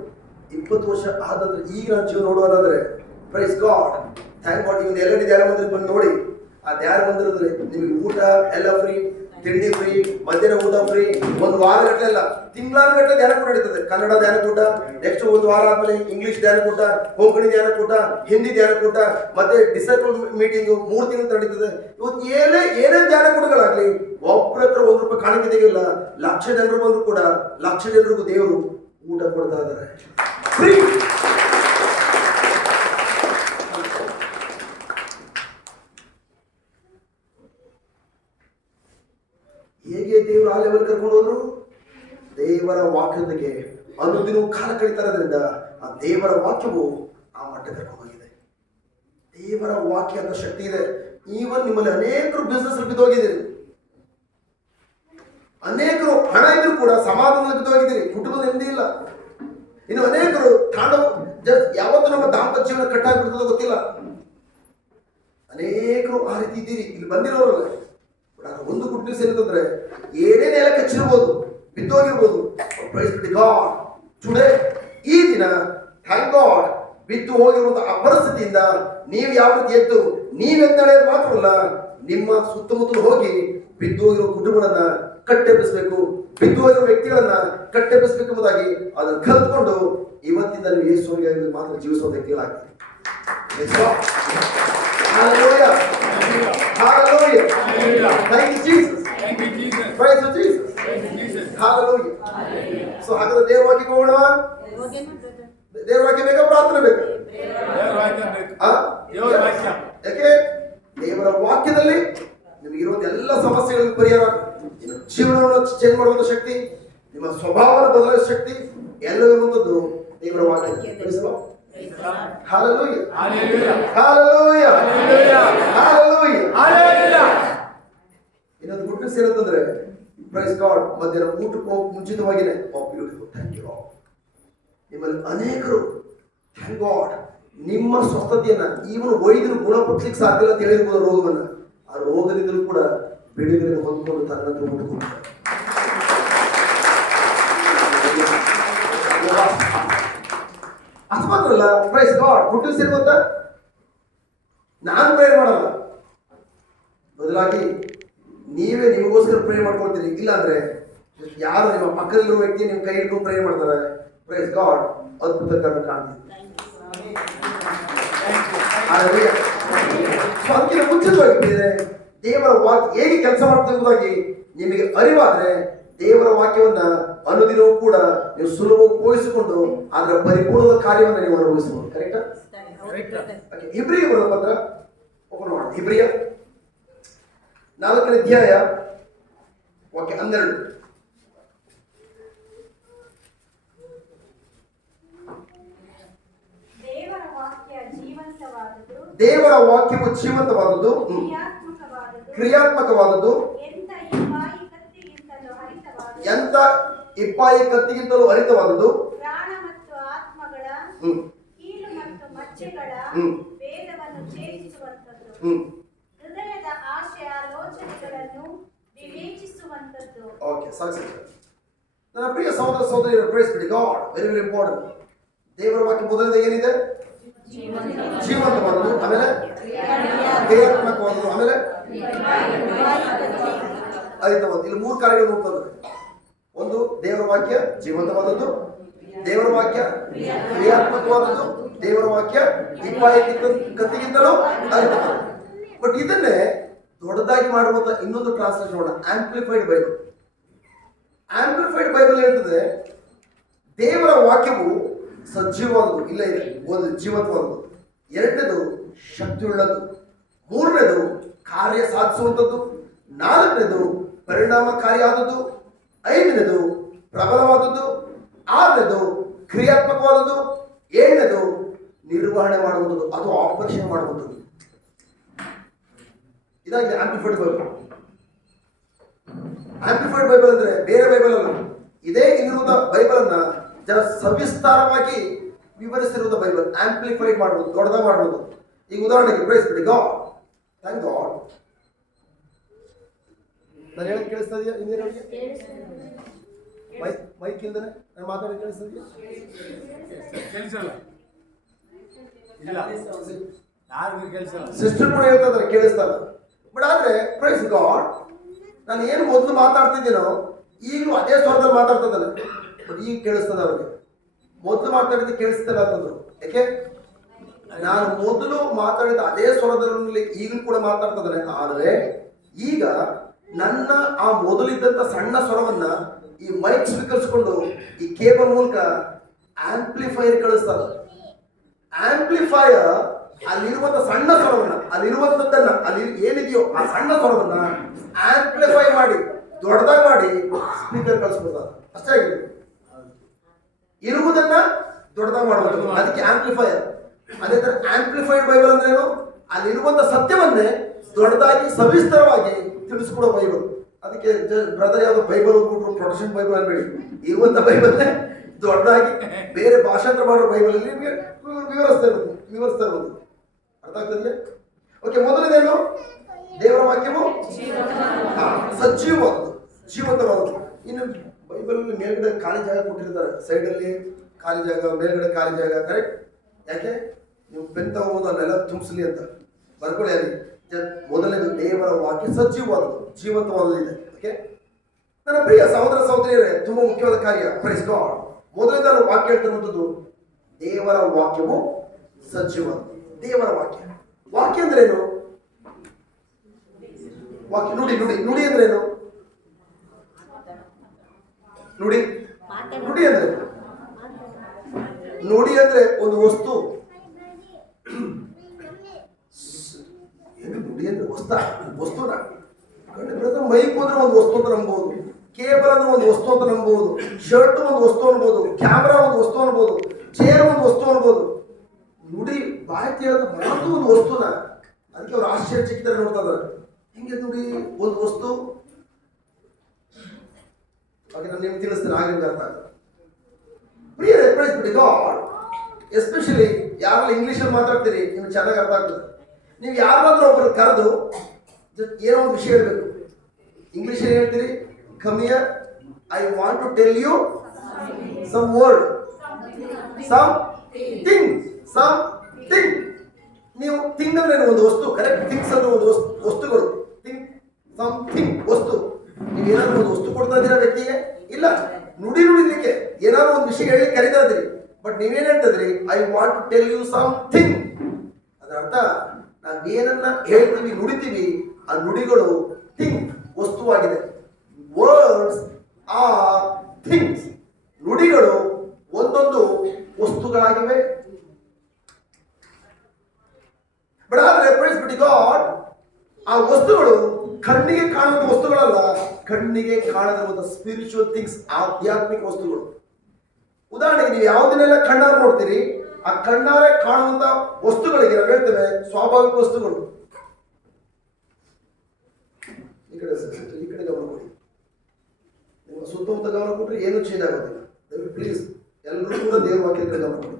20 ವರ್ಷ ಆದಂದ್ರೆ ಈಗ ನಾನು ಜೀವನ ನೋಡುವಾದ್ರೆ ಪ್ರೈಸ್ ಗಾಡ್, ಥ್ಯಾಂಕ್ ಗಾಡ್. ಇವನ್ ಎಲ್ಲೆಡೆ ಧ್ಯಾನ ಮಂದಿರಕ್ಕೆ ಬಂದು ನೋಡಿ, ಆ ಧ್ಯಾನ ಮಂದಿರದಲ್ಲಿ ನಿಮಗೆ ಊಟ ಎಲ್ಲ ಫ್ರೀ, ತಿಂಡಿ ಫ್ರೀ, ಮಧ್ಯಾಹ್ನ ಊಟ ಫ್ರೀ. 1 ವಾರ ಗಟ್ಟಲೆ ಅಲ್ಲ, ತಿಂಗಳಾನುಗಟ್ಟಲೆ ಧ್ಯಾನ ಕೂಟ ನಡೀತದೆ. ಕನ್ನಡ ಧ್ಯಾನ ಕೂಟ, ನೆಕ್ಸ್ಟ್ 1 ವಾರ ಆದ್ಮೇಲೆ ಇಂಗ್ಲಿಷ್ ಧ್ಯಾನ ಕೂಟ, ಕೊಂಕಣಿ ಧ್ಯಾನ ಕೂಟ, ಹಿಂದಿ ಧ್ಯಾನ ಕೂಟ, ಮತ್ತೆ ಡಿಸೈಪಲ್ ಮೀಟಿಂಗ್ 3 ತಿಂಗಳು ನಡೀತದೆ. ಇವತ್ತು ಏನೇ ಧ್ಯಾನ ಕೂಟಗಳಾಗ್ಲಿ ಒಬ್ಬರ ಹತ್ರ 1 ರೂಪಾಯಿ ಕಾಣಿಕೆ ತೆಗಿಲ್ಲ. 1,00,000 ಜನರು ಬಂದ್ರು ಕೂಡ 1,00,000 ಜನರಿಗೂ ದೇವರು ಊಟ ಕೊಡ್ತಾ ಇದ್ದಾರೆ ಫ್ರೀ. ಹೇಗೆ ದೇವರು ಆ ಲೆವೆಲ್ ಕರ್ಕೊಂಡು ಹೋದ್ರು? ದೇವರ ವಾಕ್ಯದೊಂದಿಗೆ ಅನುದಿನವೂ ಕಾಲ ಕಳೀತಾ ಇರೋದ್ರಿಂದ ಆ ದೇವರ ವಾಕ್ಯವು ಆ ಮಟ್ಟಕ್ಕೆ ಕರ್ಕೊಂಡು ಹೋಗಿದೆ. ದೇವರ ವಾಕ್ಯ ಅಂತ ಶಕ್ತಿ ಇದೆ. ಈವನ್ ನಿಮ್ಮಲ್ಲಿ ಅನೇಕರು ಬಿಸ್ನೆಸ್ ಬಿದ್ದೋಗಿದ್ದೀರಿ, ಅನೇಕರು ಹಣ ಇದ್ರು ಕೂಡ ಸಮಾಧಾನದಲ್ಲಿ ಬಿದ್ದೋಗಿದ್ದೀರಿ, ಕುಟುಂಬದ ನೆಮ್ಮದಿ ಇಲ್ಲ. ಇನ್ನು ಅನೇಕರು ಯಾವತ್ತು ನಮ್ಮ ದಾಂಪತ್ಯ ಜೀವನ ಕಟ್ಟಾಗ್ಬಿಡ್ತದೋ ಗೊತ್ತಿಲ್ಲ. ಅನೇಕರು ಆ ರೀತಿ ಇದ್ದೀರಿ, ಇಲ್ಲಿ ಬಂದಿರೋರಲ್ಲ. ಒಂದು ಗುಡ್ ನ್ಯೂಸ್ ಏನಂತಂದ್ರೆ, ಏನೇ ನೆಲ ಕಚ್ಚಿರ್ಬೋದು, ಬಿದ್ದೋಗಿರ್ಬೋದು, ಟುಡೇ ಈ ದಿನ ಥ್ಯಾಂಕ್ ಗಾಡ್ ಬಿದ್ದು ಹೋಗಿರುವಂತಹ ಪರಿಸ್ಥಿತಿಯಿಂದ ನೀವು ಯಾವ ರೀತಿ ಎದ್ದು ನೀವೆಂದಳೆಯೋದು ಮಾತ್ರವಲ್ಲ, ನಿಮ್ಮ ಸುತ್ತಮುತ್ತಲು ಹೋಗಿ ಬಿದ್ದು ಹೋಗಿರುವ ಕುಟುಂಬಗಳನ್ನ ಕಟ್ಟೆಬ್ಬಿಸಬೇಕು, ಬಿದ್ದು ಹೋಗಿರುವ ವ್ಯಕ್ತಿಗಳನ್ನ ಕಟ್ಟೆಬ್ಬಿಸಬೇಕು ಎಂಬುದಾಗಿ ಅದನ್ನು ಕಲ್ತ್ಕೊಂಡು ಇವತ್ತಿಂದ ನೀವು ಯೇಸುವಿಗಾಗಿ ಮಾತ್ರ ಜೀವಿಸುವ ವ್ಯಕ್ತಿಗಳಾಗ್ತೀವಿ. Praise God. Hallelujah. Hallelujah. Thank you, Jesus. Thank you, Jesus. Praise you, Jesus. Thank you, Jesus. Hallelujah. So ಹಾಗಾದ್ರೆ ದೇವರ ವಾಕ್ಯಕ್ಕೆ ಹೋಗೋಣವಾ? ದೇವರ ವಾಕ್ಯ ಬೇಕಾ ಪ್ರಾರ್ಥನೆ ಬೇಕಾ? ದೇವರ ವಾಕ್ಯ ಬೇಕು. ಆ? ದೇವರ ವಾಕ್ಯ. ಯಾಕೆ ದೇವರ ವಾಕ್ಯದಲ್ಲಿ ನಿಮಗೆ ಇರುವ ಎಲ್ಲ ಸಮಸ್ಯೆಗಳಿಗೆ ಪರಿಹಾರ, ನಿಮ್ಮ ಜೀವನವನ್ನು ಚೇಂಜ್ ಮಾಡುವಂತ ಶಕ್ತಿ, ನಿಮ್ಮ ಸ್ವಭಾವವನ್ನು ಬದಲಾಯಿಸುವ ಶಕ್ತಿ ಎಲ್ಲವೂ ಇರುವಂತದ್ದು ದೇವರ ವಾಕ್ಯ. Hallelujah. Hallelujah. Hallelujah. Hallelujah. Hallelujah. Hallelujah. ಇನ್ನೊಂದು ಗುಡ್ ನ್ಯೂಸ್ ಏನಂತಂದ್ರೆ, ಪ್ರೈಸ್ ಗಾಡ್, ಮಧ್ಯಾಹ್ನ ಊಟಕ್ಕೆ ಹೋಗಿ ಮುಂಚಿತವಾಗಿನೇ ಬ್ಯೂಟಿಫುಲ್, ಥ್ಯಾಂಕ್ ಯು. ನಿಮ್ಮಲ್ಲಿ ಅನೇಕರು ಥ್ಯಾಂಕ್ ಗಾಡ್ ನಿಮ್ಮ ಸ್ವಸ್ಥತೆಯನ್ನ ಈವನ್ ವೈದ್ಯರು ಗುಣಪಡಿಸಲಿಕ್ಕೆ ಸಾಧ್ಯ ಅಂತ ಹೇಳಿರ್ಬೋದು ರೋಗವನ್ನ, ಆ ರೋಗದಿಂದಲೂ ಕೂಡ ಬಿಡುಗಡೆ ಹೊಂದ್ಕೊಂಡು ತನ್ನಂತೆ ಮುಟ್ಕೊಂಡು ಅದು ಮಾತ್ರಲ್ಲ, ಪ್ರೈಸ್ ಗಾಡ್ ಗುಡ್ ನ್ಯೂಸ್ ಏನು ಗೊತ್ತಾ, ನಾನು ಪ್ರೇಯರ್ ಮಾಡಲ್ಲ, ಬದಲಾಗಿ ನೀವೇ ನಿಮಗೋಸ್ಕರ ಪ್ರೇ ಮಾಡ್ಕೊಳ್ತೀರಿ. ಇಲ್ಲ ಅಂದ್ರೆ ಯಾರು ನಿಮ್ಮ ಪಕ್ಕದಲ್ಲಿರುವ ವ್ಯಕ್ತಿ ನಿಮ್ಮ ಕೈ ಹಿಡ್ಕೊಂಡು ಪ್ರೇ ಮಾಡ್ತಾರೆ, ಪ್ರೈಸ್ ಗಾಡ್ ಅದ್ಭುತ ಕಾಣ್ತೀವಿ. ಅದಕ್ಕಿಂತ ಮುಂಚಿತವಾಗಿ ದೇವರ ವಾಕ್ಯ ಹೇಗೆ ಕೆಲಸ ಮಾಡ್ತದೆ ಎಂಬುದಾಗಿ ನಿಮಗೆ ಅರಿವಾದ್ರೆ ದೇವರ ವಾಕ್ಯವನ್ನ ಅನುದಿನವೂ ಕೂಡ ನೀವು ಸುಲಭವಾಗಿ ಪೋಷಿಸಿಕೊಂಡು ಅದರ ಪರಿಪೂರ್ಣದ ಕಾರ್ಯವನ್ನು ನೀವು ಅನುಭವಿಸಬಹುದು. ಕರೆಕ್ಟಾ? ಇಬ್ರಿಯ ಬರೋದ ಪತ್ರ ಓಪನ್ ಮಾಡೋಣ. ಇಬ್ರಿಯ 4ನೇ ಅಧ್ಯಾಯ ವಾಕ್ಯ 12. ದೇವರ ವಾಕ್ಯವು ಜೀವಂತವಾದದ್ದು, ಕ್ರಿಯಾತ್ಮಕವಾದದ್ದು, ಎಂತ ಇಪ್ಪಾಯಿ ಕತ್ತಿಗಿಂತಲೂ ಹರಿತವಾದದ್ದು, ಪ್ರಾಣ ಮತ್ತು ಆತ್ಮಗಳ ಕೀಲು ಮತ್ತು ಮಜ್ಜೆಗಳ ವೇದವನ್ನು ಛೇದಿಸುವಂತದ್ದು, ಹೃದಯದ ಆಶಯ ಆಲೋಚನೆಗಳನ್ನು ವಿವೇಚಿಸುವಂತದ್ದು. ಓಕೆ, ಸಾಕು. ನನ್ನ ಪ್ರಿಯ ಸಹೋದರ ಸಹೋದರಿಯರು, ಪ್ರೈಸ್ ಬಿಡಿ ಗಾಡ್, ವೆರಿ ವೆರಿ ಇಂಪಾರ್ಟೆಂಟ್. ದೇವರ ವಾಕ್ಯ ಮೊದಲನೇದು ಏನಿದೆ? ಜೀವಂತವಾದದ್ದು, ಆಮೇಲೆ ಕ್ರಿಯಾತ್ಮಕವಾದದ್ದು, ಆಮೇಲೆ ಹರಿತವಾದದ್ದು. ಇಲ್ಲಿ 3 ಕಾರ್ಯಗಳು ನೋಡ್ತಾರೆ. ಒಂದು, ದೇವರ ವಾಕ್ಯ ಜೀವಂತವಾದದ್ದು, ದೇವರ ವಾಕ್ಯ ಕ್ರಿಯಾತ್ಮಕವಾದದ್ದು, ದೇವರ ವಾಕ್ಯ ಇಪ್ಪಾಯಿ ಕತ್ತಿಗಿಂತಲೂ ಹರಿತವಾದದ್ದು. ಬಟ್ ಇದನ್ನೇ ದೊಡ್ಡದಾಗಿ ಮಾಡುವಂತ ಇನ್ನೊಂದು ಟ್ರಾನ್ಸ್ಲೇಷನ್ ನೋಡೋಣ, ಆಂಪ್ಲಿಫೈಡ್ ಬೈಬಲ್. ಆಂಪ್ಲಿಫೈಡ್ ಬೈಬಲ್ ಹೇಳ್ತದೆ ದೇವರ ವಾಕ್ಯವು ಸಜೀವವಾದದ್ದು, ಇಲ್ಲ ಇದೆ, ಒಂದು ಜೀವಂತವಾದದ್ದು, ಎರಡನೇದು ಶಕ್ತಿಯುಳ್ಳದ್ದು, ಮೂರನೇದು ಕಾರ್ಯ ಸಾಧಿಸುವಂಥದ್ದು, ನಾಲ್ಕನೇದು ಪರಿಣಾಮಕಾರಿಯಾದದ್ದು, ಐದನೇದು ಪ್ರಬಲವಾದದ್ದು, ಆರನೇದು ಕ್ರಿಯಾತ್ಮಕವಾದದ್ದು, ಏಳನೇದು ನಿರ್ವಹಣೆ ಮಾಡುವಂಥದ್ದು, ಅದು ಆಪರೇಷನ್ ಮಾಡುವಂಥದ್ದು. ಇದಾಗಿದೆ ಆಂಪ್ಲಿಫೈಡ್ ಬೈಬಲ್. ಆಂಪ್ಲಿಫೈಡ್ ಬೈಬಲ್ ಅಂದ್ರೆ ಬೇರೆ ಬೈಬಲ್ ಅಲ್ಲ, ಇದೇ ಇಲ್ಲಿರುವ ಬೈಬಲ್ ಅನ್ನ ಸವಿಸ್ತಾರವಾಗಿ ವಿವರಿಸಿರುವುದು ಬೈಬಲ್. ಆಂಪ್ಲಿಫೈಡ್ ಮಾಡುವುದು, ದೊಡ್ಡದಾಗಿ ಮಾಡುವುದು. ಈಗ ಉದಾಹರಣೆಗೆ ಪ್ರೈಸ್ ಬಿಡಿ ಗಾಡ್, ಥ್ಯಾಂಕ್ ಗಾಡ್. ನಾನು ಹೇಳೋದು ಕೇಳಿಸ್ತಾ ಇದೆಯಾ? ಮೈಕ್ ಇಲ್ದಾನೆ ನಾನು ಮಾತಾಡೋದು ಕೇಳಿಸ್ತಾ ಇದೆಯಾ? ಕೇಳಿಸಲ್ಲ, ಇಲ್ಲ ಯಾರಿಗೂ ಕೇಳಿಸಲ್ಲ. ಸಿಸ್ಟರ್ ಕೂಡ ಹೇಳ್ತಾ ಇದ್ದಾರೆ ಕೇಳಿಸ್ತಾ ಇಲ್ಲ. ಬಟ್ ಆದ್ರೆ ಪ್ರೈಸ್ ಗಾಡ್, ನಾನು ಏನು ಮೊದಲು ಮಾತಾಡ್ತಿದ್ದೀನೋ ಈಗಲೂ ಅದೇ ಸ್ವರದಲ್ಲಿ ಮಾತಾಡ್ತಾ ಇದ್ದಾನೆ. ಬಟ್ ಈಗ ಕೇಳಿಸ್ತದೆ ಅವ್ರಿಗೆ. ಮೊದಲು ಮಾತಾಡಿದ್ದು ಕೇಳಿಸ್ತಿಲ್ಲ ಅಂತಂದ್ರು. ಯಾಕೆ? ನಾನು ಮೊದಲು ಮಾತಾಡಿದ ಅದೇ ಸ್ವರದಲ್ಲಿ ಈಗಲೂ ಕೂಡ ಮಾತಾಡ್ತಾ ಇದ್ದಾನೆ. ಆದರೆ ಈಗ ನನ್ನ ಆ ಮೊದಲಿದ್ದಂತ ಸಣ್ಣ ಸ್ವರವನ್ನ ಈ ಮೈಕ್ ಸ್ವೀಕರಿಸಿಕೊಂಡು ಈ ಕೇಬಲ್ ಮೂಲಕ ಆಂಪ್ಲಿಫೈರ್ ಕಳಿಸ್ತಾರೆ. ಆಂಪ್ಲಿಫೈರ್ ಅಲ್ಲಿರುವಂತ ಸಣ್ಣ ಸ್ವರವನ್ನ, ಅಲ್ಲಿರುವಂತದ್ದನ್ನ, ಅಲ್ಲಿ ಏನಿದೆಯೋ ಆ ಸಣ್ಣ ಸ್ವರವನ್ನ ಆಂಪ್ಲಿಫೈ ಮಾಡಿ ದೊಡ್ಡದಾಗಿ ಮಾಡಿ ಸ್ಪೀಕರ್ ಕಳಿಸ್ಕೊಡ್ತಾರೆ. ಅಷ್ಟೇ ಆಗಿದೆ. ಇರುವುದನ್ನ ದೊಡ್ಡದಾಗಿ ಮಾಡುವುದು, ಅದಕ್ಕೆ ಆಂಪ್ಲಿಫೈಯರ್. ಅದೇ ತರ ಆಂಪ್ಲಿಫೈಡ್ ಬೈಬಲ್ ಅಂದ್ರೆ ಏನು? ಅಲ್ಲಿರುವಂತ ಸತ್ಯವನ್ನೇ ದೊಡ್ಡದಾಗಿ ಸವಿಸ್ತರವಾಗಿ ತಿಳಿಸ್ಕೊಡೋ ಬೈಬಲ್. ಅದಕ್ಕೆ ಬ್ರದರ್ ಯಾವ್ದು ಬೈಬಲ್ ಹೋಗ್ಬಿಟ್ರು ಪ್ರೊಟೆಕ್ಷನ್ ಬೈಬಲ್ ಅನ್ಬೇಡಿ, ಇರುವಂತ ಬೈಬಲ್ನೇ ದೊಡ್ಡದಾಗಿ ಬೇರೆ ಭಾಷಾಂತರ ಮಾಡೋ ಬೈಬಲ್ ಅಲ್ಲಿ ವಿವರಿಸ್ತಾ ಇರೋದು. ಅರ್ಥ ಆಗ್ತದೆಯಾ? ಓಕೆ, ಮೊದಲನೇನು? ದೇವರ ವಾಕ್ಯವು ಸಜೀವವಾದದ್ದು, ಜೀವಂತವಾದದ್ದು. ಇನ್ನು ಬೈಬಲ್ ಮೇಲ್ಗಡೆ ಖಾಲಿ ಜಾಗ ಕೊಟ್ಟಿರ್ತಾರೆ, ಸೈಡಲ್ಲಿ ಖಾಲಿ ಜಾಗ, ಮೇಲ್ಗಡೆ ಖಾಲಿ ಜಾಗ. ಕರೆಕ್ಟ್? ಯಾಕೆ? ನೀವು ಪೆನ್ ತಗೋಬೋದು ಅಲ್ಲೆಲ್ಲ ತುಂಬಿಸಲಿ ಅಂತ ಬರ್ಕೊಳ್ಳಿ. ಅಲ್ಲಿ ಮೊದಲನೇದು ದೇವರ ವಾಕ್ಯ ಸಜೀವವಾದದ್ದು, ಜೀವಂತವಾದದ್ದು. ಓಕೆ, ನನ್ನ ಪ್ರಿಯ ಸಹೋದರ ಸಹೋದರಿಯರೇ, ತುಂಬಾ ಮುಖ್ಯವಾದ ಕಾರ್ಯ. Praise God. ಮೊದಲನೇದಾಗಿ ವಾಕ್ಯ ಹೇಳ್ತಿರುವಂಥದ್ದು ದೇವರ ವಾಕ್ಯವು ಸಜೀವವಾದದ್ದು. ದೇವರ ವಾಕ್ಯ. ವಾಕ್ಯ ಅಂದ್ರೇನು? ವಾಕ್ಯ ನುಡಿ. ನುಡಿ ಅಂದ್ರೇನು? ನುಡಿ ಅಂದ್ರೆ ನುಡಿ ಅಂದ್ರೆ ಒಂದು ವಸ್ತು. ಏನು ನುಡಿ ಅಂದ್ರೆ ವಸ್ತುನ ಮೈಕ್ ಅಂದ್ರೆ ಒಂದು ವಸ್ತು ಅಂತ ನಂಬೋದು, ಕೇಬಲ್ ಅಂದ್ರೆ ಒಂದು ವಸ್ತು ಅಂತ ನಂಬೋದು, ಶರ್ಟ್ ಒಂದು ವಸ್ತು ಅನ್ಬೋದು, ಕ್ಯಾಮ್ರಾ ಒಂದು ವಸ್ತು ಅನ್ಬೋದು, ಚೇರ್ ಒಂದು ವಸ್ತು ಅನ್ಬೋದು. ನುಡಿ ಬಾಯಿ ಹೇಳೋದು ಮಾತು ಒಂದು ವಸ್ತುನ. ಅದಕ್ಕೆ ಅವ್ರು ಆಶ್ಚರ್ಯಚಕಿತರೆ ನೋಡ್ತಾ ಇದ್ದಾರೆ. ಹಿಂಗೆ ನುಡಿ ಒಂದು ವಸ್ತು. ಹಾಗೆ ನಾನು ನಿಮ್ಗೆ ತಿಳಿಸ್ತೇನೆ, ಆಗ ನಿಮ್ಗೆ ಅರ್ಥ ಆಗುತ್ತೆ. ಪ್ರಿಯ ರೆಫರೆನ್ಸ್ ಬಿಡಿ ಗಾಡ್, ಎಸ್ಪೆಷಲಿ ಯಾರೆಲ್ಲ ಇಂಗ್ಲೀಷಲ್ಲಿ ಮಾತಾಡ್ತೀರಿ ನಿಮ್ಗೆ ಚೆನ್ನಾಗಿ ಅರ್ಥ ಆಗ್ತದೆ. ನೀವು ಯಾರಾದ್ರೂ ಒಬ್ಬರು ಕರೆದು ಏನೋ ಒಂದು ವಿಷಯ ಹೇಳಬೇಕು, ಇಂಗ್ಲೀಷಲ್ಲಿ ಹೇಳ್ತೀರಿ, come here, I want to tell you some word, something. ನೀವು ಥಿಂಗ್ ಅಂದ್ರೆ ಒಂದು ವಸ್ತು, ಕರೆಕ್ಟ್. ಥಿಂಗ್ಸ್ ಅಂದ್ರೆ ಒಂದು ವಸ್ತುಗಳು. ಥಿಂಗ್ ಸಮಥಿಂಗ್ ವಸ್ತು. ನೀವು ಏನಾದ್ರು ಒಂದು ವಸ್ತು ಕೊಡ್ತಾ ಇದ್ದೀರಾ ವ್ಯಕ್ತಿಗೆ? ಇಲ್ಲ. ನುಡಿಲಿಕ್ಕೆ ಏನಾದ್ರು ಒಂದು ವಿಷಯ ಹೇಳಿ ಕರೀತಾ ಇದ್ದೀರಿ. ಬಟ್ ನೀವೇನ್ ಹೇಳ್ತಿದ್ರಿ? I want to tell you something. ಅದರ ಅರ್ಥ ನಾವೇನನ್ನ ಹೇಳ್ತೀವಿ, ನುಡಿತೀವಿ, ಆ ನುಡಿಗಳು ಥಿಂಗ್ ವಸ್ತುವಾಗಿದೆ. Words are things. ನುಡಿಗಳು ಒಂದೊಂದು ವಸ್ತುಗಳಾಗಿವೆ. ಬಟ್ ಆದ್ರೆ ಪ್ರೈಸ್ ಬಿಡಿ ಗಾಡ್, ಆ ವಸ್ತುಗಳು ಕಣ್ಣಿಗೆ ಕಾಣುವ ವಸ್ತುಗಳಲ್ಲ, ಕಣ್ಣಿಗೆ ಕಾಣದ ಒಂದು ಸ್ಪಿರಿಚುವಲ್ ಥಿಂಗ್ಸ್, ಆಧ್ಯಾತ್ಮಿಕ ವಸ್ತುಗಳು. ಉದಾಹರಣೆಗೆ ನೀವು ಯಾವುದನ್ನೆಲ್ಲ ಕಣ್ಣಾರೆ ನೋಡ್ತೀರಿ, ಆ ಕಣ್ಣಾರೆ ಕಾಣುವಂತ ವಸ್ತುಗಳಿಗೆ ನಾವು ಹೇಳ್ತೇವೆ ಸ್ವಾಭಾವಿಕ ವಸ್ತುಗಳು. ಈ ಕಡೆ ಗಮನ ಕೊಡಿ. ನಿಮ್ಮ ಸುತ್ತಮುತ್ತ ಗಮನ ಕೊಟ್ಟರೆ ಏನು ಚೇಂಜ್ ಆಗೋದಿಲ್ಲ. ಪ್ಲೀಸ್ ಎಲ್ಲರೂ ಕೂಡ ದೇವರ ವಾಕ್ಯದ ಕಡೆ ಗಮನ ಕೊಡಿ.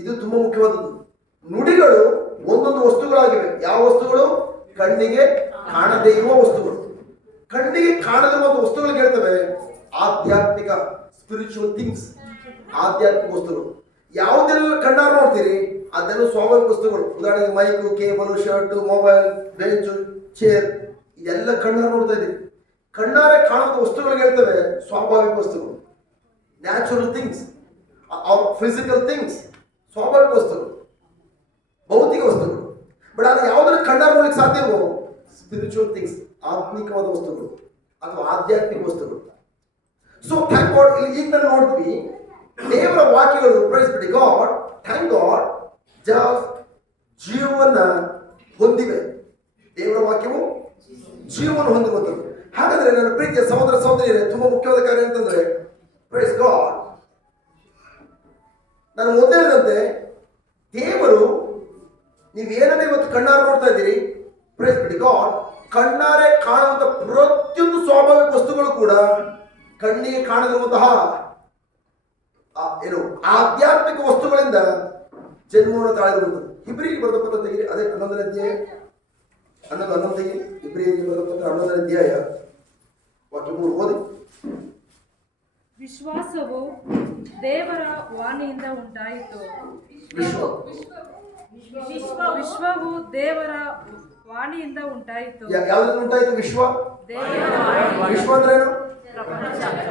ಇದು ತುಂಬಾ ಮುಖ್ಯವಾದದ್ದು. ನುಡಿಗಳು ಒಂದೊಂದು ವಸ್ತುಗಳಾಗಿವೆ. ಯಾವ ವಸ್ತುಗಳು? ಕಣ್ಣಿಗೆ ಕಾಣದೇ ಇರುವ ವಸ್ತುಗಳು. ಕಣ್ಣಿಗೆ ಕಾಣದಿರುವಂತ ವಸ್ತುಗಳಿಗೆ ಹೇಳ್ತವೆ ಆಧ್ಯಾತ್ಮಿಕ, ಸ್ಪಿರಿಚುವಲ್ ಥಿಂಗ್ಸ್, ಆಧ್ಯಾತ್ಮಿಕ ವಸ್ತುಗಳು. ಯಾವುದೆಲ್ಲ ಕಣ್ಣಾರು ನೋಡ್ತೀರಿ ಅದೆಲ್ಲ ಸ್ವಾಭಾವಿಕ ವಸ್ತುಗಳು. ಉದಾಹರಣೆಗೆ mike, cable, shirt, mobile, bench, chair, ಇದೆಲ್ಲ ಕಣ್ಣಾರು ನೋಡ್ತಾ ಇದ್ದೀವಿ. ಕಣ್ಣಾರೆ ಕಾಣುವಂತ ವಸ್ತುಗಳಿಗೆ ಹೇಳ್ತವೆ ಸ್ವಾಭಾವಿಕ ವಸ್ತುಗಳು, ನ್ಯಾಚುರಲ್ ಥಿಂಗ್ಸ್, ಫಿಸಿಕಲ್ ಥಿಂಗ್ಸ್, ಸ್ವಾಭಾವಿಕ ವಸ್ತುಗಳು, ಭೌತಿಕ ವಸ್ತುಗಳು. ಬಟ್ ಅದು ಯಾವುದನ್ನು ಕಣ್ಣಾರೆ ನೋಡ್ಲಿಕ್ಕೆ ಸಾಧ್ಯವೋ ಸ್ಪಿರಿಚುವಲ್ ಥಿಂಗ್ಸ್, ಆತ್ಮಿಕವಾದ ವಸ್ತುಗಳು ಅಥವಾ ಆಧ್ಯಾತ್ಮಿಕ ವಸ್ತುಗಳು. ಸೊ ಥ್ಯಾಂಕ್ ಗಾಡ್, ಇಲ್ಲಿ ಈಗ ನಾನು ನೋಡ್ತೀವಿ ದೇವರ ವಾಕ್ಯಗಳು. ಪ್ರೈಸ್ ಬಿಡಿ ಗಾಡ್, ಥ್ಯಾಂಕ್ ಗಾಡ್, ಜೀವವನ್ನ ಹೊಂದಿವೆ. ದೇವರ ವಾಕ್ಯವು ಜೀವವನ್ನು ಹೊಂದಿರುವಂಥದ್ದು. ಹಾಗಾದ್ರೆ ನನ್ನ ಪ್ರೀತಿಯ ಸಹೋದರ ಸಹೋದರಿಯರೇ, ತುಂಬಾ ಮುಖ್ಯವಾದ ಕಾರ್ಯ ಅಂತಂದ್ರೆ ಪ್ರೈಸ್ ಗಾಡ್, ನಾನು ಮೊದಲೇ ಹೇಳಿದಂತೆ ದೇವರು ನೀವೇನೇ ಇವತ್ತು ಕಣ್ಣಾರೆ ನೋಡ್ತಾ ಇದ್ದೀರಿ, ಪ್ರೈಸ್ ಬಿಡಿ ಗಾಡ್, ಕಣ್ಣಾರೆ ಕಾಣುವಂತ ಪ್ರತಿಯೊಂದು ಸ್ವಾಭಾವಿಕ ವಸ್ತುಗಳು ಕೂಡ ಕಣ್ಣಿಗೆ ಕಾಣದಿರುವಂತಹ ಏನು ಆಧ್ಯಾತ್ಮಿಕ ವಸ್ತುಗಳಿಂದ ಜನ್ಮವನ್ನು ತಾಳಿರುವಂಥದ್ದು. ಇಬ್ರಿಗೆ ಬರೆದ ಪತ್ರ ತೆಗಿರಿ, ಅದೇ 11ನೇ ಅಧ್ಯಾಯ, 11 ತೆಗಿರಿ. ಇಬ್ರಿಗೆ ಬರೆದ ಪತ್ರ 11ನೇ ಅಧ್ಯಾಯ ವಾಕ್ಯ 3 ಓದಿ. ವಿಶ್ವಾಸವು ದೇವರ ವಾಣಿಯಿಂದ ಉಂಟಾಯಿತು. ವಿಶ್ವವು ದೇವರ ವಾಣಿಯಿಂದ ಉಂಟಾಯಿತು. ಯಾವ್ದ್ರಿಂದ ಉಂಟಾಯಿತು ವಿಶ್ವ? ವಿಶ್ವ ಅಂದ್ರೆ ಏನು?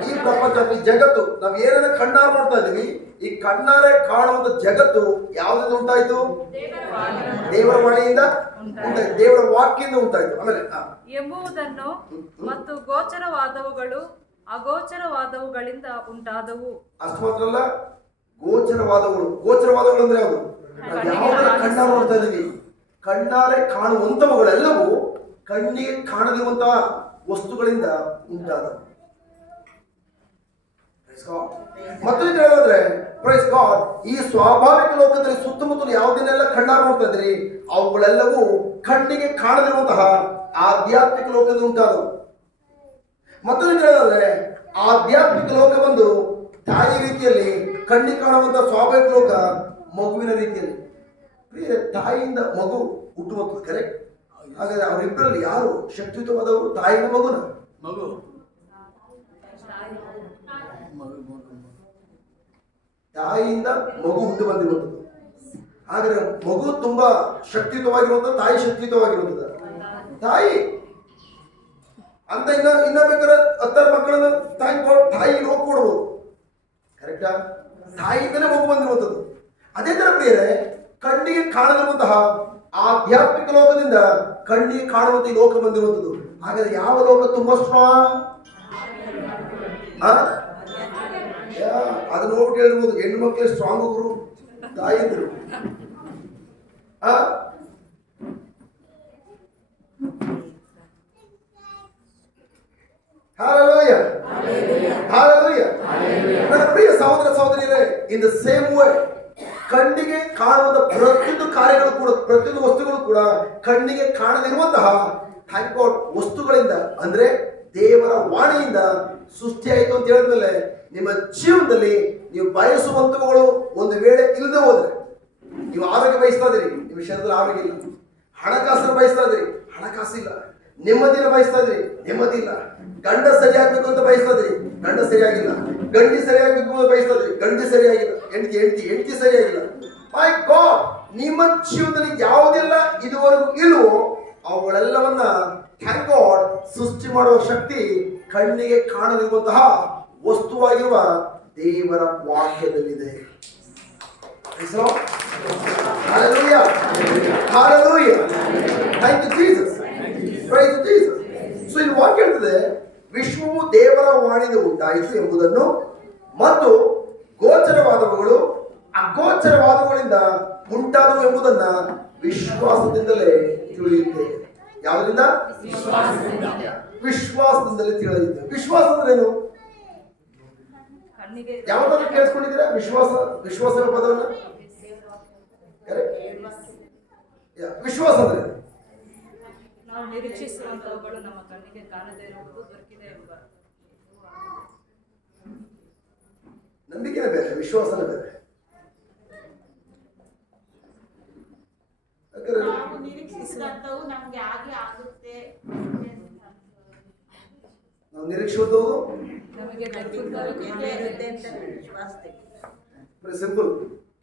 ಈ ಪ್ರಪಂಚ, ಈ ಜಗತ್ತು, ನಾವು ಏನನ್ನ ಕಣ್ಣಾರೆ ನೋಡ್ತಾ ಇದೀವಿ, ಈ ಕಣ್ಣಾರೆ ಕಾಣುವಂತ ಜಗತ್ತು ಯಾವ್ದಿಂದ ಉಂಟಾಯ್ತು? ದೇವರ ವಾಣಿಯಿಂದ ಉಂಟಾಯ್ತು, ದೇವರ ವಾಕ್ಯದಿಂದ ಉಂಟಾಯ್ತು. ಆಮೇಲೆ ಎಂಬುದನ್ನು ಮತ್ತು ಗೋಚರವಾದವುಗಳು ಅಗೋಚರವಾದವುಗಳಿಂದ ಉಂಟಾದವು. ಅಷ್ಟು ಮಾತ್ರ ಅಲ್ಲ, ಗೋಚರವಾದಗಳು. ಗೋಚರವಾದಗಳು ಅಂದ್ರೆ ಯಾವುದು? ಯಾವುದನ್ನ ಕಣ್ಣಾರೆ ನೋಡ್ತಾ ಇದೀವಿ, ಕಣ್ಣಾರೆ ಕಾಣುವಂತವುಗಳೆಲ್ಲವೂ ಕಣ್ಣಿಗೆ ಕಾಣದಿರುವಂತಹ ವಸ್ತುಗಳಿಂದ ಉಂಟಾದವು. ಮತ್ತು ಹೇಳೋದ್ರೆ ಪ್ರೈಸ್ ಗಾಡ್, ಈ ಸ್ವಾಭಾವಿಕ ಲೋಕದಲ್ಲಿ ಸುತ್ತಮುತ್ತಲು ಯಾವುದನ್ನೆಲ್ಲ ಕಣ್ಣಾರೆ ನೋಡ್ತಾ ಇದ್ರಿ ಅವುಗಳೆಲ್ಲವೂ ಕಣ್ಣಿಗೆ ಕಾಣದಿರುವಂತಹ ಆಧ್ಯಾತ್ಮಿಕ ಲೋಕದಲ್ಲಿ ಉಂಟಾದವು. ಮತ್ತು ಹೇಳೋದ್ರೆ ಆಧ್ಯಾತ್ಮಿಕ ಲೋಕ ಬಂದು ತಾಯಿ ರೀತಿಯಲ್ಲಿ, ಕಣ್ಣಿಗೆ ಕಾಣುವಂತಹ ಸ್ವಾಭಾವಿಕ ಲೋಕ ಮಗುವಿನ ರೀತಿಯಲ್ಲಿ. ತಾಯಿಯಿಂದ ಮಗು ಹುಟ್ಟುವಂಥದ್ದು ಕರೆಕ್ಟ್. ಹಾಗಾದ್ರೆ ಅವರಿಬ್ಬರಲ್ಲಿ ಯಾರು ಶಕ್ತಿಯುತವಾದವರು? ತಾಯಿನ ಮಗುನ? ಮಗು. ತಾಯಿಯಿಂದ ಮಗು ಹುಟ್ಟು ಬಂದಿರುವಂಥದ್ದು. ಹಾಗಾದ್ರೆ ಮಗು ತುಂಬಾ ಶಕ್ತಿಯುತವಾಗಿರುವಂಥದ್ದು, ತಾಯಿ ಶಕ್ತಿಯುತವಾಗಿರುವಂಥದ್ದು. ತಾಯಿ ಅಂತ ಇನ್ನ ಬೇಕಾದ್ರೆ 10 ಮಕ್ಕಳನ್ನು ತಾಯಿ ರೋಗ ಕೊಡ್ಬೋದು, ಕರೆಕ್ಟಾ? ತಾಯಿಯಿಂದಲೇ ಮಗು ಬಂದಿರುವಂಥದ್ದು. ಅದೇ ತರ ಬೇರೆ ಕಣ್ಣಿಗೆ ಕಾಣದಿರುವಂತಹ ಆಧ್ಯಾತ್ಮಿಕ ಲೋಕದಿಂದ ಕಣ್ಣಿಗೆ ಕಾಣುವಂತ ಈ ಲೋಕ ಬಂದಿರುವಂಥದ್ದು. ಹಾಗಾದ್ರೆ ಯಾವ ಲೋಕ ತುಂಬಾ ಸ್ಟ್ರಾಂಗ್? ಅದನ್ನ ನೋಡ್ಬಿಟ್ಟು ಹೇಳ್ಬೋದು, ಹೆಣ್ಣು ಮಕ್ಕಳೇ ಸ್ಟ್ರಾಂಗ್ ಅವರು ತಾಯಿದ್ರು. Hallelujah. Hallelujah. ನನ್ನ ಪ್ರಿಯ ಸಹೋದರ ಸಹೋದರಿಯರೇ, ಇನ್ ದ ಸೇಮ್ ವೇ ಕಣ್ಣಿಗೆ ಕಾಣುವಂತ ಪ್ರತಿಯೊಂದು ಕಾರ್ಯಗಳು ಕೂಡ, ಪ್ರತಿಯೊಂದು ವಸ್ತುಗಳು ಕೂಡ ಕಣ್ಣಿಗೆ ಕಾಣದಿರುವಂತಹ ಥ್ಯಾಂಕ್ ಗಾಡ್ ವಸ್ತುಗಳಿಂದ, ಅಂದ್ರೆ ದೇವರ ವಾಣಿಯಿಂದ ಸೃಷ್ಟಿಯಾಯಿತು ಅಂತ ಹೇಳಿದ್ಮೇಲೆ ನಿಮ್ಮ ಜೀವನದಲ್ಲಿ ನೀವು ಬಯಸುವಂತವುಗಳು ಒಂದು ವೇಳೆ ಇಲ್ಲದೆ ಹೋದ್ರೆ, ನೀವು ಆರೋಗ್ಯ ಬಯಸ್ತಾ ಇದ್ದೀರಿ, ನಿಮ್ಮ ಶರೀರದಲ್ಲಿ ಆರೋಗ್ಯ ಇಲ್ಲ. ಹಣಕಾಸನ್ನು ಬಯಸ್ತಾ ಇದ್ದೀರಿ, ಹಣಕಾಸಿಲ್ಲ. ನೆಮ್ಮದಿನ ಬಯಸ್ತಾ ಇದ್ರಿ, ನೆಮ್ಮದಿ ಇಲ್ಲ. ಗಂಡ ಸರಿಯಾಗಬೇಕು ಅಂತ ಬಯಸ್ತಾ ಇದ್ರಿ, ಗಂಡ ಸರಿಯಾಗಿಲ್ಲ. ಗಂಡಿ ಸರಿಯಾಗಬೇಕು ಅಂತ ಬಯಸ್ತಾ ಇದ್ರಿ, ಗಂಡಿ ಸರಿಯಾಗಿಲ್ಲ. ಹೆಂಡತಿ ಸರಿಯಾಗಿಲ್ಲ. ಮೈ ಗಾಡ್, ನಿಮ್ಮ ಜೀವನದಲ್ಲಿ ಯಾವುದೆಲ್ಲ ಇದುವರೆಗೂ ಇಲ್ವೋ ಅವುಗಳೆಲ್ಲವನ್ನ ಥ್ಯಾಂಕ್ ಗಾಡ್ ಸೃಷ್ಟಿ ಮಾಡುವ ಶಕ್ತಿ ಕಣ್ಣಿಗೆ ಕಾಣದಿರುವಂತಹ ವಸ್ತುವಾಗಿರುವ ದೇವರ ವಾಕ್ಯದಲ್ಲಿದೆ. Hallelujah. Hallelujah. Thank you Jesus. Praise Jesus. So ಇಲ್ಲಿ ವಾಕ್ಯ ಹೇಳ್ತದೆ, ವಿಶ್ವವು ದೇವರ ವಾಣಿಯಿಂದ ಉಂಟಾಯಿತು ಎಂಬುದನ್ನು ಮತ್ತು ಗೋಚರವಾದವುಗಳು ಅಗೋಚರವಾದವುಗಳಿಂದ ಉಂಟಾದವು ಎಂಬುದನ್ನ ವಿಶ್ವಾಸದಿಂದಲೇ ತಿಳಿಯುತ್ತೆ. ಯಾವುದರಿಂದ? ವಿಶ್ವಾಸದಿಂದಲೇ ತಿಳಿಯುತ್ತೆ. ವಿಶ್ವಾಸ ಅಂದ್ರೆ ಏನು? ಯಾವ್ದಾದ್ರು ಕೇಳಿಸ್ಕೊಂಡಿದ್ದೀರಾ ವಿಶ್ವಾಸ ಪದವನ್ನ? ವಿಶ್ವಾಸ ಅಂದ್ರೆ ನಾವು ನಿರೀಕ್ಷಿಸುವಂತವುಗಳು ನಮ್ಮ ಕಣ್ಣಿಗೆ ಕಾಣದೇ ಇರುವುದು ದೊರಕಿದೆ ಎಂಬ ನಂಬಿಕೆನೇ ಬೇರೆ, ವಿಶ್ವಾಸನೇ ಬೇರೆ. ನಾವು ನಿರೀಕ್ಷಿಸಿದಂತವು ನಮ್ಗೆ ಹಾಗೆ ಆಗುತ್ತೆ. ನಾವು ನಿರೀಕ್ಷಿಸುವುದು ನಮಗೆ ಸಿಂಪಲ್.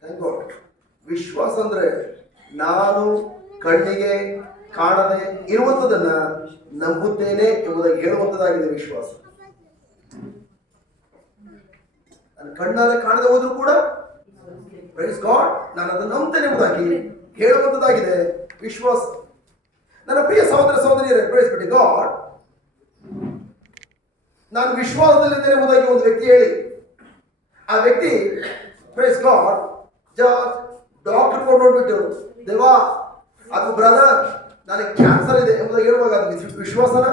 Thank god. ವಿಶ್ವಾಸ ಅಂದ್ರೆ ನಾನು ಕಣ್ಣಿಗೆ ಕಾಣದೆ ಇರುವಂತದನ್ನ ನಂಬುತ್ತೇನೆ ಎಂಬುದಾಗಿ ಹೇಳುವಂತದ್ದಾಗಿದೆ ವಿಶ್ವಾಸ. ನಾನು ಕಣ್ಣಾರೆ ಕಾಣದೆ ಹೋದ್ರೂ ಕೂಡ ಪ್ರೈಸ್ ಗಾಡ್ ನಾನು ಅದನ್ನು ನಂಬ್ತೇನೆ ಎಂಬುದಾಗಿ ಹೇಳುವಂತದ್ದಾಗಿದೆ ವಿಶ್ವಾಸ. ನನ್ನ ಪ್ರಿಯ ಸಹೋದರ ಸಹೋದರಿಯರೇ, ಪ್ರೈಸ್ ಬಿಡಿ ಗಾಡ್, ನಾನು ವಿಶ್ವಾಸದಲ್ಲಿದ್ದೇನೆ ಎಂಬುದಾಗಿ ಒಂದು ವ್ಯಕ್ತಿ ಹೇಳಿ, ಆ ವ್ಯಕ್ತಿ ಪ್ರೈಸ್ ಗಾಡ್ ಡಾಕ್ಟರ್ ಕೊಟ್ಟು ನೋಡ್ಬಿಟ್ಟು ದೇವಾ ಅಥವಾ ಬ್ರದರ್ ನನಗೆ ಕ್ಯಾನ್ಸರ್ ಇದೆ ಎಂಬುದಾಗಿ ಹೇಳುವಾಗ ಅದು ವಿಶ್ವಾಸನ?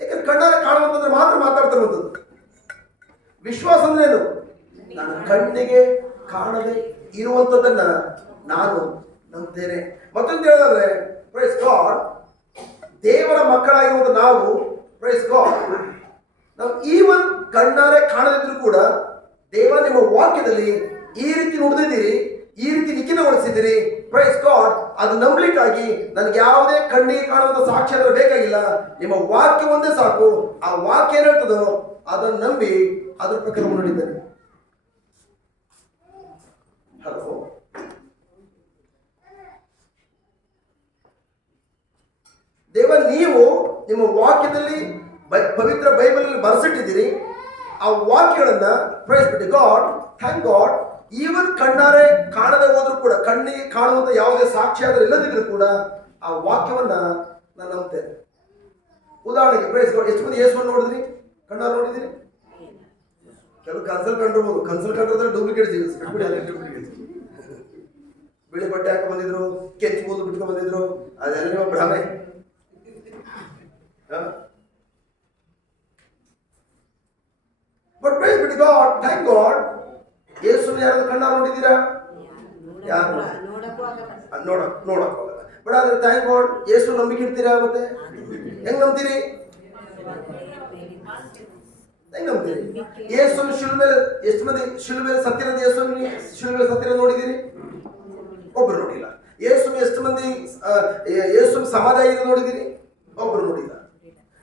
ಯಾಕಂದ್ರೆ ಕಣ್ಣಾರೆ ಕಾಣುವಂತಂದ್ರೆ ಮಾತ್ರ ಮಾತಾಡ್ತಿರುವಂಥದ್ದು. ವಿಶ್ವಾಸ ಅಂದ್ರೆ ಏನು? ನಾನು ಕಣ್ಣಿಗೆ ಕಾಣದೆ ಇರುವಂತದನ್ನ ನಾನು ನಂಬ್ತೇನೆ. ಮತ್ತೊಂದು ಹೇಳೋದಾದ್ರೆ ಪ್ರೈಸ್ ಗಾಡ್, ದೇವರ ಮಕ್ಕಳಾಗಿರುವಂತ ನಾವು ಪ್ರೈಸ್ ಗಾಡ್, ನಾವು ಈವನ್ ಕಣ್ಣಾರೆ ಕಾಣದಿದ್ರು ಕೂಡ ದೇವ ನಿಮ್ಮ ವಾಕ್ಯದಲ್ಲಿ ಈ ರೀತಿ ನುಡಿದಿದ್ದೀರಿ, ಈ ರೀತಿ ಲಿಖಿತಗೊಳಿಸಿದ್ದೀರಿ. ಪ್ರೈಸ್ ಗಾಡ್, ಅದು ನಂಬಲಿಕ್ಕಾಗಿ ನನಗೆ ಯಾವುದೇ ಕಣ್ಣಿಗೆ ಕಾಣುವಂತ ಸಾಕ್ಷಿ ಅಂದ್ರೆ ಬೇಕಾಗಿಲ್ಲ. ನಿಮ್ಮ ವಾಕ್ಯ ಒಂದೇ ಸಾಕು. ಆ ವಾಕ್ಯ ಏನ್ ಹೇಳ್ತದೋ ಅದನ್ನು ನಂಬಿ ಅದ್ರ ಪ್ರಕಾರ ನೋಡಿದ್ದೇನೆ. ಹಲೋ, ದೇವ ನೀವು ನಿಮ್ಮ ವಾಕ್ಯದಲ್ಲಿ ಪವಿತ್ರ ಬೈಬಲ್ ಬರೆಸಿಟ್ಟಿದ್ದೀರಿ. ಆ ವಾಕ್ಯಗಳನ್ನ price be to god, thank god, even ಕಣ್ಣಾರೆ ಕಾಣದೆ ಹೋದ್ರೂ ಕೂಡ, ಕಣ್ಣಿಗೆ ಕಾಣುವಂತ ಯಾವುದೇ ಸಾಕ್ಷಿ ಆದ್ರೆ ಇಲ್ಲದಿದ್ರು ಕೂಡ ಆ ವಾಕ್ಯವನ್ನ ನಾನು ನಂಬ್ತೇನೆ. ಉದಾಹರಣೆಗೆ ಪ್ರೈಸ್ ಗಾಡ್, ಎಷ್ಟು ಮಂದಿ ಯೇಸುವನ್ನು ನೋಡಿದ್ರಿ? ಕಣ್ಣಾರೆ ನೋಡಿದಿರಿ? ಕೆಲವು ಕನ್ಸಲ್ ಕಂಡಿರ್ಬೋದು. ಕನ್ಸಲ್ ಕಂಡ್ರೆ ಡೂಪ್ಲಿಕೇಟ್ ಜೀವಸ್ ಬಿಳಿ ಬಟ್ಟೆ ಹಾಕಿ ಬಂದಿದ್ರು, ಕೆಂಚು ಕೂದಲು ಬಿಟ್ಕೊಂಡು ಬಂದಿದ್ರು, ಅದೆಲ್ಲ ನಿಮ್ಮ ಭ್ರಮೆ. But price be to god, thank god, ಯೇಸುವನ್ನು ಯಾರಾದ್ರೂ ಕಣ್ಣಾರೆ ನೋಡಿದ್ದೀರಾ? ಯಾರು ನೋಡಕ್ ಹೋಗಲ್ಲ. ಬಟ್ ಆದ್ರೆ ಥ್ಯಾಂಕ್ ಗಾಡ್, ಯೇಸು ನಂಬಿಕೆ ಇಡ್ತೀರಾ? ಮತ್ತೆ ಹೆಂಗ್ ನಂಬ್ತೀರಿ? ಹೆಂಗ್ ನಂಬ್ತೀರಿ? ಯೇಸುವನ್ನು ಶಿಲುಬೆ, ಎಷ್ಟು ಮಂದಿ ಶಿಲುಬೆ ಸತ್ತಿರೋದು, ಯೇಸುವನ್ನು ಶಿಲುಬೆ ಸತ್ತಿರೋದು ನೋಡಿದ್ದೀರಿ? ಒಬ್ರು ನೋಡಿಲ್ಲ. ಯೇಸು ಎಷ್ಟು ಮಂದಿ ಯೇಸು ಸಮಾಧಿ ಆಗಿರೋದು ನೋಡಿದಿರಿ? ಒಬ್ರು ನೋಡಿಲ್ಲ.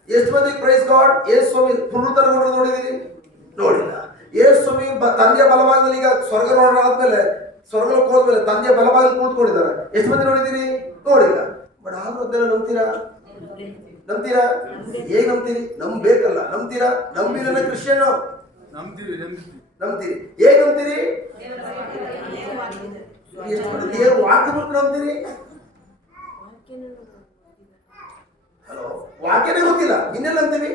ಎಷ್ಟು ಮಂದಿ ಪ್ರೈಸ್ ಗಾಡ್ ಯೇಸು ಸ್ವಾಮಿ ಪುನರುತ್ಥಾನಗೊಂಡು ನೋಡಿದಿರಿ? ನೋಡಿಲ್ಲ. ಯೇಸು ಸ್ವಾಮಿ ತಂದೆಯ ಬಲಭಾಗದಲ್ಲಿ ಈಗ ಸ್ವರ್ಗ ನೋಡಾದ್ಮೇಲೆ, ಸ್ವರ್ಗಕ್ಕೆ ಹೋದ್ಮೇಲೆ ತಂದೆಯ ಬಲಭಾಗದಲ್ಲಿ ಕೂತ್ಕೊಂಡಿದ್ದಾರೆ. ಎಷ್ಟು ಮಂದಿ ನೋಡಿದಿರಿ? ನೋಡಿಲ್ಲ. ಬಟ್ ಆದ್ರೂ ಅದನ್ನ ನಂಬ್ತೀರಾ? ನಂಬ್ತೀರಾ? ಹೇಗೆ ನಂಬ್ತೀರಿ? ನಂಬೇಕಲ್ಲ, ನಂಬ್ತೀರಾ? ನಂಬಿದ್ರೆ ಕ್ರಿಶ್ಚಿಯನ್ ನಂಬ್ತೀರಿ. ಹೇಗೆ ನಂಬ್ತೀರಿ? ಎಷ್ಟು ಮಂದಿ ದೇವರು ವಾಕ್ಯ ಬಿಟ್ಟು ಅಂತೀರಿ? ಹಲೋ, ವಾಕ್ಯನೇ ಗೊತ್ತಿಲ್ಲ ಇನ್ನೆಲ್ಲ ಅಂತೀವಿ?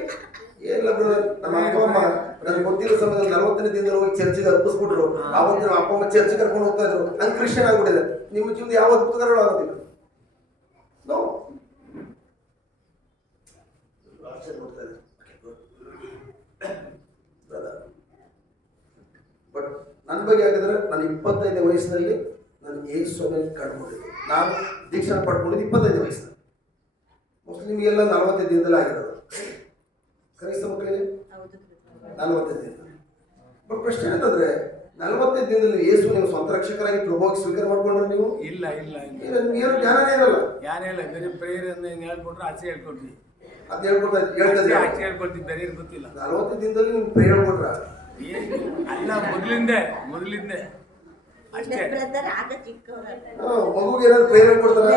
ಏನಿಲ್ಲ ಬ್ರದರ್, ನಮ್ಮ ಅಪ್ಪ ಅಮ್ಮ ನನಗೆ ಗೊತ್ತಿರೋ ಸಮಯದಲ್ಲಿ 40ನೇ ದಿನದಲ್ಲಿ ಹೋಗಿ ಚರ್ಚಿಗೆ ಅರ್ಪಿಸ್ಬಿಟ್ರು. ಆವತ್ತು ನಮ್ಮ ಅಪ್ಪ ಅಮ್ಮ ಚರ್ಚ್ ಕರ್ಕೊಂಡು ಹೋಗ್ತಾ ಇದ್ರು. ನಂಗೆ ಕ್ರಿಶ್ಚಿಯನ್ ಆಗ್ಬಿಟ್ಟಿದೆ. ನಿಮ್ಮ ಜೀವನ ಯಾವ ಅದ್ಭುತಗಳು ಆಗೋದಿಲ್ಲ. ನೋ, ಬಟ್ ನನ್ನ ಬಗ್ಗೆ ಆಗಿದ್ರೆ ನಾನು 25ನೇ ವಯಸ್ಸಿನಲ್ಲಿ ನಾನು ಯೇಸುವನ್ನು ಕಂಡುಕೊಂಡಿದ್ದೆ. ನಾನು ದೀಕ್ಷಾನ ಪಡ್ಕೊಂಡಿದ್ದು 25ನೇ ವಯಸ್ಸಿನಲ್ಲಿ. ಮೋಸ್ಟ್ಲಿ ನಿಮಗೆಲ್ಲ 45 ದಿನದಲ್ಲಿ ಆಗಿರೋದು. ಕ್ರೈಸ್ತ ಮಕ್ಕಳಿಗೆ 45 ದಿನ. ಬಟ್ ಪ್ರಶ್ನೆ ಏನಂತಂದ್ರೆ 45 ದಿನದಲ್ಲಿ ಯೇಸು ನಿಮ್ಮ ಸ್ವಂತ ರಕ್ಷಕರಾಗಿ ಪ್ರಭುವಾಗಿ ಸ್ವೀಕಾರ ಮಾಡ್ಕೊಂಡ್ರೆ ನೀವು? ಇಲ್ಲ ಇಲ್ಲ ಇಲ್ಲ, ನಿಮ್ಗೆ ಏನು ಜ್ಞಾನನೇ ಇರಲ್ಲ. ಯಾರೇ ಇಲ್ಲ, ಬೇರೆ ಪ್ರೇಯರ್ ಹೇಳ್ಕೊಟ್ರೆ ಆಚೆ ಹೇಳ್ಕೊಡ್ತೀವಿ, ಅದು ಹೇಳ್ತದೆ ಆಚೆ ಹೇಳ್ಕೊಡ್ತೀವಿ, ಬೇರೆ ಏನು ಗೊತ್ತಿಲ್ಲ. 40 ದಿನದಲ್ಲಿ ನೀವು ಪ್ರೇಯರ್ ಹೇಳ್ಕೊಟ್ರ? ಅಲ್ಲ, ಮೊದಲಿಂದೆ ಅಷ್ಟೇ. ಮಗುಗೆ ಏನಾದ್ರು ಪ್ರೇಯರ್ ಹೇಳ್ಕೊಡ್ತಾರ?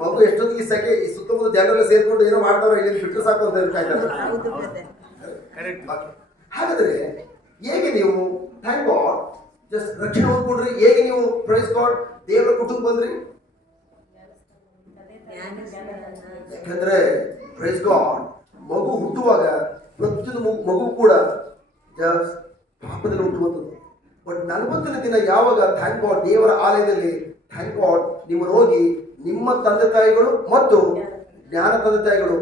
ಮಗು ಎಷ್ಟೊತ್ತಿಗೆ ಸೆಕೆ ಈ ಸುತ್ತಮುತ್ತ ಜನರೆಲ್ಲ ಸೇರ್ಕೊಂಡು ಏನೋ ಮಾಡ್ತಾರೋ ಇಲ್ಲಿ ಬಿಟ್ಟರೆ ಸಾಕು ಅಂತ ಹೇಳ್ತಾ ಕರೆಕ್ಟ್. ಹಾಗಾದ್ರೆ ಹೇಗೆ ನೀವು ಥ್ಯಾಂಕ್ ಗಾಡ್ ಜಸ್ಟ್ ರಕ್ಷಣೆ ಹೊಂದ್ಕೊಂಡ್ರಿ? ಹೇಗೆ ನೀವು ಪ್ರೈಸ್ ಗಾಡ್ ದೇವರ ಕುಟುಂಬ ಬಂದ್ರಿ? ಯಾಕಂದ್ರೆ ಪ್ರೈಸ್ ಗಾಡ್ ಮಗು ಹುಟ್ಟುವಾಗ ಪ್ರತಿಯೊಂದು ಮಗು ಕೂಡ ಪಾಪದಲ್ಲಿ ಹುಟ್ಟುವಂಥದ್ದು. ಬಟ್ 40ನೇ ದಿನ ಯಾವಾಗ ಥ್ಯಾಂಕ್ ಗಾಡ್ ದೇವರ ಆಲಯದಲ್ಲಿ ಥ್ಯಾಂಕ್ ಗಾಡ್ ನಿಮ್ಮನ್ನು ಹೋಗಿ ನಿಮ್ಮ ತಂದೆ ತಾಯಿಗಳು ಮತ್ತು ಜ್ಞಾನ ತಂದೆ ತಾಯಿಗಳು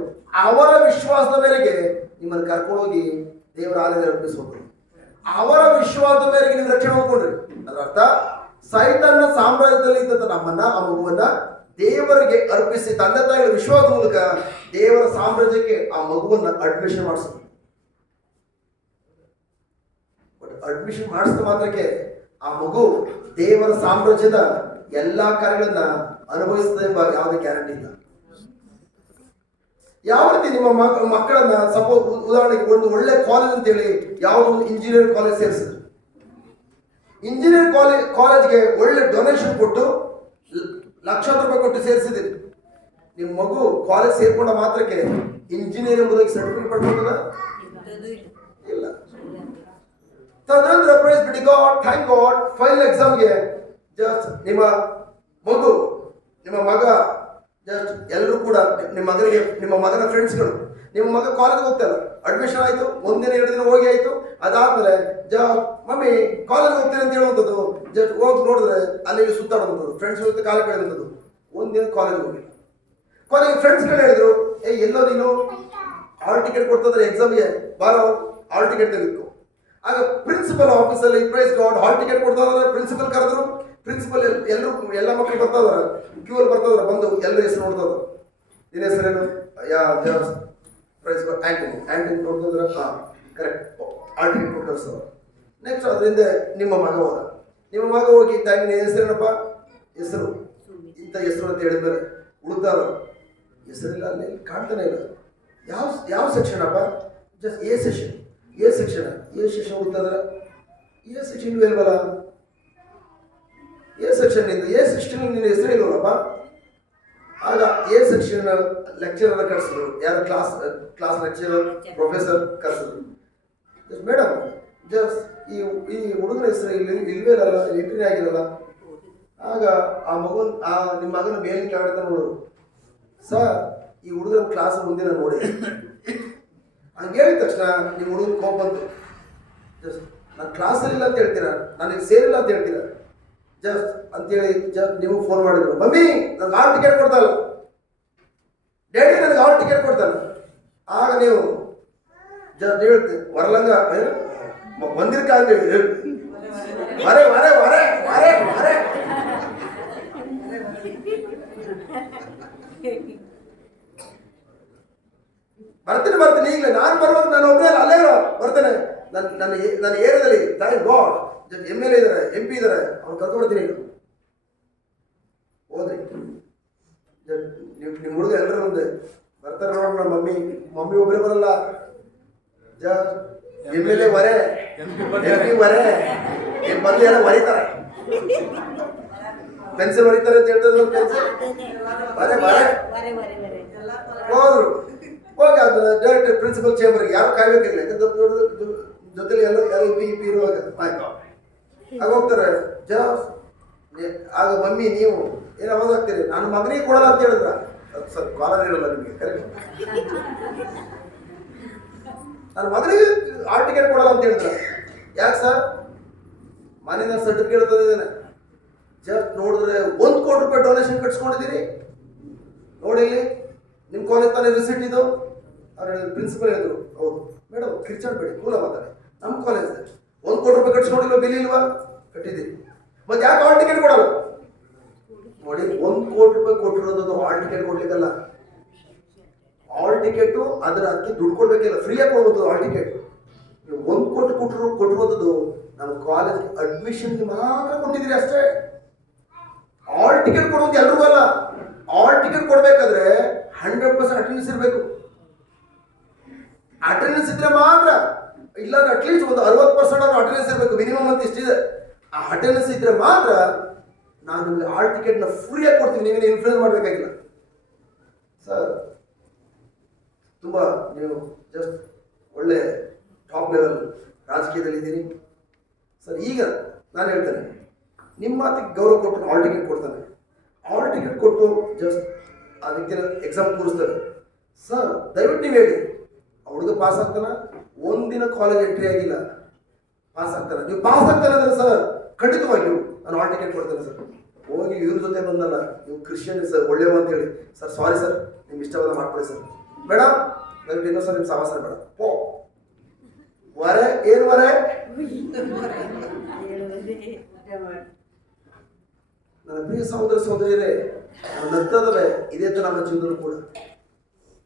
ಅವರ ವಿಶ್ವಾಸದ ಮೇರೆಗೆ ನಿಮ್ಮನ್ನು ಕರ್ಕೊಂಡು ಹೋಗಿ ದೇವರ ಆಲಯದಲ್ಲಿ ಅರ್ಪಿಸಬಹುದು. ಅವರ ವಿಶ್ವಾಸದ ಮೇರೆಗೆ ನೀವು ರಕ್ಷಣೆ ಹೊಂದ್ಕೊಂಡ್ರಿ. ಅದರ ಅರ್ಥ ಸೈತಾನ್ನ ಸಾಮ್ರಾಜ್ಯದಲ್ಲಿ ಇದ್ದಂಥ ನಮ್ಮನ್ನ, ಆ ಮಗುವನ್ನ ದೇವರಿಗೆ ಅರ್ಪಿಸಿ ತಂದೆ ತಾಯಿಗಳ ವಿಶ್ವಾಸದ ಮೂಲಕ ದೇವರ ಸಾಮ್ರಾಜ್ಯಕ್ಕೆ ಆ ಮಗುವನ್ನ ಅಡ್ಮಿಷನ್ ಮಾಡಿಸೋದು. ಬಟ್ ಅಡ್ಮಿಷನ್ ಮಾಡಿಸಿದ ಮಾತ್ರಕ್ಕೆ ಆ ಮಗು ದೇವರ ಸಾಮ್ರಾಜ್ಯದ ಎಲ್ಲಾ ಕಾರ್ಯಗಳನ್ನ ಅನುಭವಿಸ್ತದೆ ಎಂಬ ಯಾವುದೇ ಗ್ಯಾರಂಟಿ ಇಲ್ಲ. ಯಾವ ರೀತಿ ನಿಮ್ಮ ಮಕ್ಕಳನ್ನ ಸಪೋಸ್ ಉದಾಹರಣೆಗೆ ಒಂದು ಒಳ್ಳೆ ಕಾಲೇಜ್ ಅಂತೇಳಿ ಯಾವುದೋ ಒಂದು ಇಂಜಿನಿಯರಿಂಗ್ ಕಾಲೇಜ್ ಸೇರಿಸಿದ್ರು. ಇಂಜಿನಿಯರಿಂಗ್ ಕಾಲೇಜ್ಗೆ ಒಳ್ಳೆ ಡೊನೇಷನ್ ಕೊಟ್ಟು ಲಕ್ಷಾಂತರ ರೂಪಾಯಿ ಕೊಟ್ಟು ಸೇರಿಸಿದ್ರಿ. ನಿಮ್ಮ ಮಗು ಕಾಲೇಜ್ ಸೇರ್ಕೊಂಡ ಮಾತ್ರಕ್ಕೆ ಇಂಜಿನಿಯರ್ ಎಂಬುದಾಗಿ ಸರ್ಟಿಫಿಕೇಟ್ ಪಡ್ಕೊಂಡ ಇಲ್ಲ. ತದನಂತರ ಪ್ರೈಸ್ ಬಿಡಿ ಗಾಡ್, ಥ್ಯಾಂಕ್ ಗಾಡ್, ಫೈನಲ್ ಎಕ್ಸಾಮ್ಗೆ ಜಸ್ಟ್ ನಿಮ್ಮ ಮಗು, ನಿಮ್ಮ ಮಗ, ಜಸ್ಟ್ ಎಲ್ಲರೂ ಕೂಡ ನಿಮ್ಮ ಮಗನ ಫ್ರೆಂಡ್ಸ್ಗಳು, ನಿಮ್ಮ ಮಗ ಕಾಲೇಜ್ಗೆ ಹೋಗ್ತಾರೆ, ಅಡ್ಮಿಷನ್ ಆಯಿತು, ಒಂದಿನ 2 ದಿನ ಹೋಗಿ ಆಯಿತು. ಅದಾದ್ಮೇಲೆ ಮಮ್ಮಿ ಕಾಲೇಜ್ ಹೋಗ್ತೀನಿ ಅಂತ ಹೇಳುವಂಥದ್ದು, ಜಸ್ಟ್ ಹೋಗಿ ನೋಡಿದ್ರೆ ಅಲ್ಲಿ ಸುತ್ತಾಡುವಂಥದ್ದು, ಫ್ರೆಂಡ್ಸ್ ಜೊತೆ ಕಾಲ ಕಳೆಯುವಂಥದ್ದು. ಒಂದಿನ ಕಾಲೇಜ್ ಹೋಗಿಲ್ಲ. ಕೊನೆಗೆ ಫ್ರೆಂಡ್ಸ್ಗಳು ಹೇಳಿದ್ರು, ಎಲ್ಲೋ ನೀನು ಹಾಲ್ ಟಿಕೆಟ್ ಕೊಡ್ತಂದ್ರೆ ಎಕ್ಸಾಮ್ಗೆ ಬಾರೋ, ಹಾಲ್ ಟಿಕೆಟ್ ತೆಗೆದುಕೋ. ಆಗ ಪ್ರಿನ್ಸಿಪಲ್ ಆಫೀಸಲ್ಲಿ ಪ್ರೈಸ್ ಗಾಡ್ ಹಾಲ್ ಟಿಕೆಟ್ ಕೊಡ್ತಾ ಇದ್ದಾರೆ. ಪ್ರಿನ್ಸಿಪಲ್ ಕರೆದ್ರು. ಪ್ರಿನ್ಸಿಪಲ್ ಎಲ್ಲ ಮಕ್ಕಳು ಬರ್ತಾ ಇದಾರೆ, ಕ್ಯೂ ಅಲ್ಲಿ ಬರ್ತಾ ಇದಾರೆ. ಬಂದು ಎಲ್ಲರ ಹೆಸರು ನೋಡ್ತಾ ಇದ್ದಾರೆ. ನಿನ್ನ ಹೆಸರೇನು? ಪ್ರೈಸ್ ಗಾಡ್ ಆಂಟನಿ ನೋಡ್ತಿದ್ರೆ ಹಾಂ ಕರೆಕ್ಟ್, ಹಾಲ್ ಟಿಕೆಟ್ ಕೊಟ್ಟು ಕಳಿಸ್ತವ್ರು. ನೆಕ್ಸ್ಟ್ ಅದರಿಂದ ನಿಮ್ಮ ಮಗ ಹೋದ. ನಿಮ್ಮ ಮಗ ಹೋಗಿ ತಾಯಿ ನಿನ್ನ ಹೆಸರೇನಪ್ಪ? ಹೆಸರು ಇಂಥ ಹೆಸರು ಅಂತ ಹೇಳಿದ್ಮೇಲೆ ಹುಡುಕ್ತಾ ಇದ್ದಾರೆ. ಹೆಸರಿಲ್ಲ, ಅಲ್ಲಿ ಕಾಣ್ತಾನೆ ಇಲ್ಲ. ಯಾವ ಸೆಕ್ಷನ್ ಅಪ್ಪ? ಜಸ್ಟ್ ಎ ಸೆಕ್ಷನ್ ಹುಡುಕ್ತಾ ಇದ್ದಾರೆ. ಎ ಸೆಕ್ಷನ್ ಇಲ್ವಲ್ಲ, ಎ ಸೆಕ್ಷನ್ ನಿನ್ನ ಹೆಸರು ಇಲ್ವಲ್ಲಪ್ಪ. ಆಗ ಎ ಸೆಕ್ಷನ್ ಲೆಕ್ಚರರ್ ಕರೆಸಿದ್ರು. ಯಾರು? ಕ್ಲಾಸ್ ಲೆಕ್ಚರರ್, ಪ್ರೊಫೆಸರ್ ಕರೆಸಿದ್ರು. ಮೇಡಮ್ ಜಸ್ಟ್ ಈ ಹುಡುಗನ ಹೆಸರು ಇಲ್ವೇ ಇಲ್ಲ, ಎಂಟ್ರಿ ಆಗಿರಲ್ಲ. ಆಗ ಆ ನಿಮ್ಮ ಮಗನ ಮೇಲೆ ಕೆಳಗಡೆ ನೋಡೋದು, ಸರ್ ಈ ಹುಡುಗನ ಕ್ಲಾಸ್ ಮುಂದಿನ ನೋಡಿ. ಹಂಗೆ ಹೇಳಿದ ತಕ್ಷಣ ನಿಮ್ಮ ಹುಡುಗನ ಕೋಪ ಬಂತು. ಜಸ್ಟ್ ನಾನು ಕ್ಲಾಸಲ್ಲಿ ಇಲ್ಲ ಅಂತ ಹೇಳ್ತೀರಾ, ನನಗೆ ಸೇರಿಲ್ಲ ಅಂತ ಹೇಳ್ತೀರಾ ಜಸ್ಟ್ ಅಂತೇಳಿ ನಿಮಗೆ ಫೋನ್ ಮಾಡಿದ್ರು. ಮಮ್ಮಿ ನನಗೆ ಹಾಲ್ ಟಿಕೆಟ್ ಕೊಡ್ತಾಲ್ಲ, ಡ್ಯಾಡಿ ನನಗೆ ಹಾಲ್ ಟಿಕೆಟ್ ಕೊಡ್ತಾನೆ. ಆಗ ನೀವು ಜಸ್ಟ್ ಹೇಳ್ತೀವಿ ವರಲಂಗ ಬಂದಿರ್ಕಾಗ ವರೆ ವರೆ ವರೆ ವರೆ ವರೆ ಬರ್ತೀನಿ ಈಗಲೇ. ನಾನು ಬರುವಾಗ ನಾನು ಒಬ್ಬನೇ ಅಲ್ಲೇ ಇರೋ ಬರ್ತೇನೆ. ನನ್ನ ಏರಿಯಾದಲ್ಲಿ ಥ್ಯಾಂಕ್ ಗಾಡ್ MLA ಇದ್ದಾರೆ, MP ಇದ್ದಾರೆ, ಅವ್ರು ಕರ್ಕೊಡ್ತೀನಿ. ಈಗ ಹೋದ್ರಿ ನಿಮ್ಮ ಹುಡುಗ ಎಲ್ಲರೂ ಮುಂದೆ ಬರ್ತಾರೆ ನೋಡೋಣ. ಮಮ್ಮಿ ಒಬ್ಬರೇ ಬರಲ್ಲ, MLA ವರೆ, MP ವರೆ, ಬಂದು ಎಲ್ಲ ಬರೀತಾರೆ, ಪೆನ್ಸಿಲ್ ಬರೀತಾರೆ ಅಂತ ಹೇಳ್ತಾರೆ. ಪೆನ್ಸಿಲ್ ವರೆ ವರೆ ಹೋದ್ರು. ಹೋಗಿ ಅದು ಡೈರೆಕ್ಟ್ ಪ್ರಿನ್ಸಿಪಲ್ ಚೇಂಬರ್ಗೆ ಯಾರು ಕಾಯ್ಬೇಕಾಗಿಲ್ಲ, ಯಾಕಂದ್ರೆ ಜೊತೆಲಿ ಎಲ್ಲ EP ಇರುವಾಗ ಆಗ ಹೋಗ್ತಾರೆ. ಆಗ ಮಮ್ಮಿ ನೀವು ಏನು ಅವಾಗ ಆಗ್ತೀರಿ, ನಾನು ಮಗನಿಗೆ ಕೊಡಲ್ಲ ಅಂತ ಹೇಳಿದ್ರ, ಸರ್ ಕಾಲರ್ ಇರಲ್ಲ ನಿಮಗೆ ಕರೆಕ್ಟ್, ನನ್ನ ಮಗನಿಗೆ ಆಲ್ ಟಿಕೆಟ್ ಕೊಡಲ್ಲ ಅಂತ ಹೇಳಿದ್ರ. ಯಾಕೆ ಸರ್, ಮನೆಯಿಂದ ಸರ್ಟಿಫಿಕೇಟ್ ತಂದಿದ್ದೇನೆ, ಜಸ್ಟ್ ನೋಡಿದ್ರೆ 1 ಕೋಟಿ ರೂಪಾಯಿ ಡೊನೇಷನ್ ಕಟ್ಸ್ಕೊಂಡಿದ್ದೀರಿ ನೋಡಿ, ಇಲ್ಲಿ ನಿಮ್ಮ ಕಾಲೇಜ್ ತಾನೇ ರಿಸಿಟ್ ಇದು. ಅವ್ರು ಪ್ರಿನ್ಸಿಪಲ್ ಹೇಳಿದ್ರು, ಹೌದು ಮೇಡಮ್ ಕಿರ್ಚಾಡ್ಬೇಡಿ, ಕೂಲ ಮಾತಾಡಿ, ನಮ್ಮ ಕಾಲೇಜ್ 1 ಕೋಟಿ ರೂಪಾಯಿ ಕಟ್ಸ್ಕೊಂಡಿಲ್ವ, ಬಿಲ್ ಇಲ್ವಾ, ಕಟ್ಟಿದ್ದೀರಿ, ಮತ್ತೆ ಯಾಕೆ ಹಾಲ್ ಟಿಕೆಟ್ ಕೊಡಲ್ಲ ನೋಡಿ. 1 ಕೋಟಿ ರೂಪಾಯಿ ಕೊಟ್ಟಿರೋದು ಹಾಲ್ ಟಿಕೆಟ್ ಕೊಡ್ಲಿಕ್ಕಲ್ಲ, ಹಾಲ್ ಟಿಕೆಟು ಅದರ ಅದಕ್ಕೆ ದುಡ್ಡು ಕೊಡ್ಬೇಕಿಲ್ಲ, ಫ್ರೀಯಾಗಿ ಕೊಡ್ಬೋದು ಹಾಲ್ ಟಿಕೆಟ್. ನೀವು 1 ಕೋಟಿ ಕೊಟ್ಟಿರೋದು ನಮ್ಮ ಕಾಲೇಜ್ ಅಡ್ಮಿಷನ್ಗೆ ಮಾತ್ರ ಕೊಟ್ಟಿದ್ದೀರಿ ಅಷ್ಟೇ. ಹಾಲ್ ಟಿಕೆಟ್ ಕೊಡೋದು ಎಲ್ರಿಗೂ ಅಲ್ಲ, ಹಾಲ್ ಟಿಕೆಟ್ ಕೊಡ್ಬೇಕಾದ್ರೆ 100% ಅಟೆಂಡೆನ್ಸ್ ಇರಬೇಕು. ಅಟೆಂಡೆನ್ಸ್ ಇದ್ರೆ ಮಾತ್ರ, ಇಲ್ಲಾಂದ್ರೆ ಅಟ್ಲೀಸ್ಟ್ ಒಂದು 60% ಅಟೆಂಡೆನ್ಸ್ ಇರಬೇಕು ಮಿನಿಮಮ್ ಅಂತ ಇಷ್ಟಿದೆ. ಆ ಅಟೆಂಡೆನ್ಸ್ ಇದ್ರೆ ಮಾತ್ರ ನಾನು ನಿಮಗೆ ಹಾಲ್ ಟಿಕೆಟ್ನ ಫ್ರೀಯಾಗಿ ಕೊಡ್ತೀನಿ, ನೀವೇನು ಇನ್ಫ್ಲೂಯೆನ್ಸ್ ಮಾಡಬೇಕಾಗಿಲ್ಲ ಸರ್. ತುಂಬ ನೀವು ಜಸ್ಟ್ ಒಳ್ಳೆ ಟಾಪ್ ಲೆವೆಲ್ ರಾಜಕೀಯದಲ್ಲಿದ್ದೀರಿ ಸರ್. ಈಗ ನಾನು ಹೇಳ್ತೇನೆ, ನಿಮ್ಮ ಮಾತಿಗೆ ಗೌರವ ಕೊಟ್ಟು ಹಾಲ್ ಟಿಕೆಟ್ ಕೊಡ್ತಾನೆ, ಹಾಲ್ ಟಿಕೆಟ್ ಕೊಟ್ಟು ಜಸ್ಟ್ ಆ ವ್ಯಕ್ತಿನ ಎಕ್ಸಾಮ್ ಕೂರಿಸ್ತಾರೆ ಸರ್. ದಯವಿಟ್ಟು ನೀವು ಹೇಳಿ, ಆ ಹುಡುಗ ಪಾಸ್ ಆಗ್ತಾನ, ಒಂದಿನ ಕಾಲೇಜ್ ಎಂಟ್ರಿ ಆಗಿಲ್ಲ, ಪಾಸ್ ಆಗ್ತಾನೆ, ನೀವು ಪಾಸ್ ಆಗ್ತಾನೆ ಅಂದ್ರೆ ಸರ್ ಖಂಡಿತವಾಗಿಯೂ ನಾನು ಹಾಲ್ ಟಿಕೆಟ್ ಕೊಡ್ತೇನೆ ಸರ್. ಹೋಗಿ ಇವ್ರ ಜೊತೆ ಬಂದಲ್ಲ, ನೀವು ಕ್ರಿಶ್ಚಿಯನ್ ಸರ್ ಒಳ್ಳೆಯವ ಅಂತ ಹೇಳಿ, ಸರ್ ಸಾರಿ ಸರ್, ನಿಮ್ಗೆ ಇಷ್ಟವಾದ ಮಾಡ್ಕೊಳ್ಳಿ ಸರ್, ಬೇಡ ದಯವಿಟ್ಟು ಇನ್ನೂ ಸರ್ ನಿಮ್ಮ ಸವಾಸ ಬೇಡ, ಓ ವರೆ ಏನು ವರೆ. ನನ್ನ ಪ್ರಿಯ ಸಹೋದರ ಸಹೋದರಿಯರೇ, ನಗ್ತದವೆ ಇದೇ ತರ ನಮ್ಮ ಜೀವನದಲ್ಲೂ ಕೂಡ